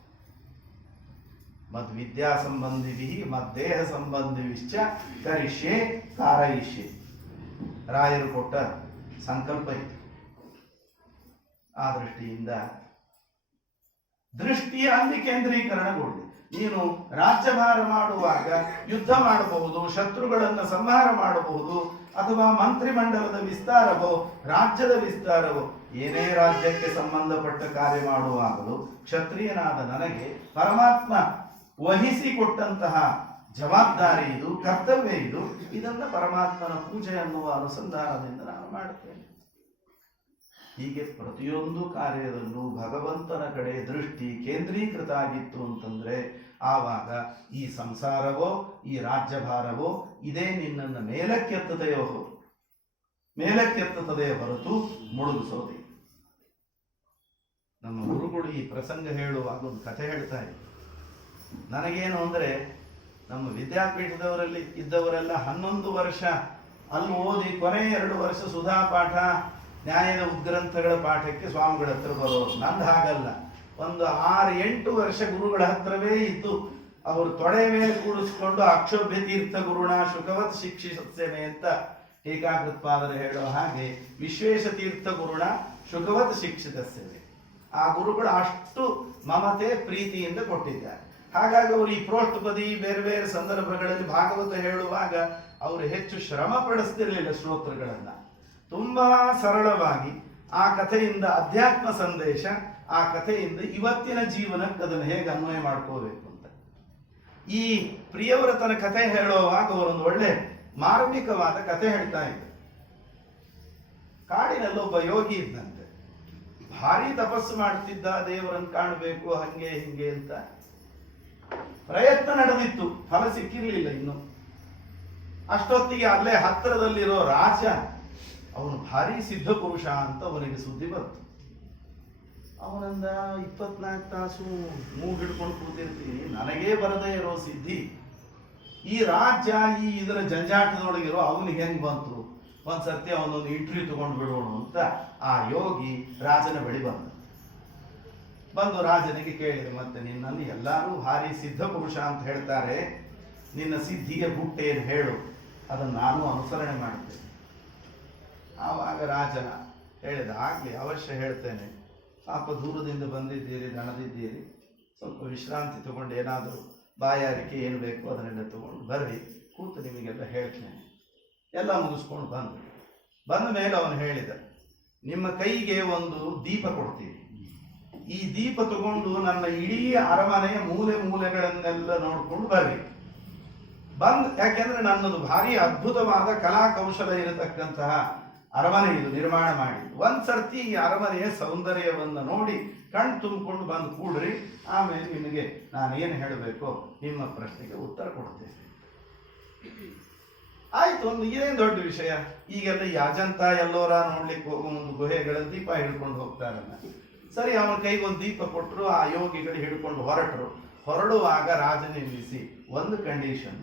ಮದ್ವಿದ್ಯಾ ಸಂಬಂಧಿ ಮದ್ದೇಹ ಸಂಬಂಧಿಶ್ಚ ಕರಿಷ್ಯೆ ಕಾರಯಿಷ್ಯೆ. ರಾಯರು ಕೊಟ್ಟ ಸಂಕಲ್ಪ ಇತ್ತು. ಆ ದೃಷ್ಟಿಯಿಂದ ದೃಷ್ಟಿಯ ಅಲ್ಲಿ ಕೇಂದ್ರೀಕರಣಗೊಳ್ಳಿ. ನೀನು ರಾಜ್ಯಭಾರ ಮಾಡುವಾಗ ಯುದ್ಧ ಮಾಡಬಹುದು, ಶತ್ರುಗಳನ್ನು ಸಂಹಾರ ಮಾಡಬಹುದು, ಅಥವಾ ಮಂತ್ರಿಮಂಡಲದ ವಿಸ್ತಾರವೋ ರಾಜ್ಯದ ವಿಸ್ತಾರವೋ ಏನೇ ರಾಜ್ಯಕ್ಕೆ ಸಂಬಂಧಪಟ್ಟ ಕಾರ್ಯ ಮಾಡುವಾಗಲೂ ಕ್ಷತ್ರಿಯನಾದ ನನಗೆ ಪರಮಾತ್ಮ ವಹಿಸಿಕೊಟ್ಟಂತಹ ಜವಾಬ್ದಾರಿ ಇದು, ಕರ್ತವ್ಯ ಇದು. ಇದನ್ನ ಪರಮಾತ್ಮನ ಪೂಜೆ ಅನ್ನುವ ಅನುಸಂಧಾನದಿಂದ ನಾನು ಮಾಡುತ್ತೇನೆ. ಹೀಗೆ ಪ್ರತಿಯೊಂದು ಕಾರ್ಯದಲ್ಲೂ ಭಗವಂತನ ಕಡೆ ದೃಷ್ಟಿ ಕೇಂದ್ರೀಕೃತ ಆಗಿತ್ತು ಅಂತಂದ್ರೆ ಆವಾಗ ಈ ಸಂಸಾರವೋ ಈ ರಾಜ್ಯಭಾರವೋ ಇದೇ ನಿನ್ನನ್ನು ಮೇಲಕ್ಕೆತ್ತದೆಯೋ ಹೊರತು ಮುಳುಗಿಸೋದೆ. ನಮ್ಮ ಗುರುಗಳು ಈ ಪ್ರಸಂಗ ಹೇಳುವಾಗ ಒಂದು ಕಥೆ ಹೇಳ್ತಾ ಇದ್ರು. ನನಗೇನು ಅಂದ್ರೆ, ನಮ್ಮ ವಿದ್ಯಾಪೀಠದವರಲ್ಲಿ ಇದ್ದವರೆಲ್ಲ 11 ವರ್ಷ ಅಲ್ಲಿ ಓದಿ ಕೊನೆ 2 ವರ್ಷ ಸುಧಾ ಪಾಠ, ನ್ಯಾಯದ ಉದ್ಗ್ರಂಥಗಳ ಪಾಠಕ್ಕೆ ಸ್ವಾಮಿಗಳ ಹತ್ರ ಬರೋರು. ನಂದು ಹಾಗಲ್ಲ. ಒಂದು 6-8 ವರ್ಷ ಗುರುಗಳ ಹತ್ರವೇ ಇದ್ದು ಅವರು ತೊಡೆ ಮೇಲೆ ಕೂಡಿಸ್ಕೊಂಡು ಅಕ್ಷೋಭ್ಯ ತೀರ್ಥ ಗುರುಣ ಶುಕವತ್ ಶಿಕ್ಷಿಸೇನೆ ಅಂತ ಟೀಕಾಕೃತ್ಪಾದರು ಹೇಳೋ ಹಾಗೆ ವಿಶ್ವೇಶ ತೀರ್ಥ ಗುರುಣ ಶುಕವತ್ ಶಿಕ್ಷಿತ ಸೇವೆ. ಆ ಗುರುಗಳು ಅಷ್ಟು ಮಮತೆ ಪ್ರೀತಿಯಿಂದ ಕೊಟ್ಟಿದ್ದಾರೆ. ಹಾಗಾಗಿ ಅವರು ಈ ಪ್ರೋಷ್ಠಪದಿ ಬೇರೆ ಬೇರೆ ಸಂದರ್ಭಗಳಲ್ಲಿ ಭಾಗವತ ಹೇಳುವಾಗ ಅವರು ಹೆಚ್ಚು ಶ್ರಮ ಪಡಿಸ್ತಿರ್ಲಿಲ್ಲ ಶ್ರೋತೃಗಳನ್ನ. ತುಂಬಾ ಸರಳವಾಗಿ ಆ ಕಥೆಯಿಂದ ಅಧ್ಯಾತ್ಮ ಸಂದೇಶ, ಆ ಕಥೆಯಿಂದ ಇವತ್ತಿನ ಜೀವನಕ್ಕೆ ಅದನ್ನು ಹೇಗೆ ಅನ್ವಯ ಮಾಡ್ಕೋಬೇಕು ಅಂತ. ಈ ಪ್ರಿಯವ್ರತನ ಕಥೆ ಹೇಳುವಾಗ ಅವರೊಂದು ಒಳ್ಳೆ ಮಾರ್ಮಿಕವಾದ ಕಥೆ ಹೇಳ್ತಾ ಇದ್ದರು. ಕಾಡಿನಲ್ಲಿ ಒಬ್ಬ ಯೋಗಿ ಇದ್ದಂತೆ. ಭಾರಿ ತಪಸ್ಸು ಮಾಡ್ತಿದ್ದ, ದೇವರನ್ನು ಕಾಣಬೇಕು ಹಂಗೆ ಹಿಂಗೆ ಅಂತ ಪ್ರಯತ್ನ ನಡೆದಿತ್ತು, ಫಲ ಸಿಕ್ಕಿರ್ಲಿಲ್ಲ ಇನ್ನು. ಅಷ್ಟೊತ್ತಿಗೆ ಅಲ್ಲೇ ಹತ್ತಿರದಲ್ಲಿರೋ ರಾಜ, ಅವನು ಭಾರಿ ಸಿದ್ಧ ಪುರುಷ ಅಂತ ಅವನಿಗೆ ಸುದ್ದಿ ಬಂತು. ಅವನಂದ 24 ತಾಸು ಮೂಗು ಹಿಡ್ಕೊಂಡು ಕೂತಿರ್ತೀನಿ, ನನಗೇ ಬರದೇ ಇರೋ ಸಿದ್ಧಿ ಈ ರಾಜ್ಯ ಈ ಇದರ ಜಂಜಾಟದೊಳಗಿರೋ ಅವನಿಗೆ ಹೆಂಗ್ ಬಂತು? ಒಂದ್ಸರ್ತಿ ಅವನೊಂದು ಇಂಟರ್ವ್ಯೂ ತಗೊಂಡು ಬಿಡೋಣ ಅಂತ ಆ ಯೋಗಿ ರಾಜನ ಬಳಿ ಬಂದು ರಾಜನಿಗೆ ಕೇಳಿದೆ, ಮತ್ತೆ ನಿನ್ನನ್ನು ಎಲ್ಲರೂ ಭಾರಿ ಸಿದ್ಧ ಪುರುಷ ಅಂತ ಹೇಳ್ತಾರೆ, ನಿನ್ನ ಸಿದ್ಧಿಗೆ ಗುಟ್ಟೇನು ಹೇಳು, ಅದನ್ನು ನಾನು ಅನುಸರಣೆ ಮಾಡ್ತೇನೆ. ಆವಾಗ ರಾಜನ ಹೇಳಿದ, ಆಗಲಿ ಅವಶ್ಯ ಹೇಳ್ತೇನೆ, ಪಾಪ ದೂರದಿಂದ ಬಂದಿದ್ದೀರಿ, ದಣದಿದ್ದೀರಿ, ಸ್ವಲ್ಪ ವಿಶ್ರಾಂತಿ ತಗೊಂಡು ಏನಾದರೂ ಬಾಯಾರಿಕೆ ಏನು ಬೇಕು ಅದನ್ನೆಲ್ಲ ತಗೊಂಡು ಬರ್ರಿ, ಕೂತು ನಿಮಗೆಲ್ಲ ಹೇಳ್ತೇನೆ. ಎಲ್ಲ ಮುಗಿಸ್ಕೊಂಡು ಬಂದ ಮೇಲೆ ಅವನು ಹೇಳಿದ, ನಿಮ್ಮ ಕೈಗೆ ಒಂದು ದೀಪ ಕೊಡ್ತೀವಿ, ಈ ದೀಪ ತಗೊಂಡು ನನ್ನ ಇಡೀ ಅರಮನೆಯ ಮೂಲೆ ಮೂಲೆಗಳನ್ನೆಲ್ಲ ನೋಡ್ಕೊಂಡು ಬರ್ರಿ. ಯಾಕೆಂದ್ರೆ ನನ್ನದು ಭಾರಿ ಅದ್ಭುತವಾದ ಕಲಾ ಕೌಶಲ ಇರತಕ್ಕಂತಹ ಅರಮನೆ ಇದು ನಿರ್ಮಾಣ ಮಾಡಿ, ಒಂದ್ಸರ್ತಿ ಈ ಅರಮನೆಯ ಸೌಂದರ್ಯವನ್ನು ನೋಡಿ ಕಣ್ ತುಂಬಿಕೊಂಡು ಬಂದು ಕೂಡ್ರಿ, ಆಮೇಲೆ ನಿಮಗೆ ನಾನು ಏನು ಹೇಳಬೇಕೋ ನಿಮ್ಮ ಪ್ರಶ್ನೆಗೆ ಉತ್ತರ ಕೊಡ್ತೇನೆ. ಆಯ್ತು, ಒಂದು ಇದೇನು ದೊಡ್ಡ ವಿಷಯ, ಈಗೆಲ್ಲ ಈ ಅಜಂತ ಎಲ್ಲೋರ ನೋಡ್ಲಿಕ್ಕೆ ಹೋಗೋ ಒಂದು ಗುಹೆಗಳ ದೀಪ ಹಿಡ್ಕೊಂಡು ಹೋಗ್ತಾರಲ್ಲ, ಸರಿ ಅವನ ಕೈಗೊಂದು ದೀಪ ಕೊಟ್ಟರು, ಆ ಯೋಗಿಗಳು ಹಿಡ್ಕೊಂಡು ಹೊರಡುವಾಗ ರಾಜ ನಿಲ್ಲಿಸಿ ಒಂದು ಕಂಡೀಷನ್,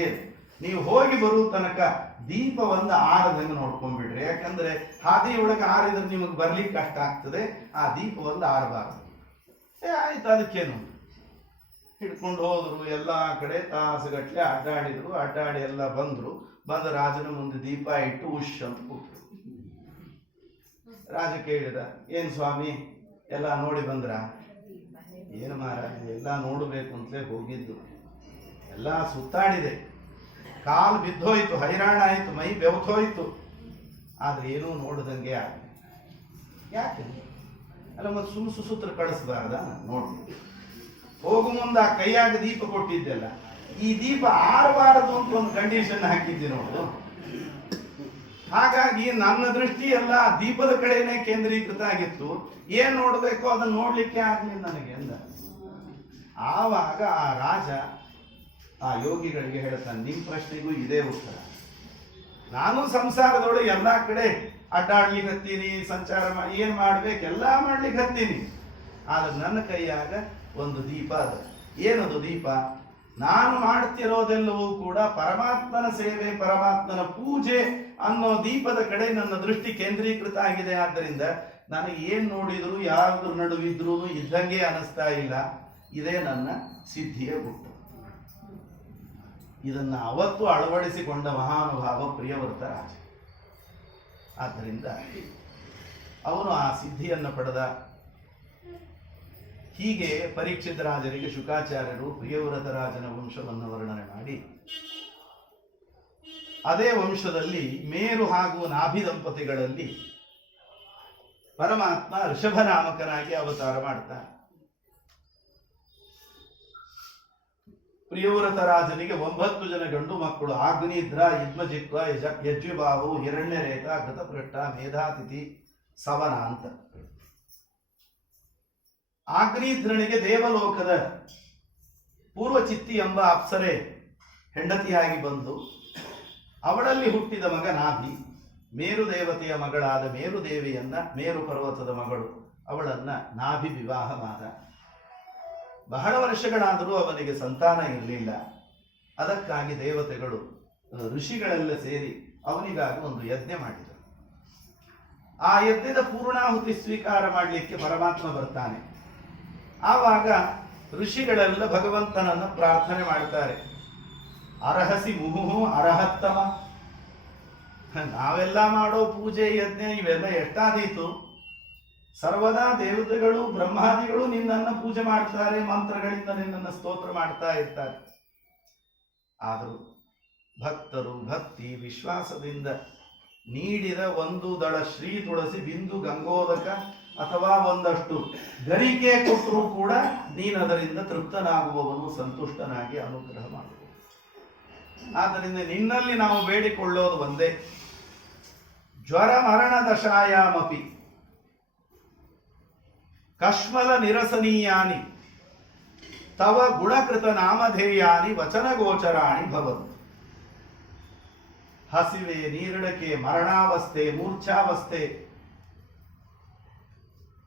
ಏನು, ನೀವು ಹೋಗಿ ಬರೋ ತನಕ ದೀಪ ಒಂದು ಆರದಂಗೆ ನೋಡ್ಕೊಂಡ್ಬಿಡ್ರಿ, ಯಾಕಂದ್ರೆ ಹಾದಿ ಒಳಗೆ ಆರಿದ್ರೆ ನಿಮಗೆ ಬರ್ಲಿಕ್ಕೆ ಕಷ್ಟ ಆಗ್ತದೆ, ಆ ದೀಪ ಒಂದು ಆರಬಾರದು. ಆಯ್ತು, ಅದಕ್ಕೇನು ಹಿಡ್ಕೊಂಡು ಹೋದ್ರು, ಎಲ್ಲ ಕಡೆ ತಾಸುಗಟ್ಲೆ ಅಡ್ಡಾಡಿ ಎಲ್ಲ ಬಂದು ರಾಜನ ಮುಂದೆ ದೀಪ ಇಟ್ಟು ಉಶ್ ಅಂತ ಕೂತ್ರು. ರಾಜ ಕೇಳಿದ, ಏನ್ ಸ್ವಾಮಿ ಎಲ್ಲ ನೋಡಿ ಬಂದ್ರ? ಏನು ಮಹಾರಾಜ, ಎಲ್ಲ ನೋಡಬೇಕು ಅಂತಲೇ ಹೋಗಿದ್ದು, ಎಲ್ಲ ಸುತ್ತಾಡಿದೆ, ಕಾಲು ಬಿದ್ದೋಯ್ತು, ಹೈರಾಣ ಆಯ್ತು, ಮೈ ಬೆವತೋಯ್ತು, ಆದ್ರೆ ಏನೂ ನೋಡದಂಗೆ ಆಗ. ಯಾಕೆ ಅಲ್ಲ, ಮತ್ತೆ ಸುಸೂತ್ರ ಕಳಿಸ್ಬಾರ್ದ? ನೋಡಿ, ಹೋಗು ಮುಂದೆ ಆ ಕೈಯಾಗ ದೀಪ ಕೊಟ್ಟಿದ್ದೆಲ್ಲ, ಈ ದೀಪ ಆರಬಾರದು ಅಂತ ಒಂದು ಕಂಡೀಷನ್ ಹಾಕಿದ್ದೆ ನೋಡು. ಹಾಗಾಗಿ ನನ್ನ ದೃಷ್ಟಿ ಎಲ್ಲ ದೀಪದ ಕಡೆನೇ ಕೇಂದ್ರೀಕೃತ ಆಗಿತ್ತು, ಏನ್ ನೋಡ್ಬೇಕೋ ಅದನ್ನ ನೋಡ್ಲಿಕ್ಕೆ ಆಗ್ಲಿಲ್ಲ ನನಗೆ ಅಂದ. ಆವಾಗ ಆ ರಾಜ ಆ ಯೋಗಿಗಳಿಗೆ ಹೇಳ್ತಾನೆ, ನಿಮ್ ಪ್ರಶ್ನೆಗೂ ಇದೇ ಉತ್ತರ, ನಾನು ಸಂಸಾರದೊಳಗೆ ಎಲ್ಲಾ ಕಡೆ ಅಡ್ಡಾಡ್ಲಿಕ್ಕೆ ಹತ್ತೀನಿ, ಸಂಚಾರ ಮಾಡಿ ಏನ್ ಮಾಡ್ಬೇಕೆಲ್ಲ ಮಾಡ್ಲಿಕ್ಕೆ ಹತ್ತೀನಿ, ಆದ್ರೆ ನನ್ನ ಕೈಯಾಗ ಒಂದು ದೀಪ ಅದ. ಏನದು ದೀಪ? ನಾನು ಮಾಡ್ತಿರೋದೆಲ್ಲವೂ ಕೂಡ ಪರಮಾತ್ಮನ ಸೇವೆ, ಪರಮಾತ್ಮನ ಪೂಜೆ ಅನ್ನೋ ದೀಪದ ಕಡೆ ನನ್ನ ದೃಷ್ಟಿ ಕೇಂದ್ರೀಕೃತ ಆಗಿದೆ. ಆದ್ದರಿಂದ ನನಗೆ ಏನ್ ನೋಡಿದ್ರು ಯಾವ್ದ್ರ ನಡುವಿದ್ರೂ ಇದ್ದಂಗೆ ಅನಿಸ್ತಾ ಇಲ್ಲ. ಇದೇ ನನ್ನ ಸಿದ್ಧಿಯ ಗುಟ್ಟು. ಇದನ್ನು ಅವತ್ತು ಅಳವಡಿಸಿಕೊಂಡ ಮಹಾನುಭಾವ ಪ್ರಿಯವ್ರತ ರಾಜ. ಆದ್ದರಿಂದ ಅವನು ಆ ಸಿದ್ಧಿಯನ್ನು ಪಡೆದ. ಹೀಗೆ ಪರೀಕ್ಷಿತ ರಾಜರಿಗೆ ಶುಕಾಚಾರ್ಯರು ಪ್ರಿಯವ್ರತ ರಾಜನ ವಂಶವನ್ನು ವರ್ಣನೆ ಮಾಡಿ, ಅದೇ ವಂಶದಲ್ಲಿ ಮೇರು ಹಾಗೂ ನಾಭಿ ದಂಪತಿಗಳಲ್ಲಿ ಪರಮಾತ್ಮ ಋಷಭನಾಮಕನಾಗಿ ಅವತಾರ ಮಾಡ್ತಾನೆ. ಪ್ರಿಯವ್ರತ ರಾಜನಿಗೆ 9 ಜನ ಗಂಡು ಮಕ್ಕಳು, ಆಗ್ನಿದ್ರ, ಯುದ್ಮಜಿಕ್ವ, ಯಜ್ವಿಬಾಹು, ಹಿರಣ್ಯರೇಖ, ಘೃತಪೃಷ್ಠ, ಮೇಧಾತಿಥಿ, ಸವನ ಅಂತ. ಆಗ್ನಿದ್ರನಿಗೆ ದೇವಲೋಕದ ಪೂರ್ವಚಿತ್ತಿ ಎಂಬ ಅಪ್ಸರೆ ಹೆಂಡತಿಯಾಗಿ ಬಂದು ಅವಳಲ್ಲಿ ಹುಟ್ಟಿದ ಮಗ ನಾಭಿ. ಮೇರು ದೇವತೆಯ ಮಗಳಾದ ಮೇರು ದೇವಿಯನ್ನ, ಮೇರು ಪರ್ವತದ ಮಗಳು, ಅವಳನ್ನ ನಾಭಿ ವಿವಾಹ ಮಾಡ. ಬಹಳ ವರ್ಷಗಳಾದರೂ ಅವನಿಗೆ ಸಂತಾನ ಇರಲಿಲ್ಲ. ಅದಕ್ಕಾಗಿ ದೇವತೆಗಳು ಋಷಿಗಳೆಲ್ಲ ಸೇರಿ ಅವನಿಗಾಗಿ ಒಂದು ಯಜ್ಞ ಮಾಡಿದರು. ಆ ಯಜ್ಞದ ಪೂರ್ಣಾಹುತಿ ಸ್ವೀಕಾರ ಮಾಡಲಿಕ್ಕೆ ಪರಮಾತ್ಮ ಬರ್ತಾನೆ. ಆವಾಗ ಋಷಿಗಳೆಲ್ಲ ಭಗವಂತನನ್ನು ಪ್ರಾರ್ಥನೆ ಮಾಡ್ತಾರೆ, ಅರ್ಹಸಿ ಮುಹುಹು ಅರ್ಹತ್ತಮ, ನಾವೆಲ್ಲ ಮಾಡೋ ಪೂಜೆ ಯಜ್ಞ ಇವೆಲ್ಲ ಎಷ್ಟಾದೀತು, ಸರ್ವದಾ ದೇವತೆಗಳು ಬ್ರಹ್ಮಾದಿಗಳು ನಿನ್ನನ್ನು ಪೂಜೆ ಮಾಡ್ತಾರೆ, ಮಂತ್ರಗಳಿಂದ ನಿನ್ನನ್ನು ಸ್ತೋತ್ರ ಮಾಡ್ತಾ ಇರ್ತಾರೆ. ಆದರೂ ಭಕ್ತರು ಭಕ್ತಿ ವಿಶ್ವಾಸದಿಂದ ನೀಡಿದ ಒಂದು ದಳ ಶ್ರೀ ತುಳಸಿ ಬಿಂದು ಗಂಗೋದಕ ಅಥವಾ ಒಂದಷ್ಟು ಗರಿಕೆ ಕೊಟ್ಟರೂ ಕೂಡ ನೀನು ಅದರಿಂದ ತೃಪ್ತನಾಗುವವನು, ಸಂತುಷ್ಟನಾಗಿ ಅನುಗ್ರಹ ಮಾಡುವ. ಆದ್ದರಿಂದ ನಿನ್ನಲ್ಲಿ ನಾವು ಬೇಡಿಕೊಳ್ಳೋದು ಒಂದೇ, ಜ್ವರ ಮರಣ ದಶಾಯಾಮಪಿ ಕಶ್ಮಲ ನಿರಸನೀಯಾನಿ ತವ ಗುಣಕೃತ ನಾಮಧೇಯಾನಿ ವಚನ ಗೋಚರಾಣಿ ಭವಂತು. ಹಸಿವೆ, ನೀರಡಕೆ, ಮರಣಾವಸ್ಥೆ, ಮೂರ್ಛಾವಸ್ಥೆ,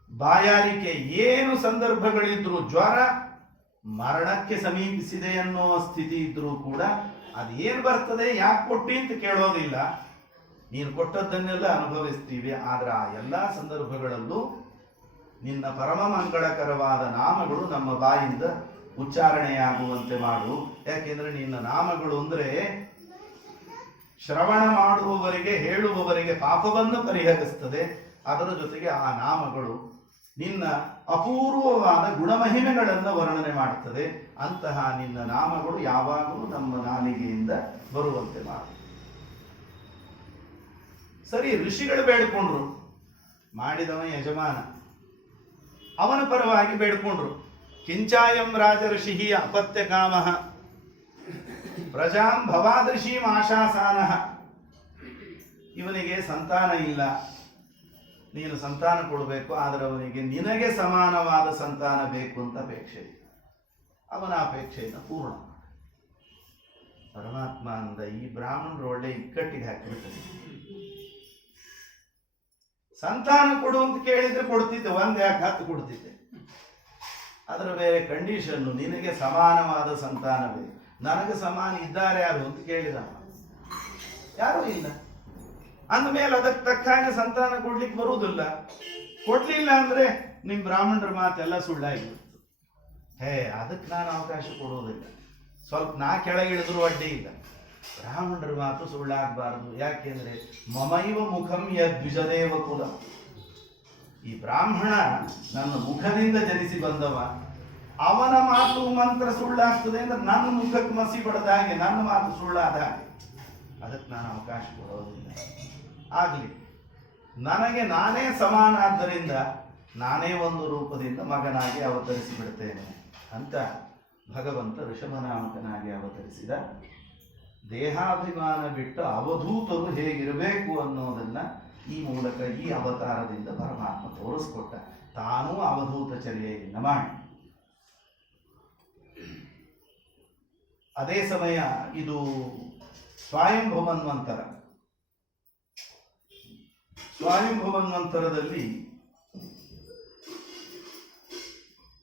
ಬಾಯಾರಿಕೆ, ಏನು ಸಂದರ್ಭಗಳಿದ್ರೂ, ಜ್ವರ ಮರಣಕ್ಕೆ ಸಮೀಪಿಸಿದೆ ಅನ್ನೋ ಸ್ಥಿತಿ ಇದ್ರೂ ಕೂಡ ಅದೇನು ಬರ್ತದೆ, ಯಾಕೆ ಕೊಟ್ಟಿ ಅಂತ ಕೇಳೋದಿಲ್ಲ. ನೀನು ಕೊಟ್ಟದ್ದನ್ನೆಲ್ಲ ಅನುಭವಿಸ್ತೀವಿ. ಆದರೆ ಆ ಎಲ್ಲ ಸಂದರ್ಭಗಳಲ್ಲೂ ನಿನ್ನ ಪರಮ ಮಂಗಳಕರವಾದ ನಾಮಗಳು ನಮ್ಮ ಬಾಯಿಂದ ಉಚ್ಚಾರಣೆಯಾಗುವಂತೆ ಮಾಡು. ಯಾಕೆಂದ್ರೆ ನಿನ್ನ ನಾಮಗಳು ಅಂದರೆ ಶ್ರವಣ ಮಾಡುವವರಿಗೆ, ಹೇಳುವವರಿಗೆ ಪಾಪವನ್ನು ಪರಿಹರಿಸ್ತದೆ. ಅದರ ಜೊತೆಗೆ ಆ ನಾಮಗಳು ನಿನ್ನ ಅಪೂರ್ವವಾದ ಗುಣಮಹಿಮೆಗಳನ್ನು ವರ್ಣನೆ ಮಾಡುತ್ತದೆ. ಅಂತಹ ನಿನ್ನ ನಾಮಗಳು ಯಾವಾಗಲೂ ನಮ್ಮ ನಾಲಿಗೆಯಿಂದ ಬರುವಂತೆ ಮಾಡು. ಸರಿ, ಋಷಿಗಳು ಬೇಡ್ಕೊಂಡ್ರು, ಮಾಡಿದವ ಯಜಮಾನ, ಅವನ ಪರವಾಗಿ ಬೇಡ್ಕೊಂಡ್ರು. ಕಿಂಚಾಯಂ ರಾಜ ಋಷಿ ಅಪತ್ಯ ಕಾಮ ಪ್ರಜಾಂ ಭವಾದೃಶೀಂ ಆಶಾಸಾನಃ. ಇವನಿಗೆ ಸಂತಾನ ಇಲ್ಲ, ನೀನು ಸಂತಾನ ಕೊಡಬೇಕು, ಆದರೆ ಅವನಿಗೆ ನಿನಗೆ ಸಮಾನವಾದ ಸಂತಾನ ಬೇಕು ಅಂತ ಅಪೇಕ್ಷೆ. ಅವನ ಅಪೇಕ್ಷೆಯನ್ನು ಪೂರ್ಣ ಮಾಡ. ಪರಮಾತ್ಮ ಅಂದ, ಈ ಬ್ರಾಹ್ಮಣರು ಒಳ್ಳೆ ಇಕ್ಕಟ್ಟಿಗೆ ಹಾಕಿರ್ತಾರೆ. ಸಂತಾನ ಕೊಡು ಅಂತ ಕೇಳಿದ್ರೆ ಕೊಡ್ತಿದ್ದೆ, ಒಂದ್ ಯಾಕೆ 10 ಕೊಡ್ತಿದ್ದೆ. ಅದರ ಬೇರೆ ಕಂಡೀಷನ್ನು, ನಿನಗೆ ಸಮಾನವಾದ ಸಂತಾನ ಬೇಕು. ನನಗೆ ಸಮಾನ ಇದ್ದಾರೆ ಯಾರು ಅಂತ ಕೇಳಿದ, ಯಾರೂ ಇಲ್ಲ. ಅಂದಮೇಲೆ ಅದಕ್ಕೆ ತಕ್ಕ ಹಾಗೆ ಸಂತಾನ ಕೊಡ್ಲಿಕ್ಕೆ ಬರುವುದಿಲ್ಲ. ಕೊಡ್ಲಿಲ್ಲ ಅಂದ್ರೆ ನಿಮ್ ಬ್ರಾಹ್ಮಣರ ಮಾತೆಲ್ಲ ಸುಳ್ಳಾಗಿರುತ್ತೆ. ಅದಕ್ಕೆ ನಾನು ಅವಕಾಶ ಕೊಡುವುದಿಲ್ಲ. ಸ್ವಲ್ಪ ನಾ ಕೆಳಗಿಳಿದ್ರು ಅಡ್ಡಿ ಇಲ್ಲ, ಬ್ರಾಹ್ಮಣರ ಮಾತು ಸುಳ್ಳಾಗಬಾರದು. ಯಾಕೆಂದ್ರೆ ಮಮೈವ ಮುಖಂ ಯದ್ವಿಜದೇವ ಕುಲ. ಈ ಬ್ರಾಹ್ಮಣ ನನ್ನ ಮುಖದಿಂದ ಜನಿಸಿ ಬಂದವ, ಅವನ ಮಾತು ಮಂತ್ರ ಸುಳ್ಳಾಗ್ತದೆ ಅಂದ್ರೆ ನನ್ನ ಮುಖಕ್ಕೆ ಮಸಿ ಬಡದ ಹಾಗೆ, ನನ್ನ ಮಾತು ಸುಳ್ಳಾದ ಹಾಗೆ. ಅದಕ್ಕೆ ನಾನು ಅವಕಾಶ ಕೊಡೋದಿಲ್ಲ. ಆಗ್ಲಿ, ನನಗೆ ನಾನೇ ಸಮಾನ, ಆದ್ದರಿಂದ ನಾನೇ ಒಂದು ರೂಪದಿಂದ ಮಗನಾಗಿ ಅವತರಿಸಿ ಬಿಡ್ತೇನೆ ಅಂತ ಭಗವಂತ ಋಷಭನಾಮಕನಾಗಿ ಅವತರಿಸಿದ. ದೇಹಾಭಿಮಾನ ಬಿಟ್ಟು ಅವಧೂತರು ಹೇಗಿರಬೇಕು ಅನ್ನೋದನ್ನ ಈ ಮೂಲಕ, ಈ ಅವತಾರದಿಂದ ಪರಮಾತ್ಮ ತೋರಿಸ್ಕೊಟ್ಟ. ತಾನೂ ಅವಧೂತ ಚರ್ಯೆಯನ್ನು ಮಾಡಿ. ಅದೇ ಸಮಯ ಇದು ಸ್ವಯಂಭುಮನ್ವಂತರ. ಸ್ವಯಂಭುಮನ್ವಂತರದಲ್ಲಿ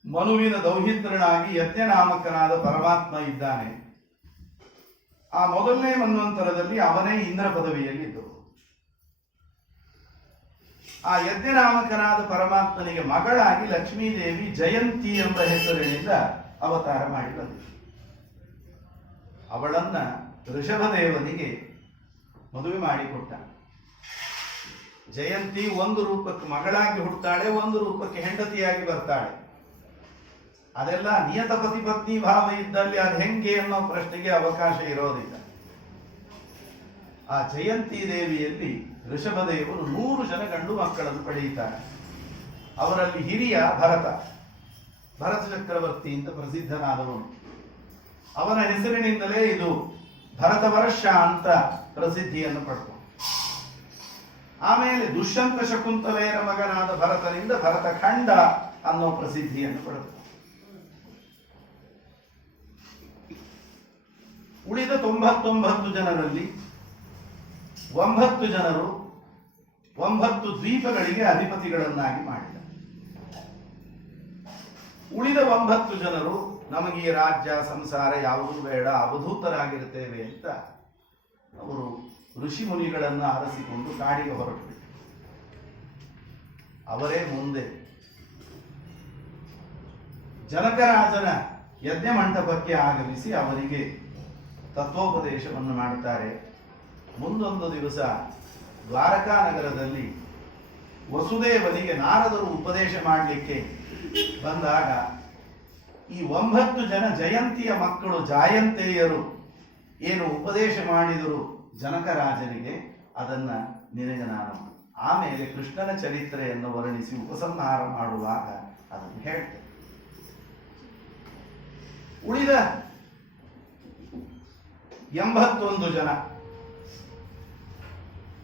ಮನುವಿನ ದೌಹಿತ್ರನಾಗಿ ಯಜ್ಞನಾಮಕನಾದ ಪರಮಾತ್ಮ ಇದ್ದಾನೆ. ಆ ಮೊದಲನೇ ಮನ್ವಂತರದಲ್ಲಿ ಅವನೇ ಇಂದ್ರ ಪದವಿಯಲ್ಲಿದ್ದರು. ಆ ಯಜ್ಞನಾಮಕನಾದ ಪರಮಾತ್ಮನಿಗೆ ಮಗಳಾಗಿ ಲಕ್ಷ್ಮೀದೇವಿ ಜಯಂತಿ ಎಂಬ ಹೆಸರಿನಿಂದ ಅವತಾರ ಮಾಡಿ ಬಂದಿದೆ. ಅವಳನ್ನ ಋಷಭದೇವನಿಗೆ ಮದುವೆ ಮಾಡಿಕೊಟ್ಟ. ಜಯಂತಿ ಒಂದು ರೂಪಕ್ಕೆ ಮಗಳಾಗಿ ಹುಡ್ತಾಳೆ, ಒಂದು ರೂಪಕ್ಕೆ ಹೆಂಡತಿಯಾಗಿ ಬರ್ತಾಳೆ. ಅದೆಲ್ಲ ನಿಯತ ಪತಿ ಪತ್ನಿ ಭಾವ ಇದ್ದಲ್ಲಿ ಅದು ಹೆಂಗೆ ಅನ್ನೋ ಪ್ರಶ್ನೆಗೆ ಅವಕಾಶ ಇರೋದಿಲ್ಲ. ಆ ಜಯಂತಿ ದೇವಿಯಲ್ಲಿ ಋಷಭದೇವರು 100 ಜನ ಗಂಡು ಮಕ್ಕಳನ್ನು ಪಡೆಯುತ್ತಾರೆ. ಅವರಲ್ಲಿ ಹಿರಿಯ ಭರತ ಚಕ್ರವರ್ತಿ ಅಂತ ಪ್ರಸಿದ್ಧನಾದವನು. ಅವನ ಹೆಸರಿನಿಂದಲೇ ಇದು ಭರತ ವರ್ಷ ಅಂತ ಪ್ರಸಿದ್ಧಿಯನ್ನು ಪಡ್ಕೊಂಡು, ಆಮೇಲೆ ದುಷ್ಯಂತ ಶಕುಂತಲೆಯರ ಮಗನಾದ ಭರತನಿಂದ ಭರತಖಂಡ ಅನ್ನೋ ಪ್ರಸಿದ್ಧಿಯನ್ನು ಪಡೆದು, ಉಳಿದ 99 ಜನರಲ್ಲಿ 9 ಜನರು 9 ದ್ವೀಪಗಳಿಗೆ ಅಧಿಪತಿಗಳನ್ನಾಗಿ ಮಾಡಿದ. ಉಳಿದ 9 ಜನರು ನಮಗೆ ಈ ರಾಜ್ಯ ಸಂಸಾರ ಯಾವುದೂ ಬೇಡ, ಅವಧೂತರಾಗಿರ್ತೇವೆ ಅಂತ ಅವರು ಋಷಿ ಮುನಿಗಳನ್ನು ಆರಿಸಿಕೊಂಡು ಕಾಡಿಗೆ ಹೊರಟುಬಿಟ್ಟರು. ಅವರೇ ಮುಂದೆ ಜನಕರಾಜನ ಯಜ್ಞ ಮಂಟಪಕ್ಕೆ ಆಗಮಿಸಿ ಅವರಿಗೆ ತತ್ವೋಪದೇಶವನ್ನು ಮಾಡುತ್ತಾರೆ. ಮುಂದೊಂದು ದಿವಸ ದ್ವಾರಕಾ ನಗರದಲ್ಲಿ ವಸುದೇವನಿಗೆ ನಾರದರು ಉಪದೇಶ ಮಾಡಲಿಕ್ಕೆ ಬಂದಾಗ ಈ 9 ಜನ ಜಯಂತಿಯ ಮಕ್ಕಳು ಜಾಯಂತೆಯರು ಏನು ಉಪದೇಶ ಮಾಡಿದರು ಜನಕರಾಜನಿಗೆ, ಅದನ್ನ ನಿನಗೆ ನಾನು ಆಮೇಲೆ ಕೃಷ್ಣನ ಚರಿತ್ರೆಯನ್ನು ವರ್ಣಿಸಿ ಉಪಸಂಹಾರ ಮಾಡುವಾಗ ಅದನ್ನು ಹೇಳ್ತೇನೆ. ಉಳಿದ 81 ಜನ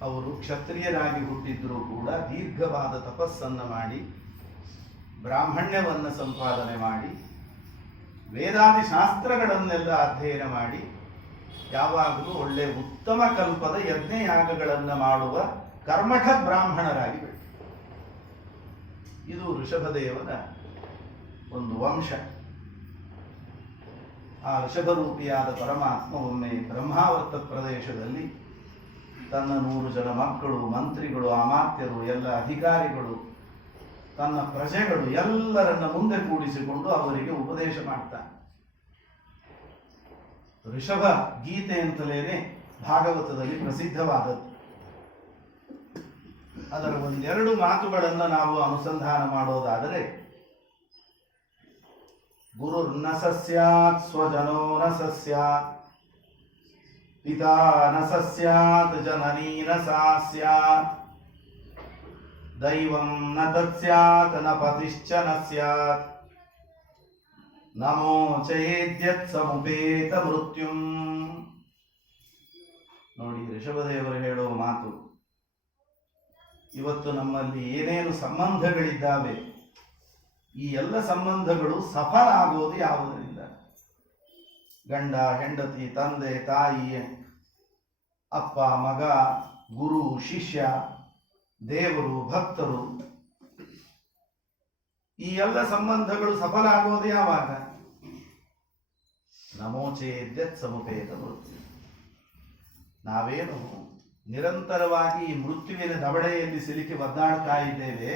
ಅವರು ಕ್ಷತ್ರಿಯರಾಗಿ ಹುಟ್ಟಿದ್ರೂ ಕೂಡ ದೀರ್ಘವಾದ ತಪಸ್ಸನ್ನು ಮಾಡಿ ಬ್ರಾಹ್ಮಣ್ಯವನ್ನು ಸಂಪಾದನೆ ಮಾಡಿ ವೇದಾದಿ ಶಾಸ್ತ್ರಗಳನ್ನೆಲ್ಲ ಅಧ್ಯಯನ ಮಾಡಿ ಯಾವಾಗಲೂ ಒಳ್ಳೆ ಉತ್ತಮ ಕಲ್ಪದ ಯಜ್ಞಯಾಗಗಳನ್ನು ಮಾಡುವ ಕರ್ಮಠ ಬ್ರಾಹ್ಮಣರಾಗಿ ಬೆಳೆದರು. ಇದು ಋಷಭದೇವನ ಒಂದು ವಂಶ. ಆ ಋಷಭರೂಪಿಯಾದ ಪರಮಾತ್ಮ ಒಮ್ಮೆ ಬ್ರಹ್ಮಾವರ್ತ ಪ್ರದೇಶದಲ್ಲಿ ತನ್ನ 100 ಜನ ಮಕ್ಕಳು, ಮಂತ್ರಿಗಳು, ಅಮಾತ್ಯರು, ಎಲ್ಲ ಅಧಿಕಾರಿಗಳು, ತನ್ನ ಪ್ರಜೆಗಳು ಎಲ್ಲರನ್ನ ಮುಂದೆ ಕೂಡಿಸಿಕೊಂಡು ಅವರಿಗೆ ಉಪದೇಶ ಮಾಡ್ತಾನೆ. ಋಷಭ ಗೀತೆ ಅಂತಲೇನೆ ಭಾಗವತದಲ್ಲಿ ಪ್ರಸಿದ್ಧವಾದದ್ದು. ಅದರ ಒಂದೆರಡು ಮಾತುಗಳನ್ನು ನಾವು ಅನುಸಂಧಾನ ಮಾಡೋದಾದರೆ, ಗುರುರ್ನ ಸಸ್ಯಾತ್ ಸ್ವಜನೋ ನ ಸಸ್ಯಾತ್ ಪಿತಾ ನ ಸಸ್ಯಾತ್ ಜನನೀ ನ ಸಾ ಸ್ಯಾತ್ ದೈವಂ ನ ತತ್ಸ್ಯಾತ್ ನ ಪತಿಶ್ಚ ನ ಸ್ಯಾತ್ ನಮೋ ಚೇದ್ಯತ್ ಸಮುಪೇತ ಮೃತ್ಯುಂ. ನೋಡಿ, ಋಷಭದೇವರು ಹೇಳುವ ಮಾತು. ಇವತ್ತು ನಮ್ಮಲ್ಲಿ ಏನೇನು ಸಂಬಂಧಗಳಿದ್ದಾವೆ, ಈ ಎಲ್ಲ ಸಂಬಂಧಗಳು ಸಫಲ ಆಗೋದು ಯಾವುದರಿಂದ? ಗಂಡ ಹೆಂಡತಿ, ತಂದೆ ತಾಯಿ, ಅಪ್ಪ ಮಗ, ಗುರು ಶಿಷ್ಯ, ದೇವರು ಭಕ್ತರು, ಈ ಎಲ್ಲ ಸಂಬಂಧಗಳು ಸಫಲ ಆಗೋದು ಯಾವಾಗ? ನಮೋಚೇದ್ಯತ್ ಸಮುಪೇತ ಮೃತ್ಯು. ನಾವೇನು ನಿರಂತರವಾಗಿ ಈ ಮೃತ್ಯುವಿನ ದವಡೆಯಲ್ಲಿ ಸಿಲುಕಿ ಒದ್ದಾಡ್ತಾ ಇದ್ದೇವೆ,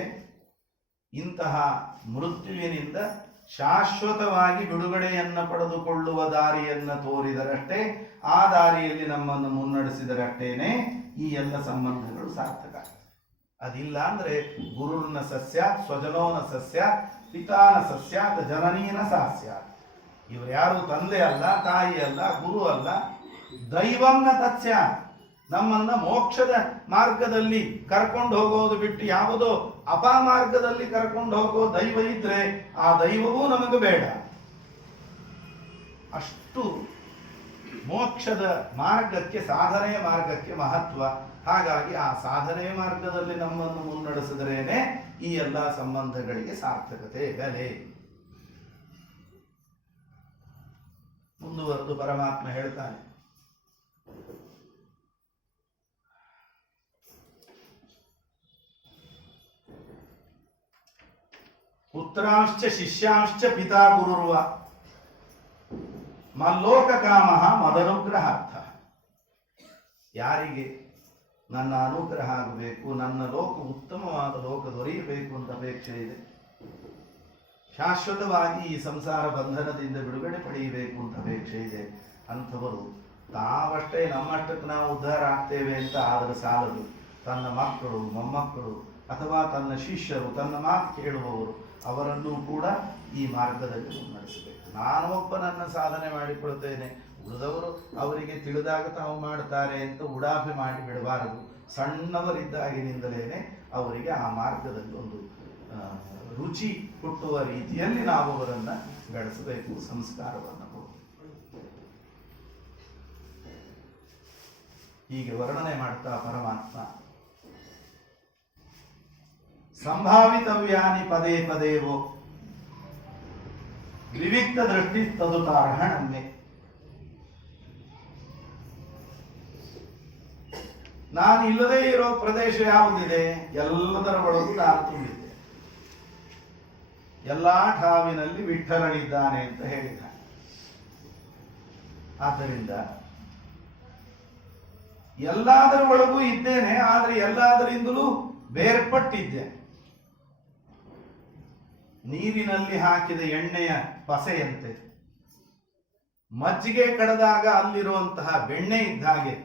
ಇಂತಹ ಮೃತ್ಯುವಿನಿಂದ ಶಾಶ್ವತವಾಗಿ ಬಿಡುಗಡೆಯನ್ನು ಪಡೆದುಕೊಳ್ಳುವ ದಾರಿಯನ್ನು ತೋರಿದರಷ್ಟೇ, ಆ ದಾರಿಯಲ್ಲಿ ನಮ್ಮನ್ನು ಮುನ್ನಡೆಸಿದರಷ್ಟೇನೆ ಈ ಎಲ್ಲ ಸಂಬಂಧಗಳು ಸಾರ್ಥಕ. ಅದಿಲ್ಲ ಅಂದ್ರೆ ಗುರುರ್ನ ಸಸ್ಯಾತ್ ಸ್ವಜನೋನ ಸಸ್ಯಾತ್ ಪಿತಾನ ಸಸ್ಯಾತ್ ಜನನೀನ ಸಾಸ್ಯಾತ್. ಇವರು ಯಾರು ತಂದೆ ಅಲ್ಲ, ತಾಯಿ ಅಲ್ಲ, ಗುರು ಅಲ್ಲ, ದೈವಂನ ತತ್ಸ್ಯಾತ್. ನಮ್ಮನ್ನ ಮೋಕ್ಷದ ಮಾರ್ಗದಲ್ಲಿ ಕರ್ಕೊಂಡು ಹೋಗೋದು ಬಿಟ್ಟು ಯಾವುದೋ ಅಪಮಾರ್ಗದಲ್ಲಿ ಕರ್ಕೊಂಡು ಹೋಗೋ ದೈವ ಇದ್ರೆ ಆ ದೈವವೂ ನಮಗೆ ಬೇಡ. ಅಷ್ಟು ಮೋಕ್ಷದ ಮಾರ್ಗಕ್ಕೆ, ಸಾಧನೆಯ ಮಾರ್ಗಕ್ಕೆ ಮಹತ್ವ. ಹಾಗಾಗಿ ಆ ಸಾಧನೆಯ ಮಾರ್ಗದಲ್ಲಿ ನಮ್ಮನ್ನು ಮುನ್ನಡೆಸಿದ್ರೇನೆ ಈ ಎಲ್ಲ ಸಂಬಂಧಗಳಿಗೆ ಸಾರ್ಥಕತೆ, ಬೆಲೆ. ಮುಂದುವರೆದು ಪರಮಾತ್ಮ ಹೇಳ್ತಾನೆ, ಪುತ್ರಾಂಶ್ಚ ಶಿಷ್ಯಾಂಶ್ಚ ಪಿತಾ ಗುರುರ್ವ ಮಲ್ಲೋಕ ಕಾಮಃ ಮದನುಗ್ರಹಾರ್ಥ. ಯಾರಿಗೆ ನನ್ನ ಅನುಗ್ರಹ ಆಗಬೇಕು, ನನ್ನ ಲೋಕ ಉತ್ತಮವಾದ ಲೋಕ ದೊರೆಯಬೇಕು ಅಂತ ಅಪೇಕ್ಷೆ ಇದೆ, ಶಾಶ್ವತವಾಗಿ ಈ ಸಂಸಾರ ಬಂಧನದಿಂದ ಬಿಡುಗಡೆ ಪಡೆಯಬೇಕು ಅಂತ ಅಪೇಕ್ಷೆ ಇದೆ, ಅಂಥವರು ತಾವಷ್ಟೇ ನಮ್ಮಷ್ಟಕ್ಕೆ ನಾವು ಉದ್ಧಾರ ಆಗ್ತೇವೆ ಅಂತ ಆದರೆ ಸಾಲದು. ತನ್ನ ಮಕ್ಕಳು, ಮೊಮ್ಮಕ್ಕಳು ಅಥವಾ ತನ್ನ ಶಿಷ್ಯರು, ತನ್ನ ಮಾತು ಕೇಳುವವರು, ಅವರನ್ನೂ ಕೂಡ ಈ ಮಾರ್ಗದಲ್ಲಿ ಮುನ್ನಡೆಸಬೇಕು. ನಾನೊಬ್ಬ ನನ್ನ ಸಾಧನೆ ಮಾಡಿಕೊಳ್ತೇನೆ, ಉಳಿದವರು ಅವರಿಗೆ ತಿಳಿದಾಗ ತಾವು ಮಾಡ್ತಾರೆ ಅಂತ ಉಡಾಫೆ ಮಾಡಿ ಬಿಡಬಾರದು. ಸಣ್ಣವರಿದ್ದಾಗಿನಿಂದಲೇ ಅವರಿಗೆ ಆ ಮಾರ್ಗದಲ್ಲಿ ಒಂದು ರುಚಿ ಹುಟ್ಟುವ ರೀತಿಯಲ್ಲಿ ನಾವು ಅವರನ್ನು ಬೆಳೆಸಬೇಕು, ಸಂಸ್ಕಾರವನ್ನು ಕೊಡಬೇಕು. ಹೀಗೆ ವರ್ಣನೆ ಮಾಡ್ತಾ ಪರಮಾತ್ಮ, ಸಂಭಾವಿತವ್ಯಾನಿ ಪದೇ ಪದೇವೋ ವಿವಿಕ್ತ ದೃಷ್ಟಿ ತದುತಾರ್ಹಣನ್ನೇ. ನಾನು ಇಲ್ಲದೇ ಇರೋ ಪ್ರದೇಶ ಯಾವುದಿದೆ, ಎಲ್ಲದರ ಒಳಗೂ ನಾನು ತುಂಬಿದ್ದೆ. ಎಲ್ಲಾ ಠಾವಿನಲ್ಲಿ ವಿಠ್ಠಲನಿದ್ದಾನೆ ಅಂತ ಹೇಳಿದ್ದಾನೆ. ಆದ್ದರಿಂದ ಎಲ್ಲದರ ಒಳಗೂ ಇದ್ದೇನೆ, ಆದರೆ ಎಲ್ಲದರಿಂದಲೂ ಬೇರ್ಪಟ್ಟಿದ್ದೇನೆ. ನೀರಿನಲ್ಲಿ ಹಾಕಿದ ಎಣ್ಣೆಯ ಪಸೆಯಂತೆ, ಮಜ್ಜಿಗೆ ಕಡದಾಗ ಅಲ್ಲಿರುವಂತಹ ಬೆಣ್ಣೆ ಇದ್ದ ಹಾಗೆ.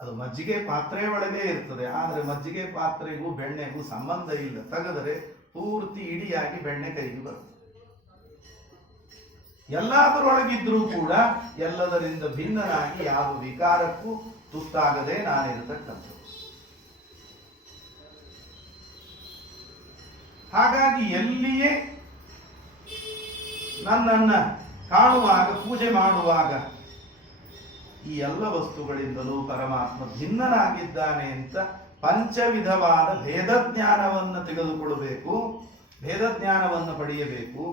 ಅದು ಮಜ್ಜಿಗೆ ಪಾತ್ರೆ ಒಳಗೆ ಇರ್ತದೆ, ಆದರೆ ಮಜ್ಜಿಗೆ ಪಾತ್ರೆಗೂ ಬೆಣ್ಣೆಗೂ ಸಂಬಂಧ ಇಲ್ಲ. ತೆಗೆದರೆ ಪೂರ್ತಿ ಇಡಿಯಾಗಿ ಬೆಣ್ಣೆ ಕೈಗೆ ಬರುತ್ತೆ. ಎಲ್ಲದರೊಳಗಿದ್ರೂ ಕೂಡ ಎಲ್ಲದರಿಂದ ಭಿನ್ನನಾಗಿ ಯಾವ ವಿಕಾರಕ್ಕೂ ತುತ್ತಾಗದೆ ನಾನಿರತಕ್ಕಂಥದ್ದು. ಹಾಗಾಗಿ ಎಲ್ಲಿಯೇ ನನ್ನನ್ನು ಕಾಣುವಾಗ, ಪೂಜೆ ಮಾಡುವಾಗ ಈ ಎಲ್ಲ ವಸ್ತುಗಳಿಂದಲೂ ಪರಮಾತ್ಮ ಭಿನ್ನನಾಗಿದ್ದಾನೆ ಅಂತ ಪಂಚವಿಧವಾದ ಭೇದಜ್ಞಾನವನ್ನು ತೆಗೆದುಕೊಳ್ಳಬೇಕು, ಭೇದಜ್ಞಾನವನ್ನು ಪಡೆಯಬೇಕು.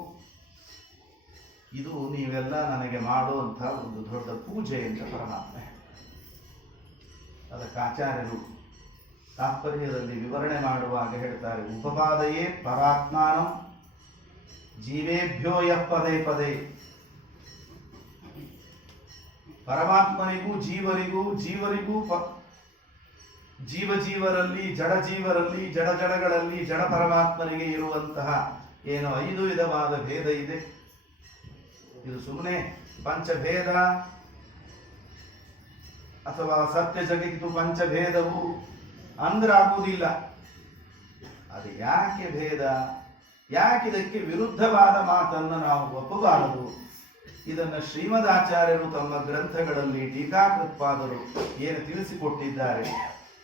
ಇದು ನೀವೆಲ್ಲ ನನಗೆ ಮಾಡುವಂಥ ಒಂದು ದೊಡ್ಡ ಪೂಜೆ ಅಂತ ಪರಮಾತ್ಮ. ಅದಕ್ಕೆ ಆಚಾರ್ಯರು ತಾತ್ಪರ್ಯದಲ್ಲಿ ವಿವರಣೆ ಮಾಡುವಾಗ ಹೇಳ್ತಾರೆ, ಉಪಪಾದಯೇ ಪರಾತ್ಮಾನಂ ಜೀವೇಭ್ಯೋ ಯಃ ಪದೇ ಪದೇ. ಪರಮಾತ್ಮನಿಗೂ ಜೀವರಿಗೂ ಜೀವರಲ್ಲಿ, ಜಡಜೀವರಲ್ಲಿ, ಜಡಗಳಲ್ಲಿ ಜಡ ಪರಮಾತ್ಮನಿಗೆ ಇರುವಂತಹ ಏನು 5 ವಿಧವಾದ ಭೇದ ಇದೆ. ಇದು ಸುಮ್ಮನೆ ಪಂಚಭೇದ ಅಥವಾ ಸತ್ಯ ಜಗತ್ತು ಪಂಚಭೇದವು ಅಂದ್ರಾಗುವುದಿಲ್ಲ. ಅದು ಯಾಕೆ ಭೇದ, ಯಾಕಿದಕ್ಕೆ ವಿರುದ್ಧವಾದ ಮಾತನ್ನು ನಾವು ಒಪ್ಪಬಾರದು. ಇದನ್ನು ಶ್ರೀಮದಾಚಾರ್ಯರು ತಮ್ಮ ಗ್ರಂಥಗಳಲ್ಲಿ ಟೀಕಾಕೃತ್ಪಾದರು ಏನು ತಿಳಿಸಿಕೊಟ್ಟಿದ್ದಾರೆ.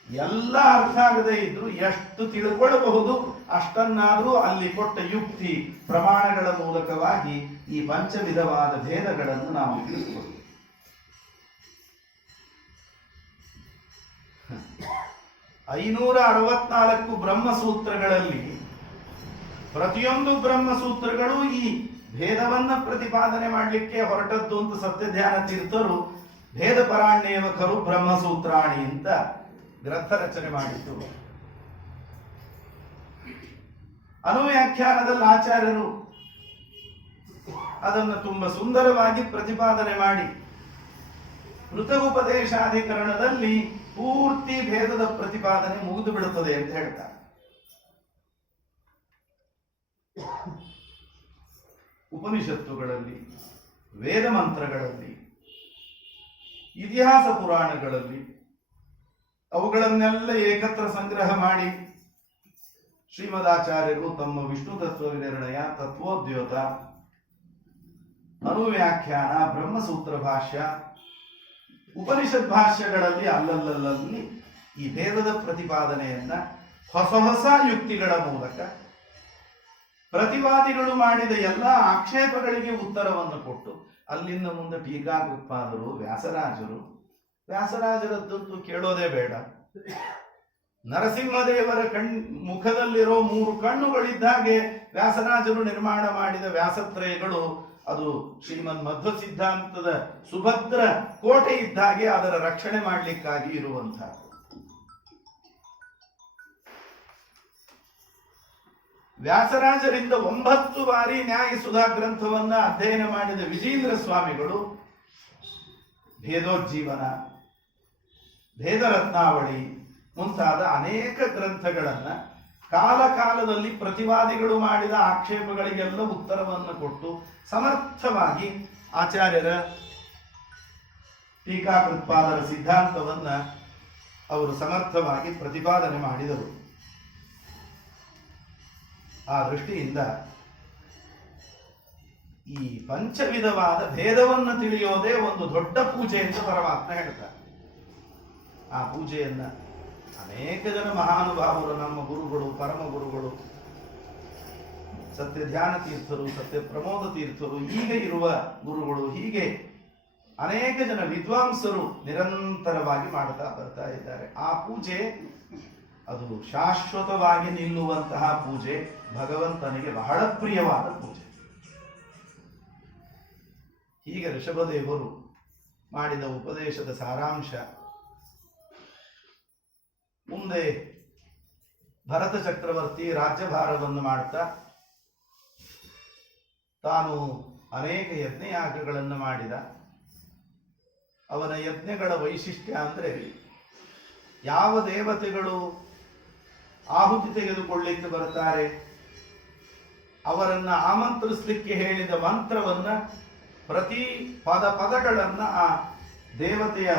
ಎಲ್ಲ ಅರ್ಥ ಆಗದೇ ಇದ್ರು ಎಷ್ಟು ತಿಳ್ಕೊಳ್ಳಬಹುದು ಅಷ್ಟನ್ನಾದರೂ ಅಲ್ಲಿ ಕೊಟ್ಟ ಯುಕ್ತಿ ಪ್ರಮಾಣಗಳ ಮೂಲಕವಾಗಿ ಈ ಪಂಚವಿಧವಾದ ಭೇದಗಳನ್ನು ನಾವು ತಿಳಿದುಕೊಳ್ಳಿ. 564 ಬ್ರಹ್ಮಸೂತ್ರಗಳಲ್ಲಿ ಪ್ರತಿಯೊಂದು ಬ್ರಹ್ಮಸೂತ್ರಗಳು ಈ ಭೇದವನ್ನ ಪ್ರತಿಪಾದನೆ ಮಾಡಲಿಕ್ಕೆ ಹೊರಟದ್ದು ಅಂತ ಸತ್ಯಧ್ಯಾನ ತೀರ್ಥರು ಭೇದ ಪರಾಣ್ಯೇವಕರು ಬ್ರಹ್ಮಸೂತ್ರಾಣಿ ಅಂತ ಗ್ರಂಥ ರಚನೆ ಮಾಡಿದ್ದು. ಅನುವ್ಯಾಖ್ಯಾನದಲ್ಲಿ ಆಚಾರ್ಯರು ಅದನ್ನು ತುಂಬಾ ಸುಂದರವಾಗಿ ಪ್ರತಿಪಾದನೆ ಮಾಡಿ ಪೃಥಗುಪದೇಶಾಧಿಕರಣದಲ್ಲಿ ಪೂರ್ತಿ ಭೇದದ ಪ್ರತಿಪಾದನೆ ಮುಗಿದು ಬಿಡುತ್ತದೆ ಅಂತ ಹೇಳ್ತಾರೆ. ಉಪನಿಷತ್ತುಗಳಲ್ಲಿ, ವೇದ ಮಂತ್ರಗಳಲ್ಲಿ, ಇತಿಹಾಸ ಪುರಾಣಗಳಲ್ಲಿ ಅವುಗಳನ್ನೆಲ್ಲ ಏಕತ್ರ ಸಂಗ್ರಹ ಮಾಡಿ ಶ್ರೀಮದಾಚಾರ್ಯರು ತಮ್ಮ ವಿಷ್ಣು ತತ್ವ ನಿರ್ಣಯ, ತತ್ವೋದ್ಯೋತ, ಅನುವ್ಯಾಖ್ಯಾನ, ಬ್ರಹ್ಮಸೂತ್ರ ಭಾಷ್ಯ, ಉಪನಿಷತ್ ಭಾಷ್ಯಗಳಲ್ಲಿ ಅಲ್ಲಲ್ಲಿ ಈ ಭೇದದ ಪ್ರತಿಪಾದನೆಯನ್ನ ಹೊಸ ಹೊಸ ಯುಕ್ತಿಗಳ ಮೂಲಕ ಪ್ರತಿವಾದಿಗಳು ಮಾಡಿದ ಎಲ್ಲ ಆಕ್ಷೇಪಗಳಿಗೆ ಉತ್ತರವನ್ನು ಕೊಟ್ಟು ಅಲ್ಲಿಂದ ಮುಂದೆ ಟೀಕಾಕೃತ್ಪಾದರು, ವ್ಯಾಸರಾಜರದ್ದಂತೂ ಕೇಳೋದೇ ಬೇಡ. ನರಸಿಂಹದೇವರ ಮುಖದಲ್ಲಿರೋ 3 ಕಣ್ಣುಗಳಿದ್ದಾಗೆ ವ್ಯಾಸರಾಜರು ನಿರ್ಮಾಣ ಮಾಡಿದ ವ್ಯಾಸತ್ರಯಗಳು ಅದು ಶ್ರೀಮನ್ ಮಧ್ವ ಸಿದ್ಧಾಂತದ ಸುಭದ್ರ ಕೋಟೆ ಇದ್ದಾಗೆ ಅದರ ರಕ್ಷಣೆ ಮಾಡಲಿಕ್ಕಾಗಿ ಇರುವಂತಹ. ವ್ಯಾಸರಾಜರಿಂದ 9 ಬಾರಿ ನ್ಯಾಯಸುಧಾ ಗ್ರಂಥವನ್ನ ಅಧ್ಯಯನ ಮಾಡಿದ ವಿಜೇಂದ್ರ ಸ್ವಾಮಿಗಳು ಭೇದೋಜ್ಜೀವನ, ಭೇದರತ್ನಾವಳಿ ಮುಂತಾದ ಅನೇಕ ಗ್ರಂಥಗಳನ್ನ ಕಾಲಕಾಲದಲ್ಲಿ ಪ್ರತಿವಾದಿಗಳು ಮಾಡಿದ ಆಕ್ಷೇಪಗಳಿಗೆಲ್ಲ ಉತ್ತರವನ್ನು ಕೊಟ್ಟು ಸಮರ್ಥವಾಗಿ ಆಚಾರ್ಯರ ಟೀಕಾಕೃತ್ಪಾದರ ಸಿದ್ಧಾಂತವನ್ನ ಅವರು ಸಮರ್ಥವಾಗಿ ಪ್ರತಿಪಾದನೆ ಮಾಡಿದರು. ಆ ದೃಷ್ಟಿಯಿಂದ ಈ ಪಂಚವಿಧವಾದ ಭೇದವನ್ನು ತಿಳಿಯೋದೇ ಒಂದು ದೊಡ್ಡ ಪೂಜೆ ಅಂತ ಪರಮಾತ್ಮ ಹೇಳ್ತಾರೆ. ಆ ಪೂಜೆಯನ್ನ ಅನೇಕ ಜನ ಮಹಾನುಭಾವರು, ನಮ್ಮ ಗುರುಗಳು, ಪರಮ ಗುರುಗಳು, ಸತ್ಯ ಧ್ಯಾನ ತೀರ್ಥರು, ಸತ್ಯ ಪ್ರಮೋದ ತೀರ್ಥರು, ಈಗ ಇರುವ ಗುರುಗಳು, ಹೀಗೆ ಅನೇಕ ಜನ ವಿದ್ವಾಂಸರು ನಿರಂತರವಾಗಿ ಮಾಡ್ತಾ ಬರ್ತಾ ಇದ್ದಾರೆ. ಆ ಪೂಜೆ ಅದು ಶಾಶ್ವತವಾಗಿ ನಿಲ್ಲುವಂತಹ ಪೂಜೆ, ಭಗವಂತನಿಗೆ ಬಹಳ ಪ್ರಿಯವಾದ ಪೂಜೆ. ಹೀಗೆ ಋಷಭದೇವರು ಮಾಡಿದ ಉಪದೇಶದ ಸಾರಾಂಶ ಮುಂದೆ ಭರತ ಚಕ್ರವರ್ತಿ ರಾಜ್ಯಭಾರವನ್ನು ಮಾಡ್ತಾ ತಾನು ಅನೇಕ ಯಜ್ಞಯಾಗಗಳನ್ನು ಮಾಡಿದ. ಅವನ ಯಜ್ಞಗಳ ವೈಶಿಷ್ಟ್ಯ ಅಂದರೆ ಯಾವ ದೇವತೆಗಳು ಆಹುತಿ ತೆಗೆದುಕೊಳ್ಳಿಕ್ಕೆ ಬರ್ತಾರೆ ಅವರನ್ನ ಆಮಂತ್ರಿಸಲಿಕ್ಕೆ ಹೇಳಿದ ಮಂತ್ರವನ್ನ, ಪ್ರತಿ ಪದಗಳನ್ನ ಆ ದೇವತೆಯ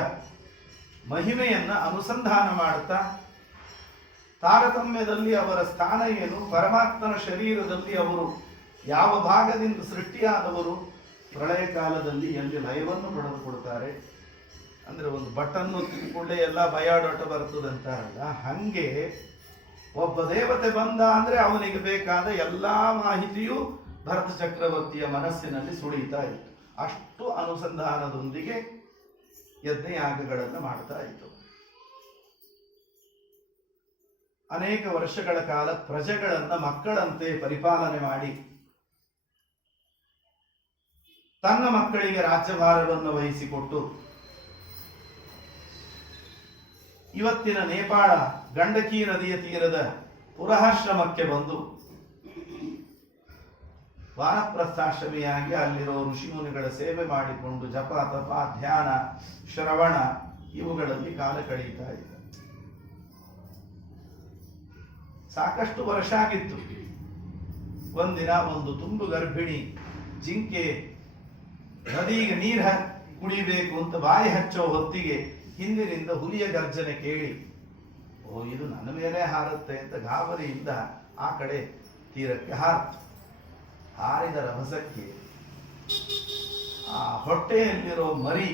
ಮಹಿಮೆಯನ್ನ ಅನುಸಂಧಾನ ಮಾಡುತ್ತಾ ತಾರತಮ್ಯದಲ್ಲಿ ಅವರ ಸ್ಥಾನ ಏನು, ಪರಮಾತ್ಮನ ಶರೀರದಲ್ಲಿ ಅವರು ಯಾವ ಭಾಗದಿಂದ ಸೃಷ್ಟಿಯಾದವರು, ಪ್ರಳಯ ಕಾಲದಲ್ಲಿ ಎಲ್ಲಿ ಲಯವನ್ನು ಪಡೆದುಕೊಡ್ತಾರೆ. ಅಂದ್ರೆ ಒಂದು ಬಟನ್ನು ತಿಳ್ಕೊಂಡೆ ಎಲ್ಲ ಬಯಾಡಾಟ ಬರ್ತದಂತಾರಲ್ಲ, ಹಂಗೆ ಒಬ್ಬ ದೇವತೆ ಬಂದ ಅಂದ್ರೆ ಅವನಿಗೆ ಬೇಕಾದ ಎಲ್ಲಾ ಮಾಹಿತಿಯು ಭರತ ಚಕ್ರವರ್ತಿಯ ಮನಸ್ಸಿನಲ್ಲಿ ಸುಳಿತಾ ಇತ್ತು. ಅಷ್ಟು ಅನುಸಂಧಾನದೊಂದಿಗೆ ಯಜ್ಞಯಾಗಗಳನ್ನು ಮಾಡ್ತಾ ಇತ್ತು. ಅನೇಕ ವರ್ಷಗಳ ಕಾಲ ಪ್ರಜೆಗಳನ್ನ ಮಕ್ಕಳಂತೆ ಪರಿಪಾಲನೆ ಮಾಡಿ ತನ್ನ ಮಕ್ಕಳಿಗೆ ರಾಜ್ಯಭಾರವನ್ನು ವಹಿಸಿಕೊಟ್ಟು ಇವತ್ತಿನ ನೇಪಾಳ ಗಂಡಕಿ ನದಿಯ ತೀರದ ಪುರಹಾಶ್ರಮಕ್ಕೆ ಬಂದು ವಾನಪ್ರಸ್ಥಾಶ್ರಮಿಯಾಗಿ ಅಲ್ಲಿರೋ ಋಷಿಮುನಿಗಳ ಸೇವೆ ಮಾಡಿಕೊಂಡು ಜಪ, ತಪ, ಧ್ಯಾನ, ಶ್ರವಣ ಇವುಗಳಲ್ಲಿ ಕಾಲ ಕಳೆಯುತ್ತಾ ಇದ್ದ. ಸಾಕಷ್ಟು ವರ್ಷ ಆಗಿತ್ತು. ಒಂದಿನ ಒಂದು ತುಂಬು ಗರ್ಭಿಣಿ ಜಿಂಕೆ ನದಿಗೆ ನೀರು ಕುಡಿಬೇಕು ಅಂತ ಬಾಯಿ ಹಚ್ಚೋ ಹೊತ್ತಿಗೆ ಹಿಂದಿನಿಂದ ಹುಲಿಯ ಗರ್ಜನೆ ಕೇಳಿ, ಓ ಇದು ನನ್ನ ಮೇಲೆ ಹಾರುತ್ತೆ ಅಂತ ಗಾಬರಿಯಿಂದ ಆ ಕಡೆ ತೀರಕ್ಕೆ ಹಾರಿತು. ಹಾರಿದ ರಭಸಕ್ಕೆ ಆ ಹೊಟ್ಟೆಯಲ್ಲಿರೋ ಮರಿ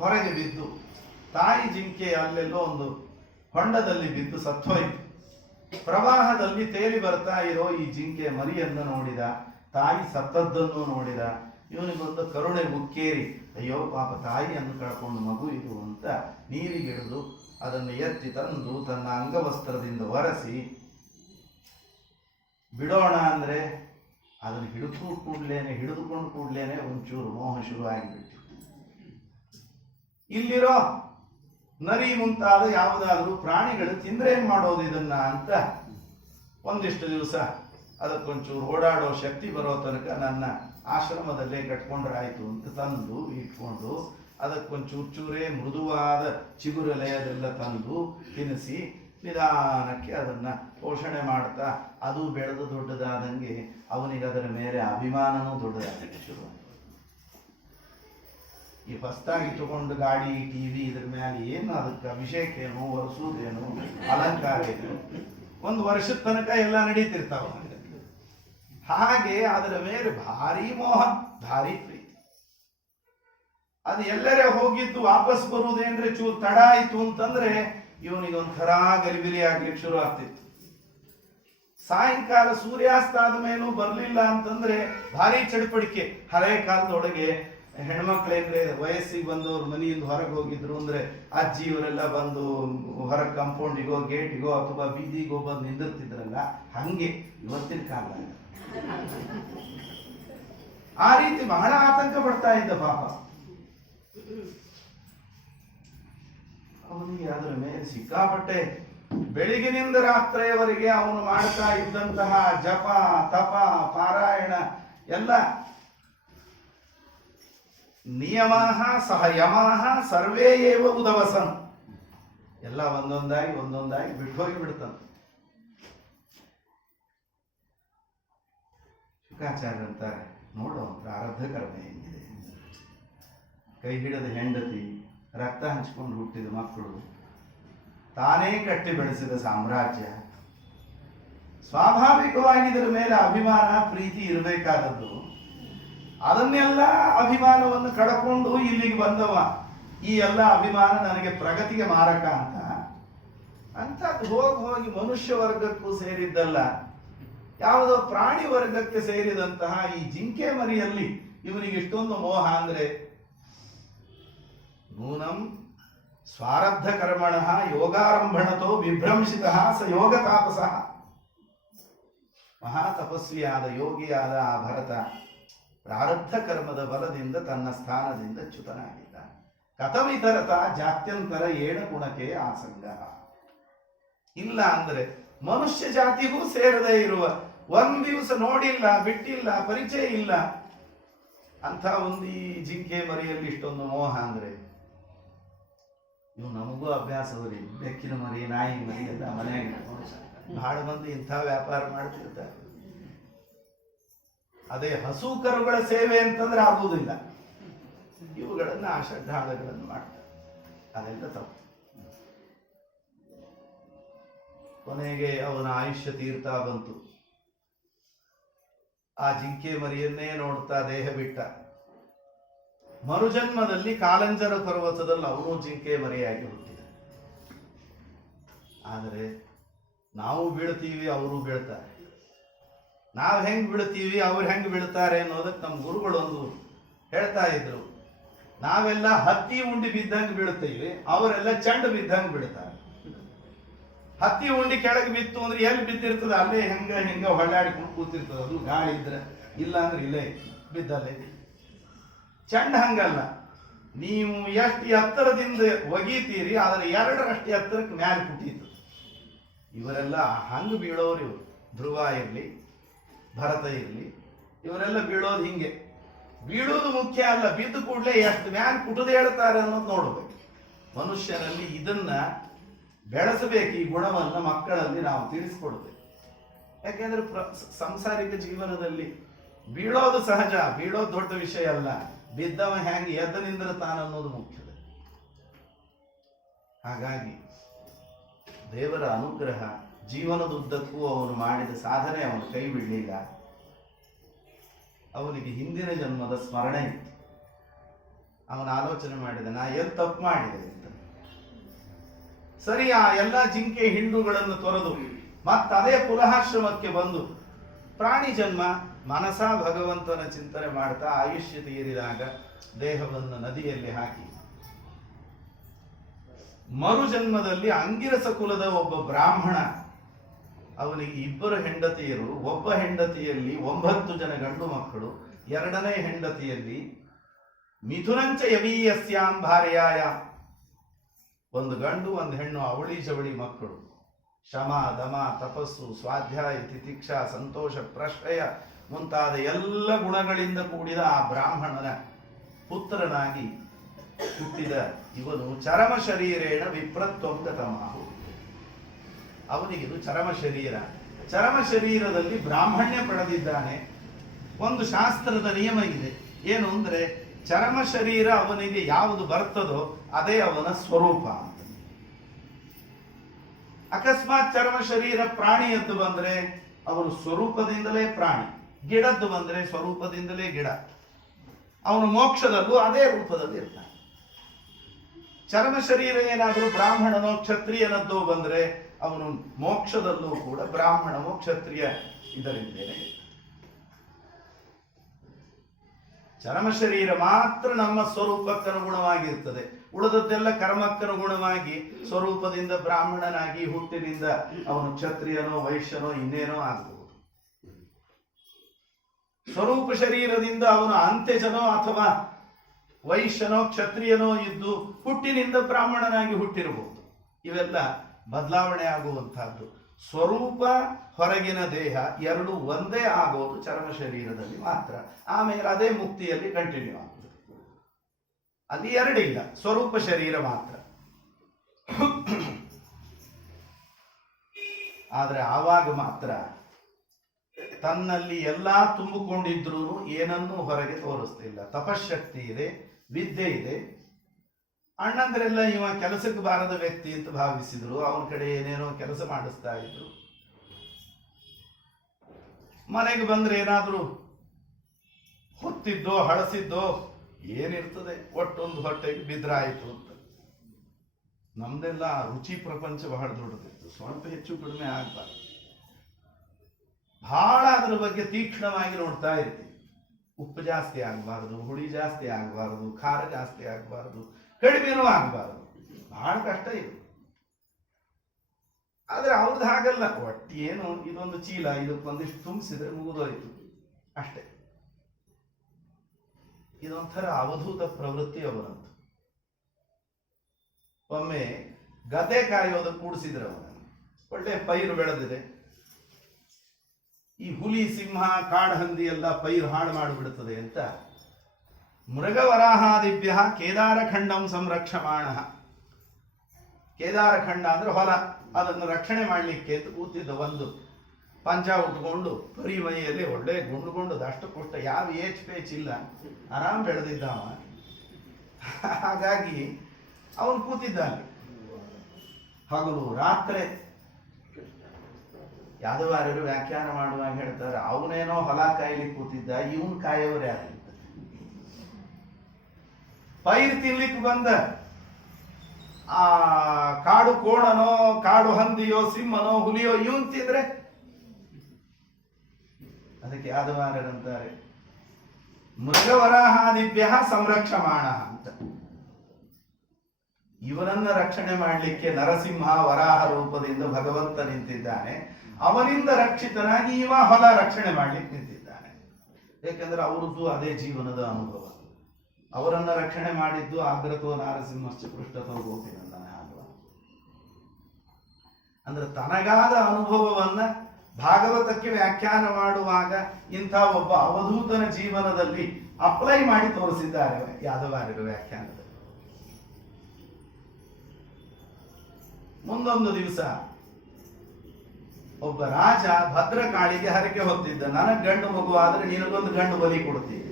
ಹೊರಗೆ ಬಿದ್ದು ತಾಯಿ ಜಿಂಕೆ ಅಲ್ಲೆಲ್ಲೋ ಒಂದು ಹೊಂಡದಲ್ಲಿ ಬಿದ್ದು ಸತ್ತೋಯ್ತು. ಪ್ರವಾಹದಲ್ಲಿ ತೇಲಿ ಬರ್ತಾ ಇರೋ ಈ ಜಿಂಕೆ ಮರಿಯನ್ನು ನೋಡಿದ, ತಾಯಿ ಸತ್ತದ್ದನ್ನು ನೋಡಿದ. ಇವನಿಗೊಂದು ಕರುಣೆ ಮುಕ್ಕೇರಿ, ಅಯ್ಯೋ ಪಾಪ ತಾಯಿಯನ್ನು ಕಳ್ಕೊಂಡು ಮಗು ಇದು ಅಂತ ನೀರಿಗಿಳಿದು ಅದನ್ನು ಎತ್ತಿ ತಂದು ತನ್ನ ಅಂಗವಸ್ತ್ರದಿಂದ ಒರೆಸಿ ಬಿಡೋಣ ಅಂದ್ರೆ ಅದನ್ನು ಹಿಡಿದುಕೊಂಡು ಕೂಡ್ಲೇನೆ ಒಂಚೂರು ಮೋಹ ಶುರು ಆಗಿಬಿಟ್ಟು. ಇಲ್ಲಿರೋ ನರಿ ಮುಂತಾದ ಯಾವುದಾದ್ರೂ ಪ್ರಾಣಿಗಳು ತಿಂದ್ರೆ ಏನ್ ಮಾಡೋದು ಇದನ್ನ ಅಂತ ಒಂದಿಷ್ಟು ದಿವಸ ಅದಕ್ಕೊಂಚೂರು ಓಡಾಡೋ ಶಕ್ತಿ ಬರೋ ತನಕ ನನ್ನ ಆಶ್ರಮದಲ್ಲೇ ಕಟ್ಕೊಂಡ್ರಾಯ್ತು ಅಂತ ತಂದು ಇಟ್ಕೊಂಡು ಅದಕ್ಕೊಂಚೂರೇ ಮೃದುವಾದ ಚಿಗುರೆಲೆಯದೆಲ್ಲ ತಂದು ತಿನ್ನಿಸಿ ನಿಧಾನಕ್ಕೆ ಅದನ್ನ ಪೋಷಣೆ ಮಾಡ್ತಾ ಅದು ಬೆಳೆದು ದೊಡ್ಡದಾದಂಗೆ ಅವನಿಗೆ ಅದರ ಮೇಲೆ ಅಭಿಮಾನನೂ ದೊಡ್ಡದಾಗಲಿಕ್ಕೆ ಶುರು. ಈ ಹೊಸ್ತಾಗಿ ತಗೊಂಡು ಗಾಡಿ ಟಿವಿ ಇದ್ರ ಮೇಲೆ ಏನು ಅದಕ್ಕೆ ಅಭಿಷೇಕ ಏನು ಒರೆಸುವುದೇನು ಅಲಂಕಾರ ಏನು ಒಂದು ವರ್ಷದ ತನಕ ಎಲ್ಲ ನಡೀತಿರ್ತಾವ. ಹಾಗೆ ಅದರ ಮೇಲೆ ಭಾರಿ ಮೋಹ, ಭಾರಿ ಪ್ರೀತಿ. ಅದು ಎಲ್ಲರೇ ಹೋಗಿದ್ದು ವಾಪಸ್ ಬರುವುದೇನ್ರೆ ಚೂರು ತಡ ಆಯ್ತು ಅಂತಂದ್ರೆ ಇವನಿಗೊಂಥರ ಗಲಿಬಿಲಿ ಆಗ್ಲಿಕ್ಕೆ ಶುರು ಆಗ್ತಿತ್ತು. ಸಾಯಂಕಾಲ ಸೂರ್ಯಾಸ್ತ ಆದ ಮೇಲೂ ಬರ್ಲಿಲ್ಲ ಅಂತಂದ್ರೆ ಭಾರಿ ಚಡಪಡಿಕೆ. ಹಳೆ ಕಾಲದೊಳಗೆ ಹೆಣ್ಮಕ್ಳೇನ್ರೆ ವಯಸ್ಸಿಗೆ ಬಂದವ್ರು ಮನೆಯಿಂದ ಹೊರಗೆ ಹೋಗಿದ್ರು ಅಂದ್ರೆ ಅಜ್ಜಿ ಇವರೆಲ್ಲ ಬಂದು ಹೊರಗೆ ಕಾಂಪೌಂಡಿಗೋ ಗೇಟಿಗೋ ಅಥವಾ ಬೀದಿಗೋ ಬಂದು ನಿಂದಿರ್ತಿದ್ರಲ್ಲ, ಹಂಗೆ ಇವತ್ತಿನ ಕಾಲ ಆ ರೀತಿ ಬಹಳ ಆತಂಕ ಪಡ್ತಾ ಇದ್ದ ಪಾಪ. ಅವನಿಗೆ ಅದರ ಮೇಲೆ ಸಿಕ್ಕಾಪಟ್ಟೆ ಬೆಳಗಿನಿಂದ ರಾತ್ರಿಯವರೆಗೆ ಅವನು ಮಾಡ್ತಾ ಇದ್ದಂತಹ ಜಪ ತಪ ಪಾರಾಯಣ ಎಲ್ಲ ನಿಯಮಃ ಸಹ ಯಮಃ ಸರ್ವೇ ಏವ ಉದವಸನ್ ಎಲ್ಲ ಒಂದೊಂದಾಗಿ ಬಿಟ್ಟು ಹೋಗಿ ಬಿಡ್ತಾನೆ. ಶುಕಾಚಾರ್ಯ ಅಂತಾರೆ, ನೋಡು ಪ್ರಾರಬ್ಧ ಕರ್ಮ ಹೆಂಗಿದೆ. ಕೈ ಹಿಡಿದ ಹೆಂಡತಿ, ರಕ್ತ ಹಂಚಿಕೊಂಡು ಹುಟ್ಟಿದ ಮಕ್ಕಳು, ತಾನೇ ಕಟ್ಟಿ ಬೆಳೆಸಿದ ಸಾಮ್ರಾಜ್ಯ, ಸ್ವಾಭಾವಿಕವಾಗಿ ಇದರ ಮೇಲೆ ಅಭಿಮಾನ ಪ್ರೀತಿ ಇರಬೇಕಾದದ್ದು. ಅದನ್ನೆಲ್ಲ ಅಭಿಮಾನವನ್ನು ಕಳ್ಕೊಂಡು ಇಲ್ಲಿಗೆ ಬಂದವ. ಈ ಎಲ್ಲ ಅಭಿಮಾನ ನನಗೆ ಪ್ರಗತಿಗೆ ಮಾರಕ ಅಂತದ್ದು ಹೋಗಿ ಮನುಷ್ಯ ವರ್ಗಕ್ಕೂ ಸೇರಿದ್ದಲ್ಲ, ಯಾವುದೋ ಪ್ರಾಣಿ ವರ್ಗಕ್ಕೆ ಸೇರಿದಂತಹ ಈ ಜಿಂಕೆ ಮರಿಯಲ್ಲಿ ಇವನಿಗೆ ಇಷ್ಟೊಂದು ಮೋಹ ಅಂದ್ರೆ ನೂನಂ ಸ್ವಾರಬ್ಧ ಕರ್ಮಣ ಯೋಗಾರಂಭಣತೋ ವಿಭ್ರಂಸಿತ ಸ ಯೋಗ ತಾಪಸ. ಮಹಾ ತಪಸ್ವಿಯಾದ ಯೋಗಿಯಾದ ಆ ಭರತ ಪ್ರಾರಬ್ಧ ಕರ್ಮದ ಬಲದಿಂದ ತನ್ನ ಸ್ಥಾನದಿಂದ ಚ್ಯುತನಾಗಿದ್ದ. ಕಥಮಿತರತ ಜಾತ್ಯಂತರ ಏಣ ಗುಣಕ್ಕೆ ಆಸಂಗ. ಇಲ್ಲ ಅಂದ್ರೆ ಮನುಷ್ಯ ಜಾತಿಗೂ ಸೇರದೇ ಇರುವ, ಒಂದ್ ದಿವಸ ನೋಡಿಲ್ಲ ಬಿಟ್ಟಿಲ್ಲ ಪರಿಚಯ ಇಲ್ಲ ಅಂತ ಒಂದು ಈ ಜಿಂಕೆ ಮರಿಯಲ್ಲಿ ಇಷ್ಟೊಂದು ಮೋಹ ಅಂದ್ರೆ ಇವು ನಮಗೂ ಅಭ್ಯಾಸವ್ರಿ. ಬೆಕ್ಕಿನ ಮರಿ, ನಾಯಿ ಮರಿ ಎಲ್ಲ ಮನೆಯಾಗ ಬಹಳ ಮಂದಿ ಇಂಥ ವ್ಯಾಪಾರ ಮಾಡ್ತಿರ್ತಾರೆ. ಅದೇ ಹಸು ಕರುಗಳ ಸೇವೆ ಅಂತಂದ್ರೆ ಆಗುವುದಿಲ್ಲ. ಇವುಗಳನ್ನ ಶ್ರದ್ಧಾಳಗಳನ್ನು ಮಾಡ್ತಾರೆ, ಅದೆಲ್ಲ ತಪ್ಪು. ಕೊನೆಗೆ ಅವನ ಆಯುಷ್ಯ ತೀರ್ತಾ ಬಂತು. ಆ ಜಿಂಕೆ ಮರಿಯನ್ನೇ ನೋಡ್ತಾ ದೇಹ ಬಿಟ್ಟ. ಮರುಜನ್ಮದಲ್ಲಿ ಕಾಲಂಜರ ಪರ್ವತದಲ್ಲಿ ಅವನು ಜಿಂಕೆ ಮರಿಯಾಗಿ ಹುಟ್ಟಿದ. ಆದರೆ ನಾವು ಬೀಳ್ತೀವಿ, ಅವರು ಬೀಳ್ತಾರೆ. ನಾವು ಹೆಂಗ್ ಬೀಳ್ತೀವಿ, ಅವ್ರು ಹೆಂಗ್ ಬೀಳ್ತಾರೆ ಅನ್ನೋದಕ್ಕೆ ನಮ್ಮ ಗುರುಗಳೊಂದು ಹೇಳ್ತಾ ಇದ್ರು. ನಾವೆಲ್ಲ ಹತ್ತಿ ಉಂಡಿ ಬಿದ್ದಂಗೆ ಬೀಳ್ತೀವಿ, ಅವರೆಲ್ಲ ಚಂಡ ಬಿದ್ದಂಗೆ ಬೀಳ್ತಾರೆ. ಹತ್ತಿ ಉಂಡಿ ಕೆಳಗೆ ಬಿತ್ತು ಅಂದ್ರೆ ಎಲ್ಲಿ ಬಿದ್ದಿರ್ತದೆ ಅಲ್ಲೇ ಹೆಂಗ ಹೊಳ್ಳಾಡಿಕೊಂಡು ಕೂತಿರ್ತದೆ. ಅದು ಗಾಳಿ ಇದ್ರೆ, ಇಲ್ಲ ಅಂದ್ರೆ ಇಲ್ಲೇ ಬಿದ್ದಲ್ಲೇ. ಚಂಡ ಹಂಗಲ್ಲ, ನೀವು ಎಷ್ಟು ಎತ್ತರದಿಂದ ಒಗೀತೀರಿ ಅದರ 2ರಷ್ಟು ಎತ್ತರಕ್ಕೆ ಮ್ಯಾಲೆ ಕುಟ್ಟಿತ್ತು. ಇವರೆಲ್ಲ ಹಂಗ ಬೀಳೋರು. ಇವರು ಧ್ರುವ ಇರ್ಲಿ, ಭರತ ಇರ್ಲಿ, ಇವರೆಲ್ಲ ಬೀಳೋದು ಹಿಂಗೆ. ಬೀಳೋದು ಮುಖ್ಯ ಅಲ್ಲ, ಬಿದ್ದು ಕೂಡಲೇ ಎಷ್ಟು ಮ್ಯಾಲೆ ಕುಟುದು ಹೇಳ್ತಾರೆ ಅನ್ನೋದು ನೋಡ್ಬೇಕು. ಮನುಷ್ಯನಲ್ಲಿ ಇದನ್ನ ಬೆಳೆಸಬೇಕು ಈ ಗುಣವನ್ನು ಮಕ್ಕಳಲ್ಲಿ ನಾವು ತಿಳಿಸ್ಕೊಡ್ಬೇಕು. ಯಾಕೆಂದ್ರೆ ಸಂಸಾರಿಕ ಜೀವನದಲ್ಲಿ ಬೀಳೋದು ಸಹಜ, ಬೀಳೋದು ದೊಡ್ಡ ವಿಷಯ ಅಲ್ಲ, ಬಿದ್ದವ ಹ್ಯಾಂಗೆ ಎದ್ದು ನಿಂದ್ರೆ ತಾನನ್ನೋದು ಮುಖ್ಯದ. ಹಾಗಾಗಿ ದೇವರ ಅನುಗ್ರಹ ಜೀವನದುದ್ದಕ್ಕೂ ಅವನು ಮಾಡಿದ ಸಾಧನೆ ಅವನು ಕೈ ಬಿಡಲಿಲ್ಲ. ಅವನಿಗೆ ಹಿಂದಿನ ಜನ್ಮದ ಸ್ಮರಣೆ ಇತ್ತು. ಅವನ ಆಲೋಚನೆ ಮಾಡಿದ, ನಾ ಎಲ್ಲಿ ತಪ್ಪು ಮಾಡಿದೆ ಅಂತ. ಸರಿ, ಆ ಎಲ್ಲ ಜಿಂಕೆ ಹಿಂಡುಗಳನ್ನು ತೊರೆದು ಮತ್ತದೇ ಪುನಃಾಶ್ರಮಕ್ಕೆ ಬಂದು ಪ್ರಾಣಿ ಜನ್ಮ ಮನಸ ಭಗವಂತನ ಚಿಂತನೆ ಮಾಡ್ತಾ ಆಯುಷ್ಯ ತೀರಿದಾಗ ದೇಹವನ್ನು ನದಿಯಲ್ಲಿ ಹಾಕಿ ಮರು ಜನ್ಮದಲ್ಲಿ ಅಂಗಿರಸ ಕುಲದ ಒಬ್ಬ ಬ್ರಾಹ್ಮಣ, ಅವನಿಗೆ 2 ಹೆಂಡತಿಯರು, ಒಬ್ಬ ಹೆಂಡತಿಯಲ್ಲಿ 9 ಜನ ಗಂಡು ಮಕ್ಕಳು, 2ನೇ ಹೆಂಡತಿಯಲ್ಲಿ ಮಿಥುನಂಚ ಯವೀಯಸ್ಯಾಂ ಭಾರ್ಯಾಯ, 1 ಗಂಡು 1 ಹೆಣ್ಣು, ಅವಳಿ ಜವಳಿ ಮಕ್ಕಳು. ಶಮ ದಮ ತಪಸ್ಸು ಸ್ವಾಧ್ಯಾಯ ತಿತಿಕ್ಷಾ ಸಂತೋಷ ಪ್ರಶ್ರಯ ಮುಂತಾದ ಎಲ್ಲ ಗುಣಗಳಿಂದ ಕೂಡಿದ ಆ ಬ್ರಾಹ್ಮಣನ ಪುತ್ರನಾಗಿ ಹುಟ್ಟಿದ ಇವನು ಚರಮ ಶರೀರೇಣ ವಿಪ್ರತ್ವಂ ಗತಮಾಹು. ಅವನಿಗಿದು ಚರಮ ಶರೀರ. ಚರಮ ಶರೀರದಲ್ಲಿ ಬ್ರಾಹ್ಮಣ್ಯ ಪಡೆದಿದ್ದಾನೆ. ಒಂದು ಶಾಸ್ತ್ರದ ನಿಯಮ ಇದೆ, ಏನು ಅಂದ್ರೆ ಚರಮ ಶರೀರ ಅವನಿಗೆ ಯಾವುದು ಬರ್ತದೋ ಅದೇ ಅವನ ಸ್ವರೂಪ ಅಂತ. ಅಕಸ್ಮಾತ್ ಚರ್ಮ ಶರೀರ ಪ್ರಾಣಿಯದ್ದು ಬಂದ್ರೆ ಅವನು ಸ್ವರೂಪದಿಂದಲೇ ಪ್ರಾಣಿ, ಗಿಡದ್ದು ಬಂದ್ರೆ ಸ್ವರೂಪದಿಂದಲೇ ಗಿಡ. ಅವನು ಮೋಕ್ಷದಲ್ಲೂ ಅದೇ ರೂಪದಲ್ಲಿ ಇರ್ತಾನೆ. ಚರ್ಮ ಶರೀರ ಏನಾದರೂ ಬ್ರಾಹ್ಮಣನೋ ಕ್ಷತ್ರಿಯನದ್ದೋ ಬಂದ್ರೆ ಅವನು ಮೋಕ್ಷದಲ್ಲೂ ಕೂಡ ಬ್ರಾಹ್ಮಣನೋ ಕ್ಷತ್ರಿಯ ಇದರಿಂದೇನೆ. ಚರ್ಮ ಶರೀರ ಮಾತ್ರ ನಮ್ಮ ಸ್ವರೂಪಕ್ಕನುಗುಣವಾಗಿರ್ತದೆ. ಉಳಿದದ್ದೆಲ್ಲ ಕರ್ಮಕ್ಕನುಗುಣವಾಗಿ ಸ್ವರೂಪದಿಂದ ಬ್ರಾಹ್ಮಣನಾಗಿ ಹುಟ್ಟಿನಿಂದ ಅವನು ಕ್ಷತ್ರಿಯನೋ ವೈಶ್ಯನೋ ಇನ್ನೇನೋ ಆಗಬಹುದು. ಸ್ವರೂಪ ಶರೀರದಿಂದ ಅವನು ಅಂತ್ಯಜನೋ ಅಥವಾ ವೈಶ್ಯನೋ ಕ್ಷತ್ರಿಯನೋ ಇದ್ದು ಹುಟ್ಟಿನಿಂದ ಬ್ರಾಹ್ಮಣನಾಗಿ ಹುಟ್ಟಿರಬಹುದು. ಇವೆಲ್ಲ ಬದಲಾವಣೆ ಆಗುವಂತಹದ್ದು. ಸ್ವರೂಪ ಹೊರಗಿನ ದೇಹ ಎರಡು ಒಂದೇ ಆಗೋದು ಚರ್ಮ ಶರೀರದಲ್ಲಿ ಮಾತ್ರ. ಆಮೇಲೆ ಅದೇ ಮುಕ್ತಿಯಲ್ಲಿ ಕಂಟಿನ್ಯೂ ಆಗ್ತದೆ. ಅಲ್ಲಿ ಎರಡಿಲ್ಲ, ಸ್ವರೂಪ ಶರೀರ ಮಾತ್ರ. ಆದ್ರೆ ಆವಾಗ ಮಾತ್ರ ತನ್ನಲ್ಲಿ ಎಲ್ಲಾ ತುಂಬಿಕೊಂಡಿದ್ರೂ ಏನನ್ನೂ ಹೊರಗೆ ತೋರಿಸ್ತಿಲ್ಲ. ತಪಶಕ್ತಿ ಇದೆ, ವಿದ್ಯೆ ಇದೆ. ಅಣ್ಣಂದ್ರೆಲ್ಲ ಇವ ಕೆಲಸಕ್ಕೆ ಬಾರದ ವ್ಯಕ್ತಿ ಅಂತ ಭಾವಿಸಿದ್ರು. ಅವನ ಕಡೆ ಏನೇನೋ ಕೆಲಸ ಮಾಡಿಸ್ತಾ ಇದ್ರು. ಮನೆಗೆ ಬಂದ್ರೆ ಏನಾದ್ರೂ ಹೊತ್ತಿದ್ದೋ ಹಳಸಿದ್ದೋ ಏನಿರ್ತದೆ, ಒಟ್ಟೊಂದು ಹೊಟ್ಟೆಗೆ ಬಿದ್ರಾಯಿತು ಅಂತ. ನಮ್ದೆಲ್ಲ ರುಚಿ ಪ್ರಪಂಚ ಬಹಳ ದೊಡ್ಡದಿತ್ತು. ಸ್ವಲ್ಪ ಹೆಚ್ಚು ಕಡಿಮೆ ಆಗ್ಬಾರ್ದು. ಬಹಳ ಅದರ ಬಗ್ಗೆ ತೀಕ್ಷ್ಣವಾಗಿ ನೋಡ್ತಾ ಇರ್ತೀವಿ. ಉಪ್ಪು ಜಾಸ್ತಿ ಆಗಬಾರ್ದು, ಹುಳಿ ಜಾಸ್ತಿ ಆಗಬಾರ್ದು, ಖಾರ ಜಾಸ್ತಿ ಆಗಬಾರ್ದು, ಕಡಿಮೆನೂ ಆಗಬಾರ್ದು. ಬಹಳ ಕಷ್ಟ ಇದು. ಆದ್ರೆ ಅವ್ರದ್ದು ಹಾಗಲ್ಲ. ಒಟ್ಟು ಏನು ಇದೊಂದು ಚೀಲ, ಇದಕ್ಕೊಂದಿಷ್ಟು ತುಂಬಿಸಿದ್ರೆ ಮುಗಿದೋಯ್ತು ಅಷ್ಟೇ. ಇದೊಂಥರ ಅವಧೂತ ಪ್ರವೃತ್ತಿ ಅವರಂತ. ಒಮ್ಮೆ ಗದ್ದೆ ಕಾಯೋದಕ್ಕೆ ಕೂಡಿಸಿದ್ರೆ ಅವನನ್ನು. ಒಳ್ಳೆ ಪೈರು ಬೆಳೆದಿದೆ. ಈ ಹುಲಿ ಸಿಂಹ ಕಾಡಹಂದಿ ಎಲ್ಲ ಪೈರು ಹಾಳು ಮಾಡಿಬಿಡುತ್ತದೆ ಅಂತ ಮೃಗವರಾಹಾದಿಭ್ಯ ಕೇದಾರಖಂಡಂ ಸಂರಕ್ಷಮಾಣ. ಕೇದಾರಖಂಡ ಅಂದ್ರೆ ಹೊಲ, ಅದನ್ನು ರಕ್ಷಣೆ ಮಾಡಲಿಕ್ಕೆ ಅಂತ ಕೂತಿದ್ದ. ಒಂದು ಪಂಚ ಉಟ್ಕೊಂಡು ಪರಿಮೈಯಲ್ಲಿ ಒಳ್ಳೆ ಗುಂಡುಗೊಂಡು ದಷ್ಟಪುಷ್ಟ, ಯಾವ ಏಚ್ ಪೇಚ್ ಇಲ್ಲ, ಆರಾಮ್ ಬೆಳೆದಿದ್ದಾವ. ಹಾಗಾಗಿ ಅವನು ಕೂತಿದ್ದಾನೆ ಹಗಲು ರಾತ್ರಿ. ಯಾದವಾರರು ವ್ಯಾಖ್ಯಾನ ಮಾಡುವಾಗ ಹೇಳ್ತಾರೆ, ಅವನೇನೋ ಹೊಲ ಕಾಯ್ಲಿಕ್ಕೆ ಕೂತಿದ್ದ, ಇವನ್ ಕಾಯೋರು ಯಾರು? ಪೈರು ತಿನ್ಲಿಕ್ಕೆ ಬಂದ ಆ ಕಾಡು ಕೋಣನೋ ಕಾಡು ಹಂದಿಯೋ ಸಿಂಹನೋ ಹುಲಿಯೋ ಇವನ್ ತಿಂದ್ರೆ ಅದಕ್ಕೆ ಯಾದವಾರರಂತಾರೆ ಮೃಗವರಾಹಾದಿಭ್ಯ ಸಂರಕ್ಷಮಾಣ ಅಂತ. ಇವನನ್ನ ರಕ್ಷಣೆ ಮಾಡಲಿಕ್ಕೆ ನರಸಿಂಹ ವರಾಹ ರೂಪದಿಂದ ಭಗವಂತ ನಿಂತಿದ್ದಾನೆ. ಅವನಿಂದ ರಕ್ಷಿತನಾಗಿ ಇವ ಹೊಲ ರಕ್ಷಣೆ ಮಾಡ್ಲಿಕ್ಕೆ ನಿಂತಿದ್ದಾನೆ. ಯಾಕೆಂದ್ರೆ ಅವರದ್ದು ಅದೇ ಜೀವನದ ಅನುಭವ. ಅವರನ್ನ ರಕ್ಷಣೆ ಮಾಡಿದ್ದು ಆಗ್ರತೋ ನಾರಸಿಂಹಶ್ಚ ಪೃಷ್ಠತೋ ಗೋಪಿನಂದನ ಆಗುವ. ಅಂದ್ರೆ ತನಗಾದ ಅನುಭವವನ್ನ ಭಾಗವತಕ್ಕೆ ವ್ಯಾಖ್ಯಾನ ಮಾಡುವಾಗ ಇಂಥ ಒಬ್ಬ ಅವಧೂತನ ಜೀವನದಲ್ಲಿ ಅಪ್ಲೈ ಮಾಡಿ ತೋರಿಸಿದ್ದಾರೆ ಯಾದವಾರರು ವ್ಯಾಖ್ಯಾನದಲ್ಲಿ. ಮುಂದೊಂದು ದಿವಸ ಒಬ್ಬ ರಾಜ ಭದ್ರಕಾಳಿಗೆ ಹರಕೆ ಹೊತ್ತಿದ್ದ, ನನಗ್ ಗಂಡು ಮಗು ಆದ್ರೆ ನಿನಗೊಂದು ಗಂಡು ಬಲಿ ಕೊಡ್ತೀನಿ.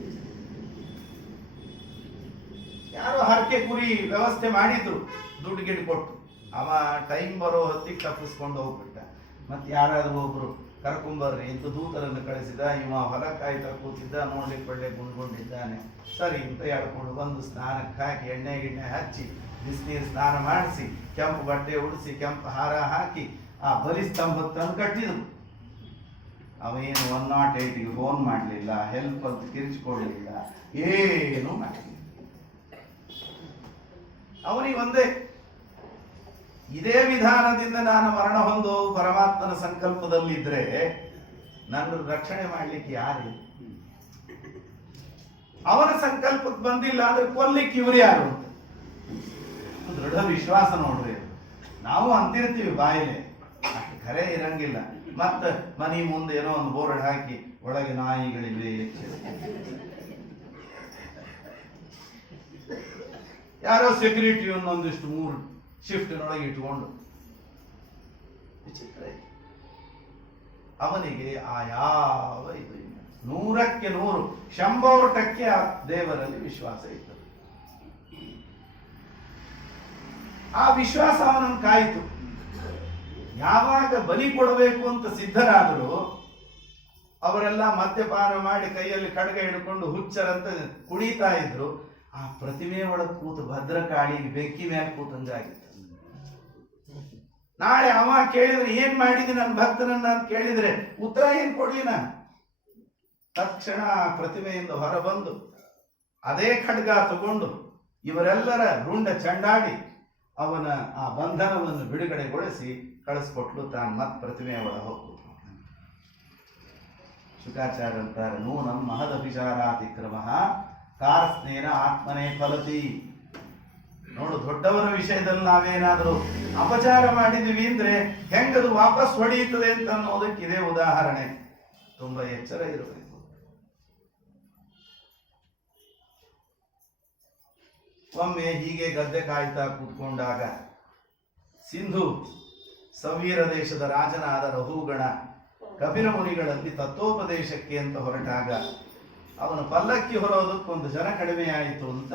ಯಾರೋ ಹರಕೆ ಕುರಿ ವ್ಯವಸ್ಥೆ ಮಾಡಿದ್ರು, ದುಡ್ಡು ಗಿಡ್ ಕೊಟ್ಟು. ಅವ ಟೈಮ್ ಬರೋ ಹೊತ್ತಿಗೆ ತಪ್ಪಿಸ್ಕೊಂಡು ಹೋಗ್ಬಿಟ್ಟ. ಮತ್ತೆ ಯಾರಾದ್ರೂ ಒಬ್ರು ಕರ್ಕೊಂಬರ್ರಿ ಅಂತ ದೂತರನ್ನು ಕಳಿಸಿದ. ಇವ ಹೊಲ ಕಾಯ್ತಾ ಕೂತಿದ್ದ, ನೋಡ್ಲಿಕ್ಕೆ ಒಳ್ಳೆ ಗುಂಡ್ಕೊಂಡಿದ್ದಾನೆ. ಸರಿ ಅಂತ ಹೇಳ್ಕೊಂಡು ಬಂದು ಸ್ನಾನಕ್ಕೆ ಹಾಕಿ ಎಣ್ಣೆ ಗಿಣ್ಣೆ ಹಚ್ಚಿ ಬಿಸಿನೀರು ಸ್ನಾನ ಮಾಡಿಸಿ ಕೆಂಪು ಬಟ್ಟೆ ಉಡಿಸಿ ಕೆಂಪು ಹಾರ ಹಾಕಿ ಆ ಬಲಿಸ್ತಂಭಕ್ಕೆ ತಂದು ಕಟ್ಟಿದ್ರು. ಅವೇನು 108ಗೆ ಫೋನ್ ಮಾಡಲಿಲ್ಲ, ಹೆಲ್ಪ್ ಅಂತ ಕಿರಿಚಿಕೊಳ್ಳಲಿಲ್ಲ, ಏನು ಮಾಡಲಿಲ್ಲ. ಅವನಿಗೆ ಒಂದೇ, ಇದೇ ವಿಧಾನದಿಂದ ನಾನು ಮರಣ ಹೊಂದು ಪರಮಾತ್ಮನ ಸಂಕಲ್ಪದಲ್ಲಿದ್ರೆ ನನ್ನ ರಕ್ಷಣೆ ಮಾಡ್ಲಿಕ್ಕೆ ಯಾರು? ಅವನ ಸಂಕಲ್ಪಕ್ಕೆ ಬಂದಿಲ್ಲ ಅಂದ್ರೆ ಕೊಲ್ಲಿಕ್ಕೆ ಇವ್ರು ಯಾರು ಅಂತ ದೃಢ ವಿಶ್ವಾಸ ನೋಡ್ರಿ. ನಾವು ಅಂತಿರ್ತೀವಿ ಬಾಯಿಲೆ, ಅಷ್ಟು ಖರೆ ಇರಂಗಿಲ್ಲ. ಮತ್ತ ಮನಿ ಮುಂದೆ ಏನೋ ಒಂದು ಬೋರ್ಡ್ ಹಾಕಿ ಒಳಗೆ ನಾಯಿಗಳಿವೆ, ಯಾರೋ ಸೆಕ್ಯೂರಿಟಿ ಒಂದೊಂದಿಷ್ಟು 3 ಶಿಫ್ಟ್ನೊಳಗೆ ಇಟ್ಕೊಂಡು ವಿಚಿತ್ರ. ಅವನಿಗೆ ಆ ಯಾವ ಇದು 100ಕ್ಕೆ 100 100% ಆ ದೇವರಲ್ಲಿ ವಿಶ್ವಾಸ ಇತ್ತು. ಆ ವಿಶ್ವಾಸ ಅವನನ್ನು ಕಾಯಿತು. ಯಾವಾಗ ಬಲಿ ಕೊಡಬೇಕು ಅಂತ ಸಿದ್ಧರಾದರೂ ಅವರೆಲ್ಲ ಮದ್ಯಪಾನ ಮಾಡಿ ಕೈಯಲ್ಲಿ ಖಡ್ಗ ಹಿಡ್ಕೊಂಡು ಹುಚ್ಚರಂತ ಕುಣಿತಾ ಇದ್ರು. ಆ ಪ್ರತಿಮೆ ಒಳಗೆ ಕೂತು ಭದ್ರಕಾಳಿಗೆ ಬೆಂಕಿ ಮೇಲೆ ಕೂತಂಗಾಗಿತ್ತು. ನಾಳೆ ಅವ ಕೇಳಿದ್ರೆ ಏನ್ ಮಾಡಿದಿ ನನ್ನ ಭಕ್ತನನ್ನ ಅಂತ ಕೇಳಿದ್ರೆ ಉತ್ತರ ಏನ್ ಕೊಡ್ಲಿ ನಾನು? ತಕ್ಷಣ ಪ್ರತಿಮೆಯಿಂದ ಹೊರಬಂದು ಅದೇ ಖಡ್ಗ ತಗೊಂಡು ಇವರೆಲ್ಲರ ರುಂಡ ಚಂಡಾಡಿ ಅವನ ಆ ಬಂಧನವನ್ನು ಬಿಡುಗಡೆಗೊಳಿಸಿ ಕಳಿಸ್ಕೊಟ್ಲು. ತಾನು ಮತ್ ಪ್ರತಿಮೆಯ ಒಳ ಹೋಗ್ತು. ಶುಕಾಚಾರ್ಯ ಅಂತಾರೆ, ನೂನಂ ಮಹದಭಿಚಾರಾತಿಕ್ರಮ ಕಾರ್ಸ್ನೇನ ಆತ್ಮನೇ ಫಲತಿ. ನೋಡು, ದೊಡ್ಡವರ ವಿಷಯದಲ್ಲಿ ನಾವೇನಾದರೂ ಅಪಚಾರ ಮಾಡಿದೀವಿ ಅಂದ್ರೆ ಹೆಂಗದು ವಾಪಸ್ ಹೊಡೆಯುತ್ತದೆ ಅಂತ ಅನ್ನೋದಕ್ಕೆ ಇದೇ ಉದಾಹರಣೆ. ತುಂಬಾ ಎಚ್ಚರ ಇರಬೇಕು. ಒಮ್ಮೆ ಹೀಗೆ ಗದ್ದೆ ಕಾಯ್ತಾ ಕೂತ್ಕೊಂಡಾಗ ಸಿಂಧು ಸವೀರ ದೇಶದ ರಾಜನಾದ ರಹುಗಣ ಕಪಿಲ ಮುನಿಗಳಲ್ಲಿ ತತ್ವೋಪದೇಶಕ್ಕೆ ಅಂತ ಹೊರಟಾಗ ಅವನು ಪಲ್ಲಕ್ಕಿ ಹೊರೋದಕ್ಕೊಂದು ಜನ ಕಡಿಮೆ ಆಯಿತು ಅಂತ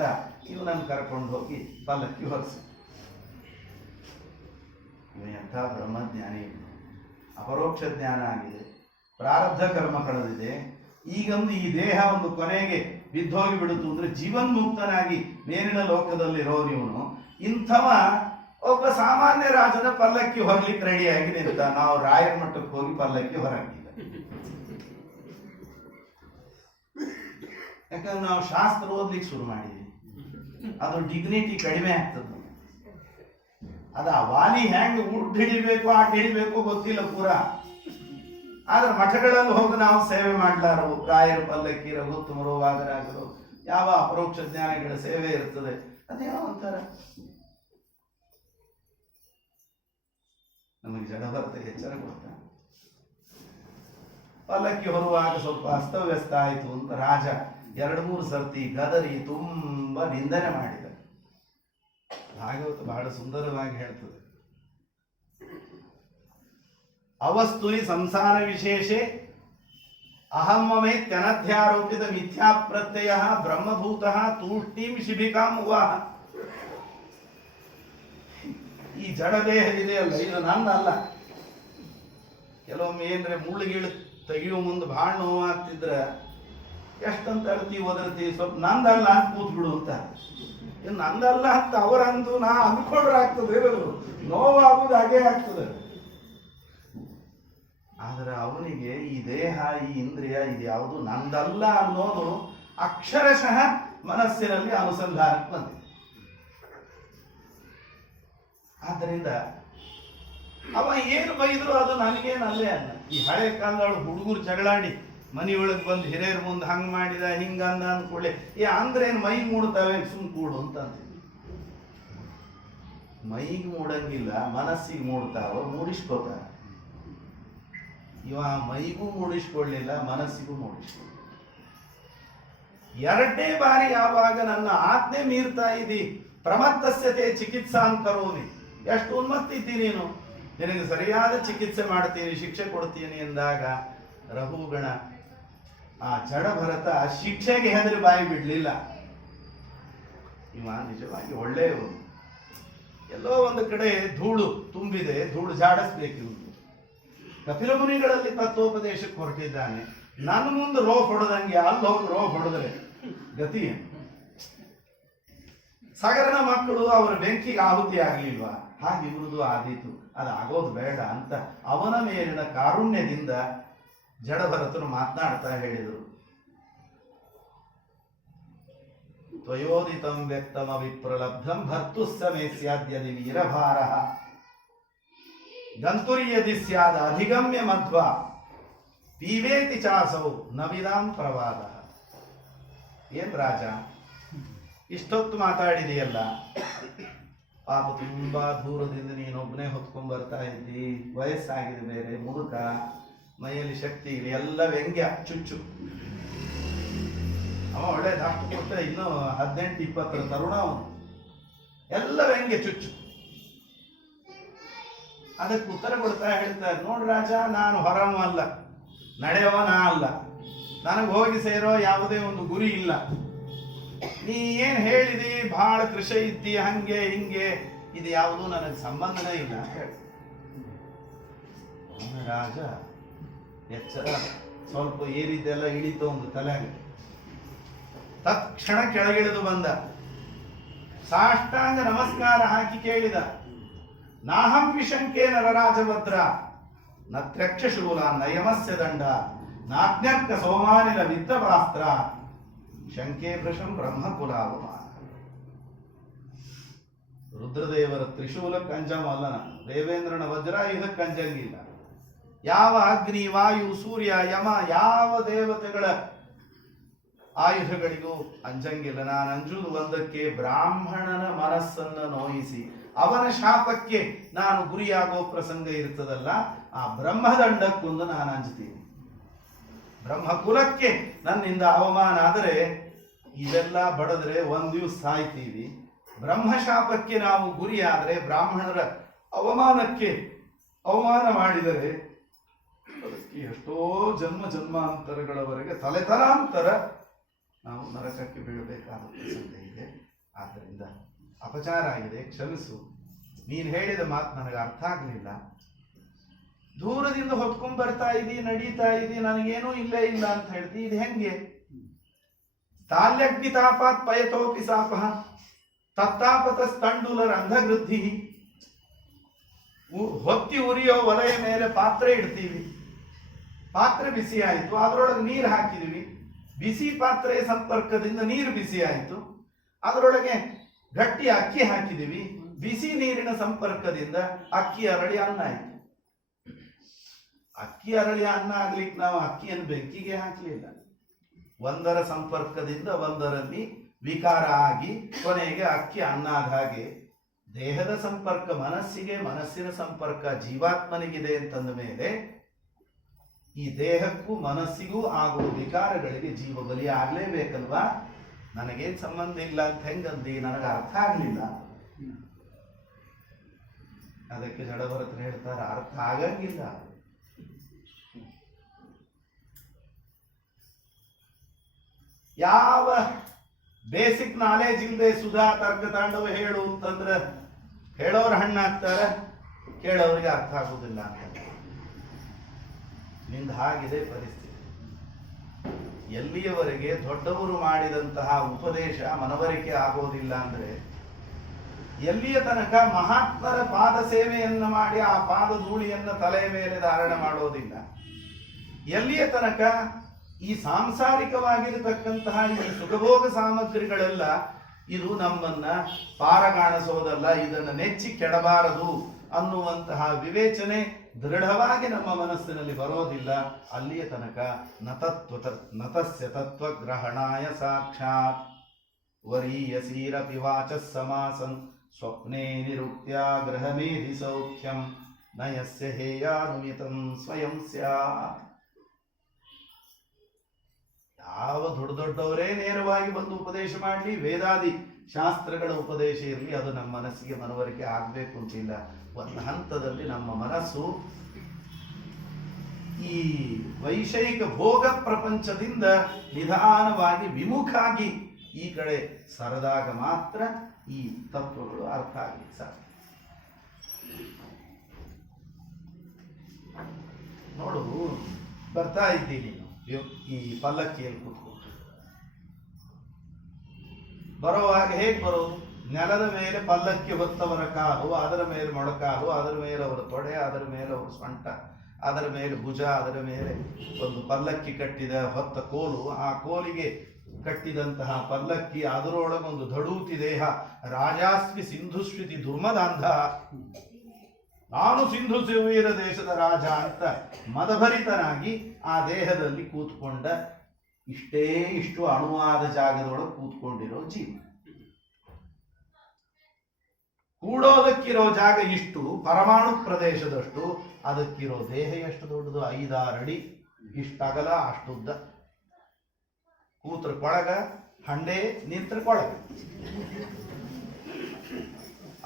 ಇವನನ್ನು ಕರ್ಕೊಂಡು ಹೋಗಿ ಪಲ್ಲಕ್ಕಿ ಹೊರಿಸಿ. ಇವ ಎಂಥ ಬ್ರಹ್ಮಜ್ಞಾನಿ, ಅಪರೋಕ್ಷ ಜ್ಞಾನ ಆಗಿದೆ, ಪ್ರಾರಬ್ಧ ಕರ್ಮ ಕಳೆದಿದೆ. ಈಗೊಂದು ಈ ದೇಹ ಒಂದು ಕೊನೆಗೆ ಬಿದ್ದೋಗಿ ಬಿಡುತ್ತು ಅಂದ್ರೆ ಜೀವನ್ಮುಕ್ತನಾಗಿ ಮೇಲಿನ ಲೋಕದಲ್ಲಿರೋನು ಇವನು. ಇಂಥವ ಒಬ್ಬ ಸಾಮಾನ್ಯ ರಾಜನ ಪಲ್ಲಕ್ಕಿ ಹೊರಲಿಕ್ಕೆ ರೆಡಿಯಾಗಿ ನಿಂತ. ನಾವು ರಾಯರ ಮಟ್ಟಕ್ಕೆ ಹೋಗಿ ಪಲ್ಲಕ್ಕಿ ಹೊರಗಿಲ್ಲ. ಯಾಕಂದ್ರೆ ನಾವು ಶಾಸ್ತ್ರ ಓದ್ಲಿಕ್ಕೆ ಶುರು ಮಾಡಿದ್ವಿ, ಅದು ಡಿಗ್ನಿಟಿ ಕಡಿಮೆ ಆಗ್ತದೆ. ಅದ ವಾಲಿ ಹೆಂಗ್ ಉಡ್ ಹಿಡಿಬೇಕು ಆಟ ಹಿಡಿಬೇಕು ಗೊತ್ತಿಲ್ಲ ಪೂರ. ಆದ್ರೆ ಮಠಗಳಲ್ಲಿ ಹೋಗಿ ನಾವು ಸೇವೆ ಮಾಡ್ಲಾರು. ರಾಯರ ಪಲ್ಲಕ್ಕಿ, ರಘುತ್ತಮರು, ವಾದರಾಜರು, ಯಾವ ಅಪರೋಕ್ಷ ಜ್ಞಾನಿಗಳ ಸೇವೆ ಇರ್ತದೆ. ಅದೇನೋ ಒಂಥರ ನಮಗೆ ಜಡ ಬರ್ತದೆ, ಎಚ್ಚರ ಕೊಡ್ತಾನೆ. ಪಲ್ಲಕ್ಕಿ ಹೊರುವಾಗ ಸ್ವಲ್ಪ ಅಸ್ತವ್ಯಸ್ತ ಆಯಿತು ಅಂತ ರಾಜ 2-3 ಸರ್ತಿ ಗದರಿ ತುಂಬಾ ನಿಂದನೆ ಮಾಡಿದ. ಭಾಗವತ ಬಹಳ ಸುಂದರವಾಗಿ ಹೇಳ್ತದೆ, ಅವಸ್ತುನಿ ಸಂಸಾರ ವಿಶೇಷೆ ಅಹಮ್ಮಮೇ ತ್ಯನಧ್ಯಾರೋಪಿತ ಮಿಥ್ಯಾ ಪ್ರತ್ಯಯ ಬ್ರಹ್ಮಭೂತ ತೂಷ್ಣೀಂ ಶಿಬಿಕಾಂ ಉವಾಹ. ಈ ಜಡದೇಹದಿದೆಯಲ್ಲ, ಇದು ನನ್ನಲ್ಲ. ಕೆಲವೊಮ್ಮೆ ಏನ್ರೆ ಮುಳ್ಳುಗಿಳು ತೆಗಿಯೋ ಮುಂದೆ ಭಾಳ ನೋವಾಗ್ತಿದ್ರ ಎಷ್ಟಂತ ಅಳ್ತಿ ಒದರ್ತಿ, ಸ್ವಲ್ಪ ನಂದಲ್ಲ ಅಂತ ಕೂತ್ಬಿಡು ಅಂತ. ಇನ್ನು ನಂದಲ್ಲ ಅಂತ ಅವರಂದು ನಾ ಅಂದ್ಕೊಂಡ್ರೆ ಆಗ್ತದೆ, ನೋವಾಗುದು ಹಾಗೆ ಆಗ್ತದೆ. ಆದ್ರೆ ಅವನಿಗೆ ಈ ದೇಹ, ಈ ಇಂದ್ರಿಯ ಇದು ಯಾವುದು ನಂದಲ್ಲ ಅನ್ನೋದು ಅಕ್ಷರಶಃ ಮನಸ್ಸಿನಲ್ಲಿ ಅನುಸಂಧಾನಕ್ಕೆ ಬಂದಿದೆ. ಆದ್ದರಿಂದ ಅವ ಏನು ಬೈದ್ರು ಅದು ನನಗೇನಲ್ಲೇ ಅಲ್ಲ. ಈ ಹಳೆ ಕಾಲದೊಳಗೆ ಹುಡುಗರು ಜಗಳಾಡಿ ಮನೆಯೊಳಗೆ ಬಂದು ಹಿರಿಯರ ಮುಂದೆ ಹಂಗ್ ಮಾಡಿದ ಹಿಂಗಂದ ಅಂದ್ಕೊಳ್ಳಿ, ಅಂದ್ರೆ ಏನು ಮೈ ಮೂಡ್ತಾವೆ, ಸುಮ್ ಕೂಡು ಅಂತ ಅಂತೀವಿ. ಮೈಗೆ ಮೂಡಂಗಿಲ್ಲ, ಮನಸ್ಸಿಗೆ ಮೂಡ್ತಾವ, ಮೂಡಿಸ್ಕೋತಾರ. ಇವ ಮೈಗೂ ಮೂಡಿಸ್ಕೊಳ್ಳಿಲ್ಲ, ಮನಸ್ಸಿಗೂ ಮೂಡಿಸ್ಕೊಳ್ಳ. 2ನೇ ಬಾರಿ ಯಾವಾಗ ನನ್ನ ಆಜ್ಞೆ ಮೀರ್ತಾ ಇದ್ದಿ, ಪ್ರಮತ್ತಸ್ಯತೆ ಚಿಕಿತ್ಸಾ ಕರೋನಿ, ಎಷ್ಟು ಉನ್ಮತ್ತಿ ಇದ್ದಿ ನೀನು, ನಿನಗೆ ಸರಿಯಾದ ಚಿಕಿತ್ಸೆ ಮಾಡ್ತೀನಿ, ಶಿಕ್ಷೆ ಕೊಡ್ತೀನಿ ಎಂದಾಗ ರಘುಗಣ ಆ ಜಡ ಭರತ ಶಿಕ್ಷೆಗೆ ಹೆದರಿ ಬಾಯಿ ಬಿಡ್ಲಿಲ್ಲ. ಇವ ನಿಜವಾಗಿ ಒಳ್ಳೆಯವರು. ಎಲ್ಲೋ ಒಂದು ಕಡೆ ಧೂಳು ತುಂಬಿದೆ, ಧೂಳು ಜಾಡಿಸ್ಬೇಕು. ಕಪಿಲ ಮುನಿಗಳಲ್ಲಿ ತತ್ವೋಪದೇಶಕ್ಕೆ ಹೊರಟಿದ್ದಾನೆ. ನನ್ನ ಮುಂದೆ ರೋಫ್ ಹೊಡೆದಂಗೆ ಅಲ್ಲಿ ಹೋಗಿ ರೋಫ್ ಹೊಡೆದ್ರೆ ಗತಿ ಏನು? ಸಾಗರನ ಮಕ್ಕಳು ಅವರ ಬೆಂಕಿಗೆ ಆಹುತಿ ಆಗ್ಲಿಲ್ವಾ? ಹಾಗೆ ಇವ್ರದ್ದು ಆದೀತು, ಅದು ಆಗೋದು ಬೇಡ ಅಂತ ಅವನ ಮೇಲಿನ ಕಾರುಣ್ಯದಿಂದ ಜಡಭರತನು ಮಾತನಾಡ್ತಾ ಹೇಳಿದರು. ತ್ವಯೋದಿತಂ ವ್ಯಕ್ತಮ ವಿಪ್ರಲಬ್ಧಂ ಭರ್ತು ಸಮೇ ಸ್ಯಾದ್ಯದಿ ವೀರಭಾರ ಗಂತುರ್ಯದಿ ಸ್ಯಾದ ಅಧಿಗಮ್ಯ ಮಧ್ವ ಪೀವೇತಿ ಚಾಸೌ ನವಿದಾಂ ಪ್ರವಾದ. ಏನ್ ರಾಜ, ಇಷ್ಟೊತ್ತು ಮಾತಾಡಿದೆಯಲ್ಲ, ಪಾಪ ತುಂಬಾ ದೂರದಿಂದ ನೀನೊಬ್ಬನೇ ಹೊತ್ಕೊಂಡ್ ಬರ್ತಾ ಇದ್ದಿ, ವಯಸ್ಸಾಗಿದೆ, ಬೇರೆ ಮುದುಕ, ಮೈಯಲ್ಲಿ ಶಕ್ತಿ ಇಲ್ಲ, ಎಲ್ಲ ವ್ಯಂಗ್ಯ ಚುಚ್ಚು. ಅವ ಒಳ್ಳೆ ದಾಷ್ಟು ಕೊಟ್ಟ, ಇನ್ನೂ 18-20 ತರುಣ ಅವನು, ಎಲ್ಲ ವ್ಯಂಗ್ಯ ಚುಚ್ಚು. ಅದಕ್ಕೆ ಉತ್ತರ ಕೊಡ್ತಾ ಹೇಳ್ತಾರೆ, ನೋಡ್ ರಾಜ, ನಾನು ಹೊರವ ಅಲ್ಲ, ನಡೆಯವ ನಾ ಅಲ್ಲ, ನನಗೆ ಹೋಗಿ ಸೇರೋ ಯಾವುದೇ ಒಂದು ಗುರಿ ಇಲ್ಲ. ನೀ ಏನ್ ಹೇಳಿದಿ, ಬಹಳ ಕೃಷಿ ಇದ್ದಿ, ಹಂಗೆ ಹಿಂಗೆ, ಇದು ಯಾವುದೂ ನನಗೆ ಸಂಬಂಧನೇ ಇಲ್ಲ ಅಂತ ಹೇಳಿ. ರಾಜ ಎಚ್ಚರ, ಸ್ವಲ್ಪ ಏರಿದ್ದೆಲ್ಲ ಇಳಿತು ಒಂದು ತಲೆಗೆ. ತಕ್ಷಣ ಕೆಳಗಿಳಿದು ಬಂದ, ಸಾಷ್ಟಾಂಗ ನಮಸ್ಕಾರ ಹಾಕಿ ಕೇಳಿದ, ನಾಹಂ ವಿಶಂಕೆ ನರರಾಜಭದ್ರ ನತ್ರ್ಯಕ್ಷಶೂಲ ನಯಮಸ್ಯ ದಂಡ ನಾಜ್ಞರ್ಕ ಸೋಮಾನಿಲ ವಿದ್ರಭಾಸ್ತ್ರ ಶಂಕೆ ಭೃಶಂ ಬ್ರಹ್ಮಕುಲಾವಮಾನ. ರುದ್ರದೇವರ ತ್ರಿಶೂಲಕ್ಕೆ ಅಂಜಮಲ್ಲ, ದೇವೇಂದ್ರನ ವಜ್ರ ಇದಕ್ಕೆ ಅಂಜಂಗಿಲ್ಲ. ಯಾವ ಅಗ್ನಿ, ವಾಯು, ಸೂರ್ಯ, ಯಮ, ಯಾವ ದೇವತೆಗಳ ಆಯುಧಗಳಿಗೂ ಅಂಜಂಗಿಲ್ಲ. ನಾನು ಅಂಜುವುದು ಒಂದಕ್ಕೆ, ಬ್ರಾಹ್ಮಣನ ಮನಸ್ಸನ್ನು ನೋಯಿಸಿ ಅವನ ಶಾಪಕ್ಕೆ ನಾನು ಗುರಿಯಾಗೋ ಪ್ರಸಂಗ ಇರ್ತದಲ್ಲ, ಆ ಬ್ರಹ್ಮದಂಡಕ್ಕೊಂದು ನಾನು ಅಂಜುತ್ತೀನಿ. ಬ್ರಹ್ಮಕುಲಕ್ಕೆ ನನ್ನಿಂದ ಅವಮಾನ ಆದರೆ ಇದೆಲ್ಲ ಬಡದ್ರೆ ಒಂದ್ ದಿವಸ ಸಾಯ್ತೀವಿ. ಬ್ರಹ್ಮಶಾಪಕ್ಕೆ ನಾವು ಗುರಿಯಾದರೆ, ಬ್ರಾಹ್ಮಣರ ಅವಮಾನ ಮಾಡಿದರೆ ಅದಕ್ಕೆ ಎಷ್ಟೋ ಜನ್ಮಾಂತರಗಳವರೆಗೆ ತಲೆತಲಾಂತರ ನಾವು ನರಕಕ್ಕೆ ಬೀಳಬೇಕಾದ ಪ್ರಸಂಗ ಇದೆ. ಆದ್ದರಿಂದ ಅಪಚಾರ ಆಗಿದೆ, ಕ್ಷಮಿಸು. ನೀನು ಹೇಳಿದ ಮಾತು ನನಗೆ ಅರ್ಥ ಆಗಲಿಲ್ಲ. ದೂರದಿಂದ ಹೊತ್ಕೊಂಡ್ ಬರ್ತಾ ಇದ್ದಿ, ನಡೀತಾ ಇದ್ದಿ, ನನಗೇನೂ ಇಲ್ಲೇ ಇಲ್ಲ ಅಂತ ಹೇಳ್ತಿ, ಇದು ಹೆಂಗೆ? ತಾಲ್ಯಗ್ನಿ ತಾಪಾತ್ ಪಯತೋಪಿ ಸಾಪ ತತ್ತಾಪತ ಸ್ತಂಡುಲ ರಂಧ್ರವೃದ್ಧಿ. ಹೊತ್ತಿ ಉರಿಯೋ ಒಲೆಯ ಮೇಲೆ ಪಾತ್ರೆ ಇಡ್ತೀವಿ, ಪಾತ್ರೆ ಬಿಸಿ ಆಯಿತು, ಅದರೊಳಗೆ ನೀರು ಹಾಕಿದೀವಿ, ಬಿಸಿ ಪಾತ್ರೆ ಸಂಪರ್ಕದಿಂದ ನೀರು ಬಿಸಿ ಆಯಿತು, ಅದರೊಳಗೆ ಗಟ್ಟಿ ಅಕ್ಕಿ ಹಾಕಿದೀವಿ, ಬಿಸಿ ನೀರಿನ ಸಂಪರ್ಕದಿಂದ ಅಕ್ಕಿ ಅರಳಿ ಅನ್ನ ಆಯಿತು. ಅಕ್ಕಿ ಅರಳಿ ಅನ್ನ ಆಗ್ಲಿಕ್ಕೆ ನಾವು ಅಕ್ಕಿಯನ್ನು ಬೆಂಕಿಗೆ ಹಾಕಲಿಲ್ಲ. ಒಂದರ ಸಂಪರ್ಕದಿಂದ ಒಂದರಲ್ಲಿ ವಿಕಾರ ಆಗಿ ಕೊನೆಗೆ ಅಕ್ಕಿ ಅನ್ನ ಆದ ಹಾಗೆ ದೇಹದ ಸಂಪರ್ಕ ಮನಸ್ಸಿಗೆ, ಮನಸ್ಸಿನ ಸಂಪರ್ಕ ಜೀವಾತ್ಮನಿಗಿದೆ ಅಂತಂದ ಮೇಲೆ ಈ ದೇಹಕ್ಕೂ ಮನಸ್ಸಿಗೂ ಆಗುವ ವಿಕಾರಗಳಿಗೆ ಜೀವ ಬಲಿ ಆಗ್ಲೇಬೇಕಲ್ವಾ? ನನಗೇನ್ ಸಂಬಂಧ ಇಲ್ಲ ಅಂತ ಹೆಂಗಂದಿ, ನನಗೆ ಅರ್ಥ ಆಗ್ಲಿಲ್ಲ. ಅದಕ್ಕೆ ಜಡಭರತರು ಹೇಳ್ತಾರೆ, ಅರ್ಥ ಆಗಂಗಿಲ್ಲ. ಯಾವ ಬೇಸಿಕ್ ನಾಲೆಜ್ ಇಲ್ಲದೆ ಸುಧಾ ತರ್ಕ ತಾಂಡವ ಹೇಳು ಅಂತಂದ್ರೆ ಹೇಳೋರು ಹಣ್ಣಾಗ್ತಾರ, ಕೇಳೋರಿಗೆ ಅರ್ಥ ಆಗುದಿಲ್ಲ ಅಂತ. ನಿಂದ ಹಾಗಿದೆ ಪರಿಸ್ಥಿತಿ. ಎಲ್ಲಿಯವರೆಗೆ ದೊಡ್ಡವರು ಮಾಡಿದಂತಹ ಉಪದೇಶ ಮನವರಿಕೆ ಆಗೋದಿಲ್ಲ ಅಂದ್ರೆ, ಎಲ್ಲಿಯ ತನಕ ಮಹಾತ್ಮರ ಪಾದ ಸೇವೆಯನ್ನ ಮಾಡಿ ಆ ಪಾದ ಧೂಳಿಯನ್ನ ತಲೆಯ ಮೇಲೆ ಧಾರಣೆ ಮಾಡೋದಿಲ್ಲ, ಎಲ್ಲಿಯ ತನಕ ಈ ಸಾಂಸಾರಿಕವಾಗಿರತಕ್ಕಂತಹ ಈ ಸುಖಭೋಗ ಸಾಮಗ್ರಿಗಳೆಲ್ಲ ಇದು ನಮ್ಮನ್ನ ಪಾರಗಾಣಿಸೋದಲ್ಲ, ಇದನ್ನು ನೆಚ್ಚಿ ಕೆಡಬಾರದು ಅನ್ನುವಂತಹ ವಿವೇಚನೆ ದೃಢವಾಗಿ ನಮ್ಮ ಮನಸ್ಸಿನಲ್ಲಿ ಬರೋದಿಲ್ಲ, ಅಲ್ಲಿಯ ತನಕ ನತಸ್ಯ ತತ್ವಗ್ರಹಣಾಯ ಸಾಕ್ಷಾತ್ ವರೀಯಸೀರಪಿ ವಾಚಃ ಸಮಾಸಂ ಸ್ವಪ್ನೇ ನಿರುಕ್ತ್ಯ ಗ್ರಹಮೇಧಿ ಸೌಖ್ಯಂ ನಯಸ್ಯ ಹೇಯಾನುಮಿತಂ ಸ್ವಯಂ ಸ್ಯಾತ್. ಯಾವ ದೊಡ್ಡವರೇ ನೇರವಾಗಿ ಬಂದು ಉಪದೇಶ ಮಾಡಲಿ, ವೇದಾದಿ ಶಾಸ್ತ್ರಗಳ ಉಪದೇಶ ಇರಲಿ, ಅದು ನಮ್ಮ ಮನಸ್ಸಿಗೆ ಮನವರಿಕೆ ಆಗಬೇಕು ಅಂತಿಲ್ಲ. ಒಂದು ಹಂತದಲ್ಲಿ ನಮ್ಮ ಮನಸ್ಸು ಈ ವೈಷಯಿಕ ಭೋಗ ಪ್ರಪಂಚದಿಂದ ನಿಧಾನವಾಗಿ ವಿಮುಖಾಗಿ ಈ ಕಡೆ ಸರದಾಗ ಮಾತ್ರ ಈ ತತ್ವಗಳು ಅರ್ಥ ಆಗಲಿಕ್ಕೆ ಸಾಧ್ಯ. ನೋಡು, ಬರ್ತಾ ಇದ್ದೀನಿ ಈ ಪಲ್ಲಕ್ಕಿಯಲ್ಲಿ ಕೂತ್ಕೊಂಡು ಬರೋವಾಗ ಹೇಗೆ ಬರೋದು? ನೆಲದ ಮೇಲೆ ಪಲ್ಲಕ್ಕಿ ಹೊತ್ತವರ ಕಾಲು, ಅದರ ಮೇಲೆ ಮೊಳಕಾಲು, ಅದರ ಮೇಲೆ ಅವರ ತೊಡೆ, ಅದರ ಮೇಲೆ ಅವರ ಸೊಂಟ, ಅದರ ಮೇಲೆ ಭುಜ, ಅದರ ಮೇಲೆ ಒಂದು ಪಲ್ಲಕ್ಕಿ ಕಟ್ಟಿದ ಹೊತ್ತ ಕೋಲು, ಆ ಕೋಲಿಗೆ ಕಟ್ಟಿದಂತಹ ಪಲ್ಲಕ್ಕಿ, ಅದರೊಳಗೊಂದು ಧಡೂತಿ ದೇಹ, ರಾಜಾಸ್ಮಿ ಸಿಂಧುಶ್ವಿತಿ ದುರ್ಮದಾಂಧ, ನಾನು ಸಿಂಧು ಶಿವೀರ ದೇಶದ ರಾಜ ಅಂತ ಮದಭರಿತನಾಗಿ ಆ ದೇಹದಲ್ಲಿ ಕೂತ್ಕೊಂಡ ಇಷ್ಟು ಅಣುವಾದ ಜಾಗದೊಳಗೆ ಕೂತ್ಕೊಂಡಿರೋ ಜೀವ. ಕೂಡೋದಕ್ಕಿರೋ ಜಾಗ ಇಷ್ಟು, ಪರಮಾಣು ಪ್ರದೇಶದಷ್ಟು. ಅದಕ್ಕಿರೋ ದೇಹ ಎಷ್ಟು ದೊಡ್ಡದು? 5-6 ಅಡಿ, ಇಷ್ಟಗಲ ಅಷ್ಟುದ್ದ. ಕೂತ್ರ ಕೊಳಗ ಹಂಡೆ, ನಿಂತ್ರ ಕೊಳಗ,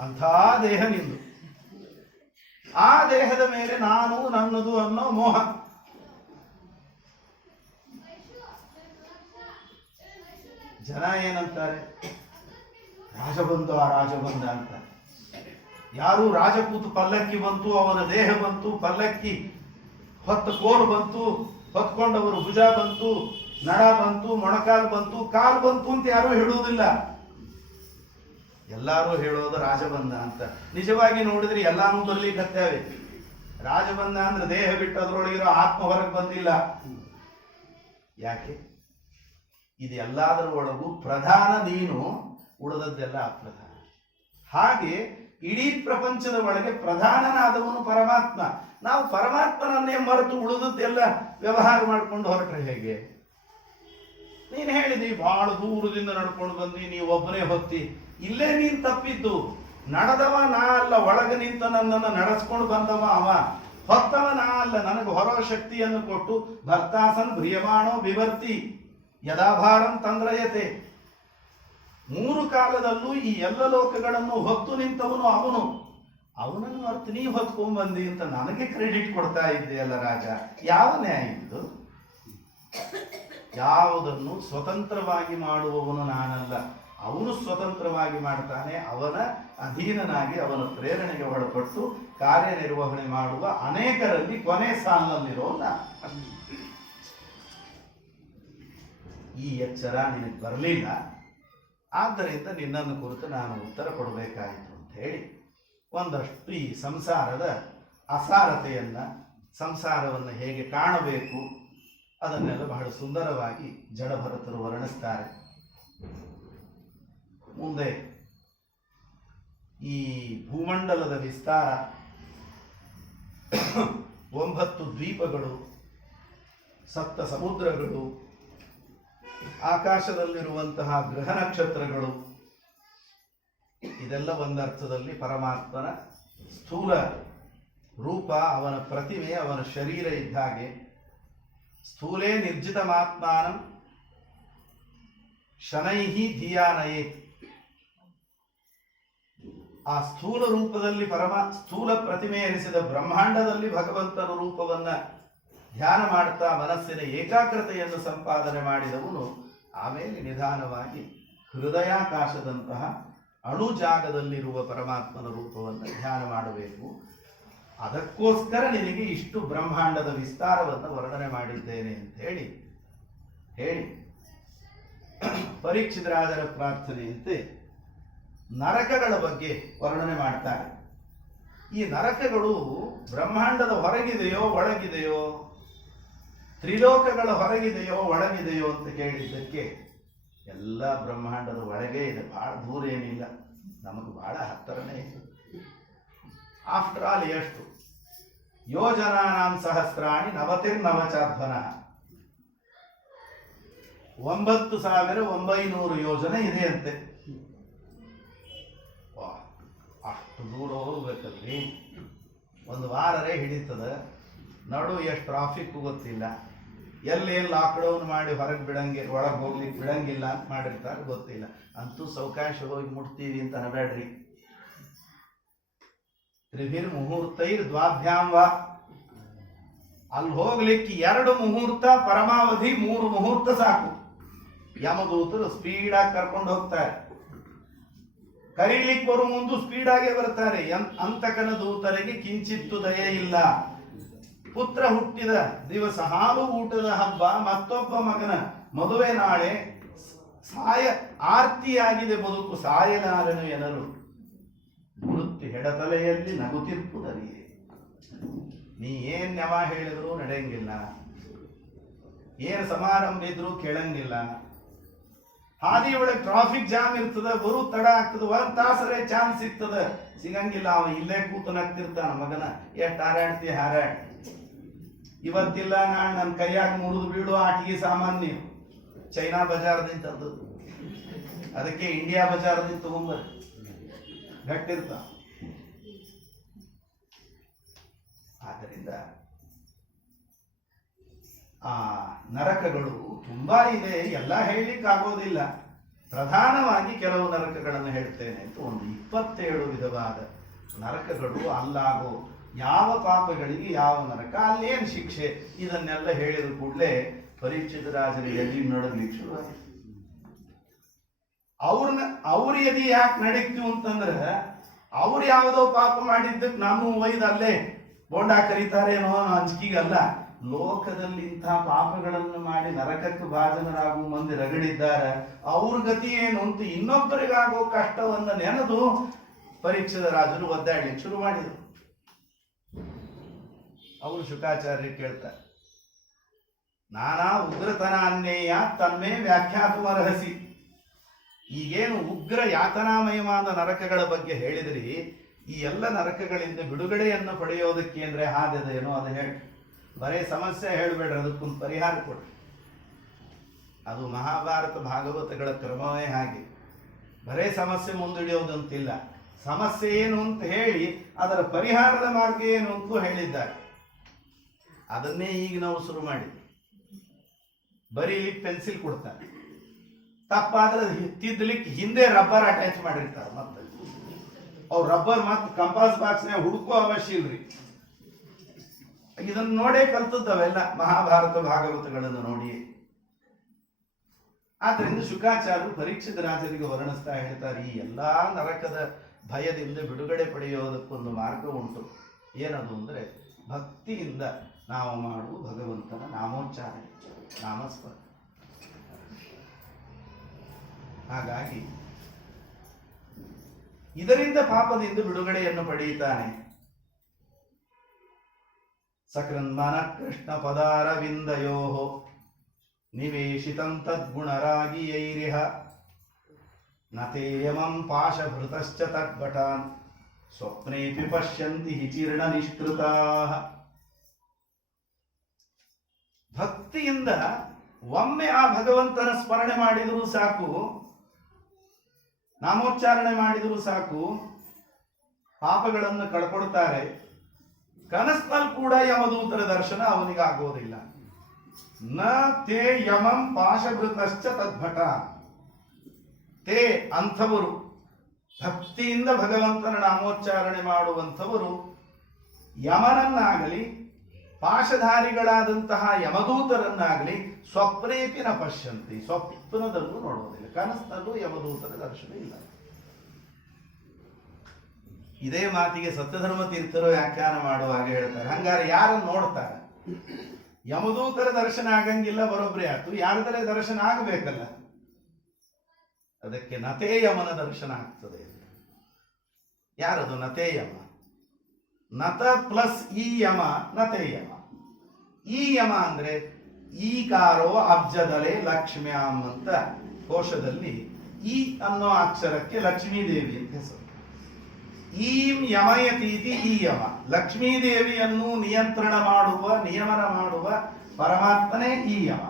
ಅಂಥ ದೇಹ ನಿಂದು. ಆ ದೇಹದ ಮೇಲೆ ನಾನು ನನ್ನದು ಅನ್ನೋ ಮೋಹ. ಜನ ಏನಂತಾರೆ? ರಾಜಬಂಧ ರಾಜಬಂಧ ಅಂತ. ಯಾರು ರಾಜಪೂತ ಪಲ್ಲಕ್ಕಿ ಬಂತು, ಅವನ ದೇಹ ಬಂತು, ಪಲ್ಲಕ್ಕಿ ಹೊತ್ತ ಕೋಲು ಬಂತು, ಹೊತ್ಕೊಂಡವರು ಭುಜ ಬಂತು, ನಡ ಬಂತು, ಮೊಣಕಾಲು ಬಂತು, ಕಾಲು ಬಂತು ಅಂತ ಯಾರೂ ಹೇಳುವುದಿಲ್ಲ. ಎಲ್ಲರೂ ಹೇಳೋದು ರಾಜಬಂಧ ಅಂತ. ನಿಜವಾಗಿ ನೋಡಿದ್ರೆ ಎಲ್ಲಾನು ಬರ್ಲಿಕ್ಕತ್ತೇವೆ. ರಾಜಬಂಧ ಅಂದ್ರೆ ದೇಹ ಬಿಟ್ಟು ಅದರೊಳಗಿರೋ ಆತ್ಮ ಹೊರಗೆ ಬಂದಿಲ್ಲ. ಯಾಕೆ? ಇದು ಎಲ್ಲದರ ಒಳಗೂ ಪ್ರಧಾನ ನೀನು, ಉಳಿದದ್ದೆಲ್ಲ ಅಪ್ರಧಾನ. ಹಾಗೆ ಇಡೀ ಪ್ರಪಂಚದ ಒಳಗೆ ಪ್ರಧಾನನಾದವನು ಪರಮಾತ್ಮ. ನಾವು ಪರಮಾತ್ಮನನ್ನೇ ಮರೆತು ಉಳಿದದ್ದೆಲ್ಲ ವ್ಯವಹಾರ ಮಾಡ್ಕೊಂಡು ಹೊರಟ್ರೆ ಹೇಗೆ? ನೀನು ಹೇಳಿದಿ ಬಹಳ ದೂರದಿಂದ ನಡ್ಕೊಂಡು ಬಂದಿ, ನೀವು ಒಬ್ಬನೇ ಹೊತ್ತಿ. ಇಲ್ಲೇ ನೀನು ತಪ್ಪಿದ್ದು. ನಡೆದವ ನಾ ಅಲ್ಲ, ಒಳಗೆ ನಿಂತ ನನ್ನನ್ನು ನಡೆಸ್ಕೊಂಡು ಬಂದವ ಅವ. ಹೊತ್ತವ ನಾ ಅಲ್ಲ, ನನಗೆ ಹೊರ ಶಕ್ತಿಯನ್ನು ಕೊಟ್ಟು ಭರ್ತಾಸನ್ ಭ್ರಿಯಮಾಣೋ ಬಿಭರ್ತಿ ಯದಾಭಾರಂ ತಂದ್ರಯತೆ. 3 ಕಾಲದಲ್ಲೂ ಈ ಎಲ್ಲ ಲೋಕಗಳನ್ನು ಹೊತ್ತು ನಿಂತವನು ಅವನು. ಅವನನ್ನು ಮರ್ತು ನೀ ಹೊತ್ಕೊಂಡ್ಬಂದಿ ಅಂತ ನನಗೆ ಕ್ರೆಡಿಟ್ ಕೊಡ್ತಾ ಇದ್ದೆಯಲ್ಲ ರಾಜ. ಯಾವ ನ್ಯಾಯ ಇದು? ಯಾವುದನ್ನು ಸ್ವತಂತ್ರವಾಗಿ ಮಾಡುವವನು ನಾನಲ್ಲ, ಅವನು ಸ್ವತಂತ್ರವಾಗಿ ಮಾಡ್ತಾನೆ. ಅವನ ಅಧೀನನಾಗಿ ಅವನ ಪ್ರೇರಣೆಗೆ ಒಳಪಟ್ಟು ಕಾರ್ಯನಿರ್ವಹಣೆ ಮಾಡುವ ಅನೇಕರಲ್ಲಿ ಕೊನೆ ಸಾಲಿನಲ್ಲಿರೋ ನಾನು. ಈ ಎಚ್ಚರ ನಿನಗೆ ಬರಲಿಲ್ಲ, ಆದ್ದರಿಂದ ನಿನ್ನನ್ನು ಕುರಿತು ನಾನು ಉತ್ತರ ಕೊಡಬೇಕಾಯಿತು ಅಂತ ಹೇಳಿ ಒಂದಷ್ಟು ಈ ಸಂಸಾರದ ಅಸಾರತೆಯನ್ನು, ಸಂಸಾರವನ್ನು ಹೇಗೆ ಕಾಣಬೇಕು ಅದನ್ನೆಲ್ಲ ಬಹಳ ಸುಂದರವಾಗಿ ಜಡಭರತರು ವರ್ಣಿಸ್ತಾರೆ. ಮುಂದೆ ಈ ಭೂಮಂಡಲದ ವಿಸ್ತಾರ, 9 ದ್ವೀಪಗಳು, 7 ಸಮುದ್ರಗಳು, ಆಕಾಶದಲ್ಲಿರುವಂತಹ ಗ್ರಹ ನಕ್ಷತ್ರಗಳು, ಇದೆಲ್ಲ ಒಂದರ್ಥದಲ್ಲಿ ಪರಮಾತ್ಮನ ಸ್ಥೂಲ ರೂಪ, ಅವನ ಪ್ರತಿಮೆ, ಅವನ ಶರೀರ ಇದ್ದ ಹಾಗೆ. ಸ್ಥೂಲೇ ನಿರ್ಜಿತಮಾತ್ಮಾನಂ ಶನೈಹಿ ಧಿಯಾನಯೇ. ಆ ಸ್ಥೂಲ ರೂಪದಲ್ಲಿ ಸ್ಥೂಲ ಪ್ರತಿಮೆ ಎನಿಸಿದ ಬ್ರಹ್ಮಾಂಡದಲ್ಲಿ ಭಗವಂತನ ರೂಪವನ್ನ ಧ್ಯಾನ ಮಾಡ್ತಾ ಮನಸ್ಸಿನ ಏಕಾಗ್ರತೆಯನ್ನು ಸಂಪಾದನೆ ಮಾಡಿದವನು ಆಮೇಲೆ ನಿಧಾನವಾಗಿ ಹೃದಯಾಕಾಶದಂತಹ ಅಣು ಜಾಗದಲ್ಲಿರುವ ಪರಮಾತ್ಮನ ರೂಪವನ್ನು ಧ್ಯಾನ ಮಾಡಬೇಕು. ಅದಕ್ಕೋಸ್ಕರ ನಿನಗೆ ಇಷ್ಟು ಬ್ರಹ್ಮಾಂಡದ ವಿಸ್ತಾರವನ್ನು ವರ್ಣನೆ ಮಾಡಿದ್ದೇನೆ ಅಂತ ಹೇಳಿ ಪರೀಕ್ಷಿತ ರಾಜರ ಪ್ರಾರ್ಥನೆಯಂತೆ ನರಕಗಳ ಬಗ್ಗೆ ವರ್ಣನೆ ಮಾಡ್ತಾರೆ. ಈ ನರಕಗಳು ಬ್ರಹ್ಮಾಂಡದ ಹೊರಗಿದೆಯೋ ಒಳಗಿದೆಯೋ, ತ್ರಿಲೋಕಗಳ ಹೊರಗಿದೆಯೋ ಒಳಗಿದೆಯೋ ಅಂತ ಕೇಳಿದ್ದಕ್ಕೆ ಎಲ್ಲ ಬ್ರಹ್ಮಾಂಡದ ಒಳಗೆ ಇದೆ, ಬಹಳ ದೂರ ಏನಿಲ್ಲ, ನಮಗೆ ಬಹಳ ಹತ್ತಿರನೇ ಇದೆ. ಆಫ್ಟರ್ ಆಲ್ ಎಷ್ಟು ಯೋಜನಾನಾಂ ಸಹಸ್ರಾಣಿ ನವತಿರ್ನವಚಾಧ್ವನ, 9900 ಯೋಜನೆ ಇದೆ ಅಂತೆ. ಅಷ್ಟು ದೂರ ಹೋಗ್ಬೇಕಲ್ರಿ, ಒಂದು ವಾರರೇ ಹಿಡಿತದ. ನಡು ಎಷ್ಟು ಟ್ರಾಫಿಕ್ ಗೊತ್ತಿಲ್ಲ. ಎಲ್ಲೇನು ಲಾಕ್ಡೌನ್ ಮಾಡಿ ಹೊರಗೆ ಒಳಗೆ ಹೋಗ್ಲಿಕ್ಕೆ ಬಿಡಂಗಿಲ್ಲ ಅಂತ ಮಾಡಿರ್ತಾರೆ ಗೊತ್ತಿಲ್ಲ. ಅಂತೂ ಸೌಕಾಶ ಹೋಗಿ ಮುಟ್ತೀವಿ ಅಂತ ಅನಬೇಡ್ರಿ. ತ್ರಿಭಿರ್ ಮುಹೂರ್ತೈರ್ ದ್ವಾಭ್ಯಾಂ ವಾ, ಅಲ್ಲಿ ಹೋಗ್ಲಿಕ್ಕೆ 2 ಮುಹೂರ್ತ ಪರಮಾವಧಿ, 3 ಮುಹೂರ್ತ ಸಾಕು. ಯಮದೂತರು ಸ್ಪೀಡಾಗಿ ಕರ್ಕೊಂಡು ಹೋಗ್ತಾರೆ. ಕರೀಲಿಕ್ಕೆ ಬರೋ ಮುಂದೆ ಸ್ಪೀಡಾಗೆ ಬರ್ತಾರೆ. ಅಂತಕನ ದೂತರಿಗೆ ಕಿಂಚಿತ್ತು ದಯೆ ಇಲ್ಲ. ಪುತ್ರ ಹುಟ್ಟಿದ ದಿವಸ ಹಾಲು ಊಟದ ಹಬ್ಬ, ಮತ್ತೊಬ್ಬ ಮಗನ ಮದುವೆ ನಾಳೆ, ಆರ್ತಿಯಾಗಿದೆ ಬದುಕು ಸಾಯಲಾರನು ಎನರು, ಮೃತ್ಯು ಹೆಡತಲೆಯಲ್ಲಿ ನಗುತ್ತಿರ್ಪುದರಿಯೇ. ನೀ ಏನ್ ನೆವ ಹೇಳಿದ್ರು ನಡೆಯಂಗಿಲ್ಲ, ಏನ್ ಸಮಾರಂಭ ಇದ್ರು ಕೇಳಂಗಿಲ್ಲ. ಹಾದಿ ಒಳಗೆ ಟ್ರಾಫಿಕ್ ಜಾಮ್ ಇರ್ತದ, ಬರು ತಡ ಆಗ್ತದ, 1 ತಾಸರೇ ಚಾನ್ಸ್ ಸಿಗ್ತದ, ಸಿಗಂಗಿಲ್ಲ. ಅವ ಇಲ್ಲೇ ಕೂತು ನಗ್ತಿರ್ತಾನ, ಮಗನ ಎಷ್ಟು ಹಾರಾಡ್ತಿ ಹಾರಾಡ್, ಇವತ್ತಿಲ್ಲ ನಾಳೆ ನನ್ನ ಕೈಯಾಗ ಮುರಿದು ಬೀಳು ಆಟಿಗೆ ಸಾಮಾನ್ಯ. ಚೈನಾ ಬಜಾರ್ದಿಂದ ತಂದದ್ದು, ಅದಕ್ಕೆ ಇಂಡಿಯಾ ಬಜಾರ್ದಿಂದ ತಗೊಂಬರ್ರಿ, ಗಟ್ಟಿರ್ತ. ಆದ್ದರಿಂದ ಆ ನರಕಗಳು ತುಂಬಾ ಇದೆ, ಎಲ್ಲ ಹೇಳಲಿಕ್ಕೆ ಆಗೋದಿಲ್ಲ. ಪ್ರಧಾನವಾಗಿ ಕೆಲವು ನರಕಗಳನ್ನು ಹೇಳ್ತೇನೆ ಅಂತ. ಒಂದು 27 ವಿಧವಾದ ನರಕಗಳು. ಅಲ್ಲಾಗೋ ಯಾವ ಪಾಪಗಳಿಗೆ ಯಾವ ನರಕ, ಅಲ್ಲೇನು ಶಿಕ್ಷೆ, ಇದನ್ನೆಲ್ಲ ಹೇಳಿದ ಕೂಡಲೇ ಪರೀಕ್ಷಿತ ರಾಜರಿಗೆ ಎಲ್ಲಿ ನಡಗ್ಲಿಕ್ಕೆ ಶುರುವಾಯಿತು. ಅವ್ರ ಎದಿ ಯಾಕೆ ನಡೀತು ಅಂತಂದ್ರೆ, ಅವ್ರು ಯಾವುದೋ ಪಾಪ ಮಾಡಿದ್ದಕ್ಕೆ ನಾನು ಒಯ್ದು ಅಲ್ಲೇ ಬೋಂಡ ಕರೀತಾರೇನೋ ಅಂಜಿಕೆಗಲ್ಲ. ಲೋಕದಲ್ಲಿ ಇಂಥ ಪಾಪಗಳನ್ನು ಮಾಡಿ ನರಕಕ್ಕೆ ಭಾಜನರಾಗುವ ಮಂದಿ ರಗಡಿದ್ದಾರೆ. ಅವ್ರ ಗತಿ ಏನು ಅಂತ ಇನ್ನೊಬ್ಬರಿಗಾಗೋ ಕಷ್ಟವನ್ನು ನೆನೆದು ಪರೀಕ್ಷಿತ ರಾಜರು ಒದ್ದಾಡ್ಲಿಕ್ಕೆ ಶುರು ಮಾಡಿದರು. ಅವರು ಶುಕಾಚಾರ್ಯ ಕೇಳ್ತಾರೆ, ನಾನಾ ಉಗ್ರತನ ಅನ್ಯೇಯ ತನ್ಮೇ ವ್ಯಾಖ್ಯಾತುಮರ್ಹಸಿ. ಈಗೇನು ಉಗ್ರ ಯಾತನಾಮಯವಾದ ನರಕಗಳ ಬಗ್ಗೆ ಹೇಳಿದ್ರಿ, ಈ ಎಲ್ಲ ನರಕಗಳಿಂದ ಬಿಡುಗಡೆಯನ್ನು ಪಡೆಯೋದಕ್ಕೆ ಅಂದ್ರೆ ಹಾದೇನೋ ಅದು ಹೇಳಿ. ಬರೇ ಸಮಸ್ಯೆ ಹೇಳ್ಬೇಡ್ರಿ, ಅದಕ್ಕೊಂದು ಪರಿಹಾರ ಕೊಡ್ರಿ. ಅದು ಮಹಾಭಾರತ ಭಾಗವತಗಳ ಕ್ರಮವೇ ಹಾಗೆ. ಬರೇ ಸಮಸ್ಯೆ ಮುಂದಿಡಿಯೋದಂತಿಲ್ಲ, ಸಮಸ್ಯೆ ಏನು ಅಂತ ಹೇಳಿ ಅದರ ಪರಿಹಾರದ ಮಾರ್ಗ ಏನು ಅಂತಲೂ ಹೇಳಿದ್ದಾರೆ. ಅದನ್ನೇ ಈಗ ನಾವು ಶುರು ಮಾಡಿದ್ವಿ. ಬರೀಲಿಕ್ಕೆ ಪೆನ್ಸಿಲ್ ಕೊಡ್ತಾರೆ, ತಪ್ಪಾದ್ರೆ ತಿದ್ದಲಿಕ್ಕೆ ಹಿಂದೆ ರಬ್ಬರ್ ಅಟ್ಯಾಚ್ ಮಾಡಿರ್ತಾರೆ. ಮತ್ತೆ ಅವ್ರು ರಬ್ಬರ್ ಮತ್ತೆ ಕಂಪಾಸ್ ಬಾಕ್ಸ್ನಾಗ ಹುಡುಕೋ ಅವಶ್ಯ ಇಲ್ರಿ. ಇದನ್ನು ನೋಡೇ ಕಲ್ತದ್ದವೆಲ್ಲ ಮಹಾಭಾರತ ಭಾಗವತಗಳನ್ನು ನೋಡಿ. ಆದ್ರಿಂದ ಶುಕಾಚಾರ್ಯರು ಪರೀಕ್ಷಿತ ರಾಜರಿಗೆ ವರ್ಣಿಸ್ತಾ ಹೇಳ್ತಾರೆ, ಈ ಎಲ್ಲಾ ನರಕದ ಭಯದಿಂದ ಬಿಡುಗಡೆ ಪಡೆಯೋದಕ್ಕೊಂದು ಮಾರ್ಗ ಉಂಟು. ಏನದು ಅಂದ್ರೆ ಭಕ್ತಿಯಿಂದ ನಾವು ಮಾಡುವ ಭಗವಂತನ ನಾಮೋಚ್ಚಾರಣೆ, ನಾಮಸ್ಮರಣೆ. ಹಾಗಾಗಿ ಇದರಿಂದ ಪಾಪದಿಂದ ಬಿಡುಗಡೆಯನ್ನು ಪಡೆಯುತ್ತಾನೆ. ಸಕೃನ್ಮನ ಕೃಷ್ಣ ಪದಾರವಿಂದಯೋ ನಿವೇಶಿತಂ ತದ್ಗುಣರಾಗಿಯೈರಿಹ ನತೇಯಮಂ ಪಾಶಭೃತಶ್ಚ ತದ್ಭಟಾನ್ ಸ್ವಪ್ನೇಪಿ ಪಶ್ಯಂತಿ ಹಿಚೀರ್ಣ ನಿಷ್ಕೃತಾಃ. ಭಕ್ತಿಯಿಂದ ಒಮ್ಮೆ ಆ ಭಗವಂತನ ಸ್ಮರಣೆ ಮಾಡಿದರೂ ಸಾಕು, ನಾಮೋಚ್ಚಾರಣೆ ಮಾಡಿದರೂ ಸಾಕು, ಪಾಪಗಳನ್ನು ಕಳ್ಕೊಡ್ತಾರೆ. ಕನಸಿನಲ್ಲಿ ಕೂಡ ಯಮದೂತರ ದರ್ಶನ ಅವನಿಗೆ ಆಗೋದಿಲ್ಲ. ನ ತೇ ಯಮಂ ಪಾಶಭೃತಶ್ಚ ತದ್ಭಟ. ತೇ ಅಂಥವರು, ಭಕ್ತಿಯಿಂದ ಭಗವಂತನ ನಾಮೋಚ್ಚಾರಣೆ ಮಾಡುವಂಥವರು ಯಮನನ್ನಾಗಲಿ ಪಾಶಧಾರಿಗಳಾದಂತಹ ಯಮದೂತರನ್ನಾಗಲಿ ಸ್ವಪ್ನೇಪಿನ ಪಶ್ಯಂತಿ, ಸ್ವಪ್ನದಲ್ಲೂ ನೋಡುವುದಿಲ್ಲ, ಕನಸಿನಲ್ಲೂ ಯಮದೂತರ ದರ್ಶನ ಇಲ್ಲ. ಇದೇ ಮಾತಿಗೆ ಸತ್ಯಧರ್ಮ ತೀರ್ಥರು ವ್ಯಾಖ್ಯಾನ ಮಾಡುವಾಗ ಹೇಳ್ತಾರೆ, ಹಂಗಾರೆ ಯಾರನ್ನು ನೋಡ್ತಾರೆ? ಯಮದೂತರ ದರ್ಶನ ಆಗಂಗಿಲ್ಲ, ಬರೋಬ್ಬರಿ ಆಯ್ತು, ಯಾರದರ ದರ್ಶನ ಆಗಬೇಕಲ್ಲ. ಅದಕ್ಕೆ ನತೇ ಯಮನ ದರ್ಶನ ಆಗ್ತದೆ. ಯಾರದು ನತೇ ಯಮ? ನತ ಪ್ಲಸ್ ಈ ಯಮ ನತೇ ಯಮ. ಈ ಯಮ ಅಂದ್ರೆ ಈಕಾರೋ ಅಬ್ಜದಲೆ ಲಕ್ಷ್ಮ್ಯಾಂ ಅಂತ ಕೋಶದಲ್ಲಿ ಈ ಅನ್ನೋ ಅಕ್ಷರಕ್ಕೆ ಲಕ್ಷ್ಮೀದೇವಿ ಅಂತ ಹೆಸರು. ಈಂ ಯಮಯತೀತಿ ಈ ಯಮ, ಲಕ್ಷ್ಮೀದೇವಿಯನ್ನು ನಿಯಂತ್ರಣ ಮಾಡುವ, ನಿಯಮನ ಮಾಡುವ ಪರಮಾತ್ಮನೇ ಈ ಯಮ.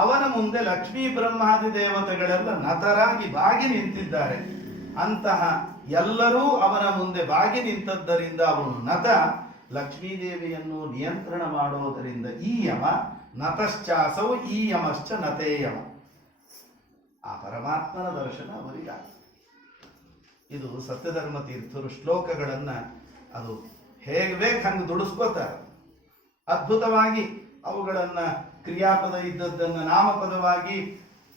ಅವನ ಮುಂದೆ ಲಕ್ಷ್ಮೀ ಬ್ರಹ್ಮಾದಿ ದೇವತೆಗಳೆಲ್ಲ ನತರಾಗಿ ಬಾಗಿ ನಿಂತಿದ್ದಾರೆ. ಅಂತಹ ಎಲ್ಲರೂ ಅವನ ಮುಂದೆ ಬಾಗಿ ನಿಂತದ್ದರಿಂದ ಅವನು ನತ. ಲಕ್ಷ್ಮೀದೇವಿಯನ್ನು ನಿಯಂತ್ರಣ ಮಾಡೋದರಿಂದ ಈ ಯಮ ನತಶ್ಚಾಸೌ ಈ ಯಮಶ್ಚ ನತೇ ಯಮ. ಆ ಪರಮಾತ್ಮನ ದರ್ಶನ ಅವರಿಗಾಗ್ತದೆ. ಇದು ಸತ್ಯಧರ್ಮ ತೀರ್ಥರು ಶ್ಲೋಕಗಳನ್ನು ಅದು ಹೇಗೆ ಬೇಕು ಹಂಗೆ ದುಡಿಸ್ಕೋತಾರೆ. ಅದ್ಭುತವಾಗಿ ಅವುಗಳನ್ನು ಕ್ರಿಯಾಪದ ಇದ್ದದ್ದನ್ನು ನಾಮಪದವಾಗಿ,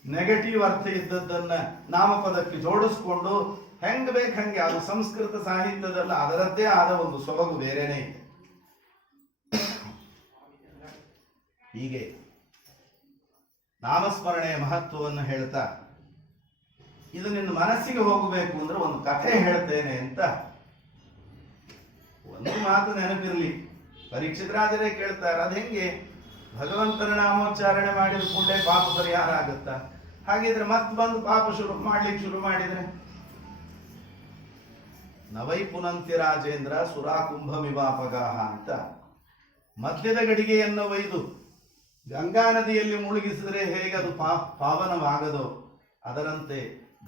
ನೆಗೆಟಿವ್ ಅರ್ಥ ಇದ್ದದ್ದನ್ನು ನಾಮಪದಕ್ಕೆ ಜೋಡಿಸ್ಕೊಂಡು ಹೆಂಗೆ ಬೇಕು ಹಂಗೆ. ಅದು ಸಂಸ್ಕೃತ ಸಾಹಿತ್ಯದಲ್ಲಿ ಅದರದ್ದೇ ಆದ ಒಂದು ಸೊಬಗು ಬೇರೆನೇ ಇದೆ. ಹೀಗೆ ನಾಮಸ್ಮರಣೆಯ ಮಹತ್ವವನ್ನು ಹೇಳ್ತಾ, ಇದು ನಿನ್ನ ಮನಸ್ಸಿಗೆ ಹೋಗಬೇಕು ಅಂದ್ರೆ ಒಂದು ಕಥೆ ಹೇಳ್ತೇನೆ ಅಂತ. ಒಂದು ಮಾತು ನೆನಪಿರಲಿ, ಪರೀಕ್ಷಿತರಾದರೆ ಕೇಳ್ತಾರೆ, ಅದು ಹೆಂಗೆ ಭಗವಂತನ ನಾಮೋಚ್ಚಾರಣೆ ಮಾಡಿದ ಕೂಡಲೇ ಪಾಪ ಪರಿಹಾರ ಆಗುತ್ತಾ? ಹಾಗಿದ್ರೆ ಮತ್ತೆ ಬಂದು ಪಾಪ ಮಾಡ್ಲಿಕ್ಕೆ ಶುರು ಮಾಡಿದ್ರೆ ನವೈ ಪುನಂತಿ ರಾಜೇಂದ್ರ ಸುರಾ ಕುಂಭಮಿವಾಪಗಾಹ ಅಂತ ಮದ್ಯದ ಗಡಿಗೆಯನ್ನು ಒಯ್ದು ಗಂಗಾ ನದಿಯಲ್ಲಿ ಮುಳುಗಿಸಿದ್ರೆ ಹೇಗೆ ಅದು ಪಾವನವಾಗದೋ, ಅದರಂತೆ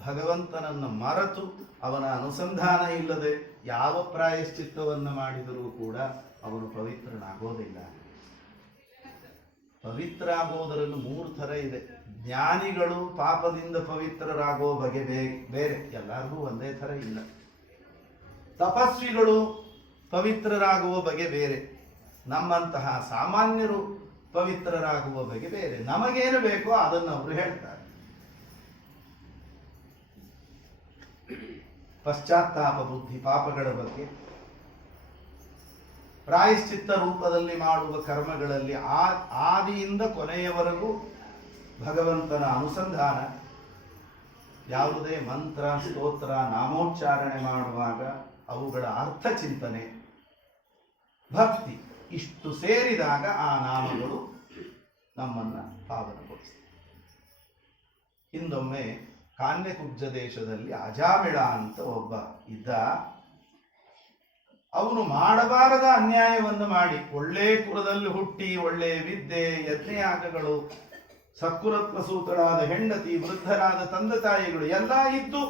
ಭಗವಂತನನ್ನು ಮರೆತು ಅವನ ಅನುಸಂಧಾನ ಇಲ್ಲದೆ ಯಾವ ಪ್ರಾಯಶ್ಚಿತ್ತವನ್ನು ಮಾಡಿದರೂ ಕೂಡ ಅವನು ಪವಿತ್ರನಾಗೋದಿಲ್ಲ. ಪವಿತ್ರ ಆಗೋದರಲ್ಲೂ 3 ಥರ ಇದೆ. ಜ್ಞಾನಿಗಳು ಪಾಪದಿಂದ ಪವಿತ್ರರಾಗೋ ಬಗೆ ಬೇರೆ, ಎಲ್ಲರಿಗೂ ಒಂದೇ ಥರ ಇಲ್ಲ. ತಪಸ್ವಿಗಳು ಪವಿತ್ರರಾಗುವ ಬಗೆ ಬೇರೆ, ನಮ್ಮಂತಹ ಸಾಮಾನ್ಯರು ಪವಿತ್ರರಾಗುವ ಬಗೆ ಬೇರೆ. ನಮಗೇನು ಬೇಕೋ ಅದನ್ನು ಅವರು ಹೇಳ್ತಾರೆ. ಪಶ್ಚಾತ್ತಾಪ ಬುದ್ಧಿ ಪಾಪಗಳ ಬಗ್ಗೆ, ಪ್ರಾಯಶ್ಚಿತ್ತ ರೂಪದಲ್ಲಿ ಮಾಡುವ ಕರ್ಮಗಳಲ್ಲಿ ಆದಿಯಿಂದ ಕೊನೆಯವರೆಗೂ ಭಗವಂತನ ಅನುಸಂಧಾನ. ಯಾವುದೇ ಮಂತ್ರ, ಸ್ತೋತ್ರ, ನಾಮೋಚ್ಚಾರಣೆ ಮಾಡುವಾಗ ಅವುಗಳ ಅರ್ಥ ಚಿಂತನೆ, ಭಕ್ತಿ ಇಷ್ಟು ಸೇರಿದಾಗ ಆ ನಾಮಗಳು ನಮ್ಮನ್ನು ಪಾವನಗೊಳಿಸ್ತವೆ. ಹಿಂದೊಮ್ಮೆ ಕಾನ್ಯಕುಬ್ಜ ದೇಶದಲ್ಲಿ ಅಜಾಮಿಳ ಅಂತ ಒಬ್ಬ ಇದ್ದ. ಅವನು ಮಾಡಬಾರದ ಅನ್ಯಾಯವನ್ನು ಮಾಡಿ, ಒಳ್ಳೆ ಕುಲದಲ್ಲಿ ಹುಟ್ಟಿ ಒಳ್ಳೆ ವಿದ್ಯೆ, ಯಜ್ಞಯಾಗಗಳು, ಸತ್ಕುಲತ್ವ ಸೂತರಾದ ಹೆಂಡತಿ, ವೃದ್ಧರಾದ ತಂದೆ ತಾಯಿಗಳು ಎಲ್ಲ ಇದ್ದು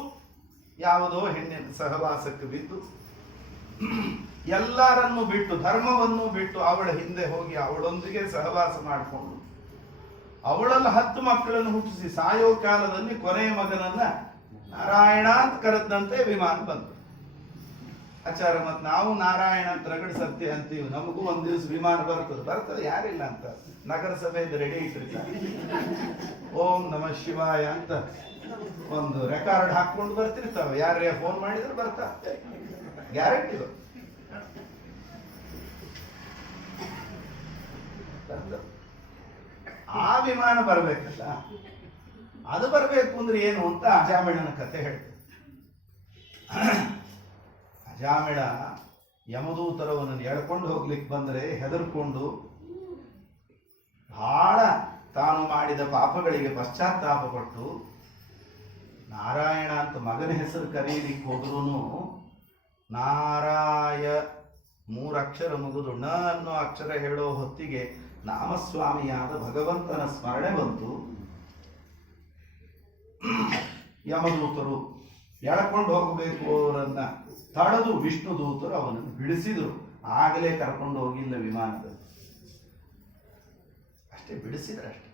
ಯಾವುದೋ ಹೆಣ್ಣಿನ ಸಹವಾಸಕ್ಕೆ ಬಿದ್ದು ಎಲ್ಲರನ್ನು ಬಿಟ್ಟು, ಧರ್ಮವನ್ನು ಬಿಟ್ಟು ಅವಳ ಹಿಂದೆ ಹೋಗಿ ಅವಳೊಂದಿಗೆ ಸಹವಾಸ ಮಾಡಿಕೊಂಡು ಅವಳಲ್ಲಿ 10 ಮಕ್ಕಳನ್ನು ಹುಟ್ಟಿಸಿ ಸಾಯೋ ಕಾಲದಲ್ಲಿ ಕೊನೆಯ ಮಗನನ್ನ ನಾರಾಯಣ ಅಂತ ಕರೆದಂತೆ ವಿಮಾನ ಬಂತು. ಆಚಾರ ಮತ್ತು ನಾವು ನಾರಾಯಣ ಅಂತ ರಗಡ ಸತ್ಯ ಅಂತೀವಿ, ನಮಗೂ ಒಂದ್ ದಿವಸ ವಿಮಾನ ಬರ್ತದೆ ಯಾರಿಲ್ಲ ಅಂತ ನಗರಸಭೆಯಿಂದ ರೆಡಿ ಇಟ್ಟಿರ್ತಾರೆ. ಓಂ ನಮಃ ಶಿವಾಯ ಅಂತ ಒಂದು ರೆಕಾರ್ಡ್ ಹಾಕೊಂಡು ಬರ್ತಿರ್ತಾವೆ, ಯಾರೇ ಫೋನ್ ಮಾಡಿದ್ರೆ ಬರ್ತಾ ಗ್ಯಾರಂಟಿ. ಆ ವಿಮಾನ ಬರಬೇಕಲ್ಲ, ಅದು ಬರಬೇಕು ಅಂದ್ರೆ ಏನು ಅಂತ ಅಜಾಮಿಳನ ಕತೆ ಹೇಳ್ತೇವೆ. ಅಜಾಮಿಳ ಯಮದೂತರವನನ್ನು ಎಳ್ಕೊಂಡು ಹೋಗ್ಲಿಕ್ಕೆ ಬಂದರೆ ಹೆದರ್ಕೊಂಡು ಬಹಳ ತಾನು ಮಾಡಿದ ಪಾಪಗಳಿಗೆ ಪಶ್ಚಾತ್ತಾಪ ಪಟ್ಟು ನಾರಾಯಣ ಅಂತ ಮಗನ ಹೆಸರು ಕರೀಲಿಕ್ಕೆ ಹೋದ್ರೂ ನಾರಾಯ 3 ಅಕ್ಷರ ಮುಗಿದು ಣ ಅನ್ನೋ ಅಕ್ಷರ ಹೇಳೋ ಹೊತ್ತಿಗೆ ನಾಮಸ್ವಾಮಿಯಾದ ಭಗವಂತನ ಸ್ಮರಣೆ ಬಂತು. ಯಮದೂತರು ಎಳ್ಕೊಂಡು ಹೋಗಬೇಕು ಅವರನ್ನ ತಡೆದು ವಿಷ್ಣು ದೂತರು ಅವನನ್ನು ಬಿಡಿಸಿದರು. ಆಗಲೇ ಕರ್ಕೊಂಡು ಹೋಗಿಲ್ಲ ವಿಮಾನದಲ್ಲಿ, ಅಷ್ಟೇ ಬಿಡಿಸಿದ್ರಷ್ಟೆ.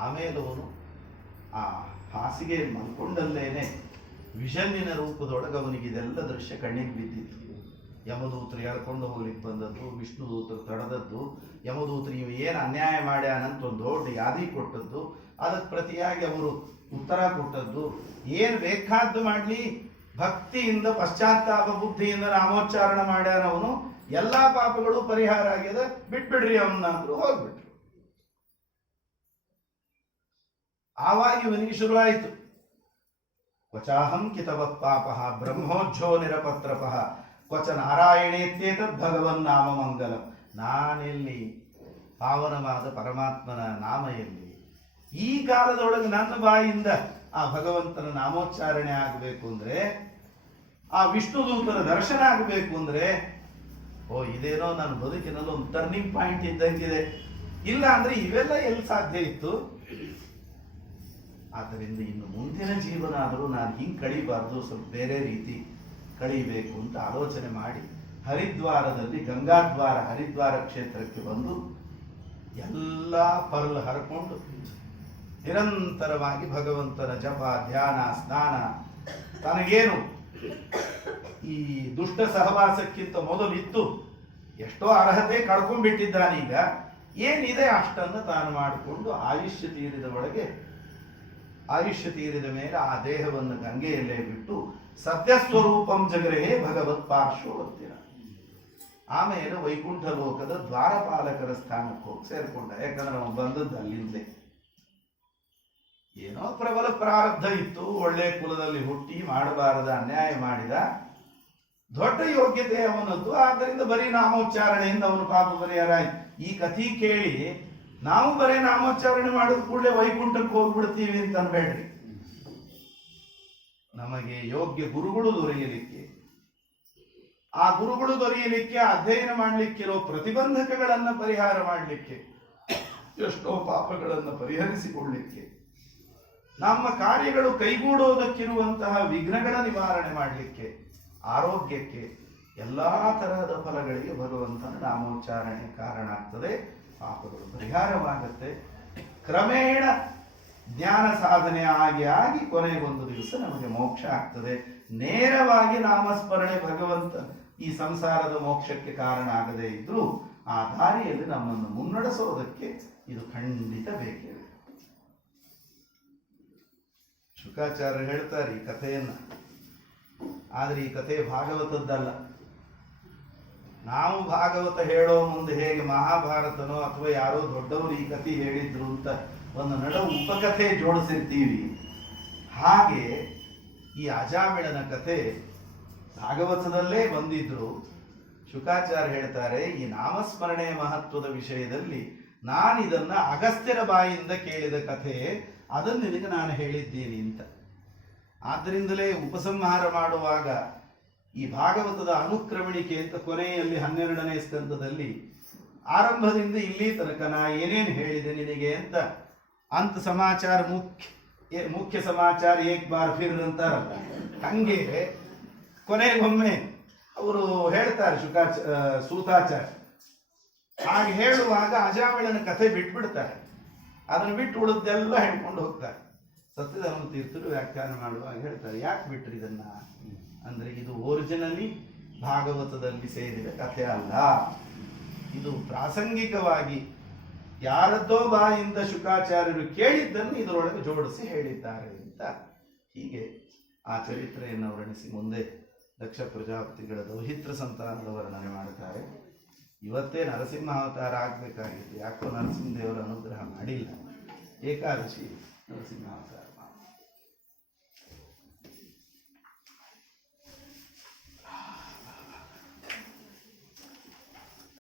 ಆಮೇಲೆ ಅವನು ಆ ಹಾಸಿಗೆ ಮಲ್ಕೊಂಡಲ್ಲೇನೆ ವಿಷನ್ನಿನ ರೂಪದೊಳಗೆ ಅವನಿಗೆ ಇದೆಲ್ಲ ದೃಶ್ಯ ಕಣ್ಣಿಗೆ ಬಿದ್ದಿತ್ತು. ಯಮದೂತರು ಎಳ್ಕೊಂಡು ಹೋಗ್ಲಿಕ್ಕೆ ಬಂದದ್ದು, ವಿಷ್ಣು ದೂತರು ತಡೆದದ್ದು, ಯಮದೂತರು ಇವು ಏನು ಅನ್ಯಾಯ ಮಾಡ್ಯಾನಂತ ಒಂದು ದೊಡ್ಡ ಯಾದಿ ಕೊಟ್ಟದ್ದು, ಅದಕ್ಕೆ ಪ್ರತಿಯಾಗಿ ಅವರು ಉತ್ತರ ಕೊಟ್ಟದ್ದು. ಏನು ಬೇಕಾದ್ದು ಮಾಡಲಿ, ಭಕ್ತಿಯಿಂದ ಪಶ್ಚಾತ್ತಾಪ ಬುದ್ಧಿಯಿಂದ ನಾಮೋಚ್ಚಾರಣ ಮಾಡ್ಯಾನವನು, ಎಲ್ಲ ಪಾಪಗಳು ಪರಿಹಾರ ಆಗ್ಯದ, ಬಿಟ್ಬಿಡ್ರಿ ಅವನ್ನ ಅಂದ್ರು, ಹೋಗ್ಬಿಟ್ರು. ಆವಾಗ ಇವನಿಗೆ ಶುರುವಾಯಿತು. ಕ್ವಚಾಹಂ ಕಿತವತ್ ಪಾಪಃ ಬ್ರಹ್ಮೋಜ್ಜೋ ನಿರಪತ್ರಪಃ ಕ್ವಚ ನಾರಾಯಣೇತ್ಯೇತದ್ ಭಗವನ್ ನಾಮ ಮಂಗಲಂ. ನಾನೆಲ್ಲಿ, ಪಾವನವಾದ ಪರಮಾತ್ಮನ ನಾಮ ಎಲ್ಲಿ? ಈ ಕಾಲದೊಳಗೆ ನನ್ನ ಬಾಯಿಂದ ಆ ಭಗವಂತನ ನಾಮೋಚ್ಚಾರಣೆ ಆಗಬೇಕು ಅಂದ್ರೆ, ಆ ವಿಷ್ಣು ದೂತರ ದರ್ಶನ ಆಗಬೇಕು ಅಂದ್ರೆ, ಇದೇನೋ ನನ್ನ ಬದುಕಿನಲ್ಲಿ ಒಂದು ಟರ್ನಿಂಗ್ ಪಾಯಿಂಟ್ ಇದ್ದಂಗಿದೆ. ಇಲ್ಲ ಅಂದ್ರೆ ಇವೆಲ್ಲ ಎಲ್ಲಿ ಸಾಧ್ಯ ಇತ್ತು? ಆದ್ದರಿಂದ ಇನ್ನು ಮುಂದಿನ ಜೀವನ ಆದರೂ ನಾನು ಹಿಂಗೆ ಕಳೀಬಾರ್ದು, ಸ್ವಲ್ಪ ಬೇರೆ ರೀತಿ ಕಳೀಬೇಕು ಅಂತ ಆಲೋಚನೆ ಮಾಡಿ ಹರಿದ್ವಾರದಲ್ಲಿ, ಗಂಗಾದ್ವಾರ ಹರಿದ್ವಾರ ಕ್ಷೇತ್ರಕ್ಕೆ ಬಂದು ಎಲ್ಲ ಪರ್ಲ್ ಹರ್ಕೊಂಡು ನಿರಂತರವಾಗಿ ಭಗವಂತನ ಜಪ ಧ್ಯಾನ ಸ್ನಾನ, ತನಗೇನು ಈ ದುಷ್ಟ ಸಹವಾಸಕ್ಕಿಂತ ಮೊದಲಿತ್ತು ಎಷ್ಟೋ ಅರ್ಹತೆ ಕಳ್ಕೊಂಡ್ಬಿಟ್ಟಿದ್ದಾನೀಗ, ಏನಿದೆ ಅಷ್ಟನ್ನು ತಾನು ಮಾಡಿಕೊಂಡು ಆಯುಷ್ಯ ತೀರಿದ ಒಳಗೆ, ಆಯುಷ್ಯ ತೀರಿದ ಮೇಲೆ ಆ ದೇಹವನ್ನು ಗಂಗೆಯಲ್ಲೇ ಬಿಟ್ಟು ಸತ್ಯಸ್ವರೂಪಂ ಜಗರೇ ಭಗವತ್ ಪಾರ್ಶ್ವವರ್ತಿನ. ಆಮೇಲೆ ವೈಕುಂಠ ಲೋಕದ ದ್ವಾರಪಾಲಕರ ಸ್ಥಾನಕ್ಕೆ ಹೋಗಿ ಸೇರ್ಕೊಂಡ. ಯಾಕಂದ್ರೆ ಅವನು ಬಂದದ್ದು ಅಲ್ಲಿಂದಲೇ. ಏನೋ ಪ್ರಬಲ ಪ್ರಾರಬ್ಧ ಇತ್ತು, ಒಳ್ಳೆ ಕುಲದಲ್ಲಿ ಹುಟ್ಟಿ ಮಾಡಬಾರದ ಅನ್ಯಾಯ ಮಾಡಿದ, ದೊಡ್ಡ ಯೋಗ್ಯತೆ ಅವನದ್ದು. ಆದ್ದರಿಂದ ಬರೀ ನಾಮೋಚ್ಚಾರಣೆಯಿಂದ ಅವನು ಪಾಪ ಪರಿಹಾರಾಯ್ತು. ಈ ಕಥೆ ಕೇಳಿ ನಾವು ಬರೀ ನಾಮೋಚ್ಚಾರಣೆ ಮಾಡಿದ ಕೂಡಲೇ ವೈಕುಂಠಕ್ಕೆ ಹೋಗ್ಬಿಡ್ತೀವಿ ಅಂತ ಅನ್ಬೇಡ್ರಿ. ನಮಗೆ ಯೋಗ್ಯ ಗುರುಗಳು ದೊರೆಯಲಿಕ್ಕೆ, ಆ ಗುರುಗಳು ದೊರೆಯಲಿಕ್ಕೆ, ಅಧ್ಯಯನ ಮಾಡಲಿಕ್ಕಿರೋ ಪ್ರತಿಬಂಧಕಗಳನ್ನು ಪರಿಹಾರ ಮಾಡಲಿಕ್ಕೆ, ಎಷ್ಟೋ ಪಾಪಗಳನ್ನು ಪರಿಹರಿಸಿಕೊಳ್ಳಲಿಕ್ಕೆ, ನಮ್ಮ ಕಾರ್ಯಗಳು ಕೈಗೂಡೋದಕ್ಕಿರುವಂತಹ ವಿಘ್ನಗಳ ನಿವಾರಣೆ ಮಾಡಲಿಕ್ಕೆ, ಆರೋಗ್ಯಕ್ಕೆ, ಎಲ್ಲಾ ತರಹದ ಫಲಗಳಿಗೆ ಭಗವಂತನ ನಾಮೋಚ್ಚಾರಣೆ ಕಾರಣ ಆಗ್ತದೆ. ಪಾಪಗಳು ಪರಿಹಾರವಾಗುತ್ತೆ. ಕ್ರಮೇಣ ಜ್ಞಾನ ಸಾಧನೆ ಆಗಿ ಆಗಿ ಕೊನೆಗೊಂದು ದಿವಸ ನಮಗೆ ಮೋಕ್ಷ ಆಗ್ತದೆ. ನೇರವಾಗಿ ನಾಮಸ್ಮರಣೆ ಭಗವಂತ ಈ ಸಂಸಾರದ ಮೋಕ್ಷಕ್ಕೆ ಕಾರಣ ಆಗದೇ ಇದ್ರೂ ಆ ದಾರಿಯಲ್ಲಿ ನಮ್ಮನ್ನು ಮುನ್ನಡೆಸೋದಕ್ಕೆ ಇದು ಖಂಡಿತ ಬೇಕೇ. ಶುಕಾಚಾರ್ಯರು ಹೇಳ್ತಾರೆ ಈ ಕಥೆಯನ್ನ, ಆದ್ರೆ ಈ ಕಥೆ ಭಾಗವತದ್ದಲ್ಲ. ನಾವು ಭಾಗವತ ಹೇಳೋ ಮುಂದೆ ಹೇಗೆ ಮಹಾಭಾರತನೋ ಅಥವಾ ಯಾರೋ ದೊಡ್ಡವರು ಈ ಕಥೆ ಹೇಳಿದ್ರು ಅಂತ ಒಂದು ನಡುವು ಉಪಕಥೆ ಜೋಡಿಸಿರ್ತೀವಿ, ಹಾಗೆ ಈ ಅಜಾಮಿಳನ ಕಥೆ ಭಾಗವತದಲ್ಲೇ ಬಂದಿದ್ರು. ಶುಕಾಚಾರ್ಯ ಹೇಳ್ತಾರೆ, ಈ ನಾಮಸ್ಮರಣೆಯ ಮಹತ್ವದ ವಿಷಯದಲ್ಲಿ ನಾನಿದನ್ನ ಅಗಸ್ತ್ಯರ ಬಾಯಿಂದ ಕೇಳಿದ ಕಥೆ, ಅದನ್ನು ನಿನಗೆ ನಾನು ಹೇಳಿದ್ದೀನಿ ಅಂತ. ಆದ್ದರಿಂದಲೇ ಉಪಸಂಹಾರ ಮಾಡುವಾಗ ಈ ಭಾಗವತದ ಅನುಕ್ರಮಣಿಕೆ ಅಂತ ಕೊನೆಯಲ್ಲಿ 12ನೇ ಸ್ಕಂದದಲ್ಲಿ ಆರಂಭದಿಂದ ಇಲ್ಲಿ ತನಕ ನಾ ಏನೇನು ಹೇಳಿದೆ ನಿನಗೆ ಅಂತ ಸಮಾಚಾರ ಮುಖ್ಯ ಸಮಾಚಾರ ಏಕ್ ಬಾರ್ ಫಿರ್ ಅಂತಾರಲ್ಲ, ಹಂಗೆ ಕೊನೆಗೊಮ್ಮೆ ಅವರು ಹೇಳ್ತಾರೆ ಸೂತಾಚಾರ್ಯ. ಹಾಗೆ ಹೇಳುವಾಗ ಅಜಾಮಿಳನ ಕಥೆ ಬಿಟ್ಬಿಡ್ತಾರೆ. ಅದನ್ನು ಬಿಟ್ಟು ಉಳಿದೆಲ್ಲ ಹೇಳ್ಕೊಂಡು ಹೋಗ್ತಾರೆ. ಸತ್ಯಧರ್ಮ ತೀರ್ಥರು ವ್ಯಾಖ್ಯಾನ ಮಾಡುವಾಗ ಹೇಳ್ತಾರೆ, ಯಾಕೆ ಬಿಟ್ರಿ ಇದನ್ನ ಅಂದ್ರೆ, ಇದು ಒರಿಜಿನಲಿ ಭಾಗವತದಲ್ಲಿ ಸೇರಿದ ಕಥೆ ಅಲ್ಲ, ಇದು ಪ್ರಾಸಂಗಿಕವಾಗಿ ಯಾರದ್ದೋ ಬಾಯಿಂದ ಶುಕಾಚಾರ್ಯರು ಕೇಳಿದ್ದನ್ನು ಇದರೊಳಗೆ ಜೋಡಿಸಿ ಹೇಳಿದ್ದಾರೆ ಅಂತ. ಹೀಗೆ ಆ ಚರಿತ್ರೆಯನ್ನು ವರ್ಣಿಸಿ ಮುಂದೆ ದಕ್ಷ ಪ್ರಜಾಪತಿಗಳ ದೌಹಿತ್ರ ಸಂತಾನದ ವರ್ಣನೆ ಮಾಡುತ್ತಾರೆ. ಇವತ್ತೇ ನರಸಿಂಹ ಅವತಾರ ಆಗಬೇಕಾಗಿತ್ತು, ಯಾಕೋ ನರಸಿಂಹದೇವರ ಅನುಗ್ರಹ ಮಾಡಿಲ್ಲ. ಏಕಾದಶಿ ನರಸಿಂಹ ಅವತಾರ.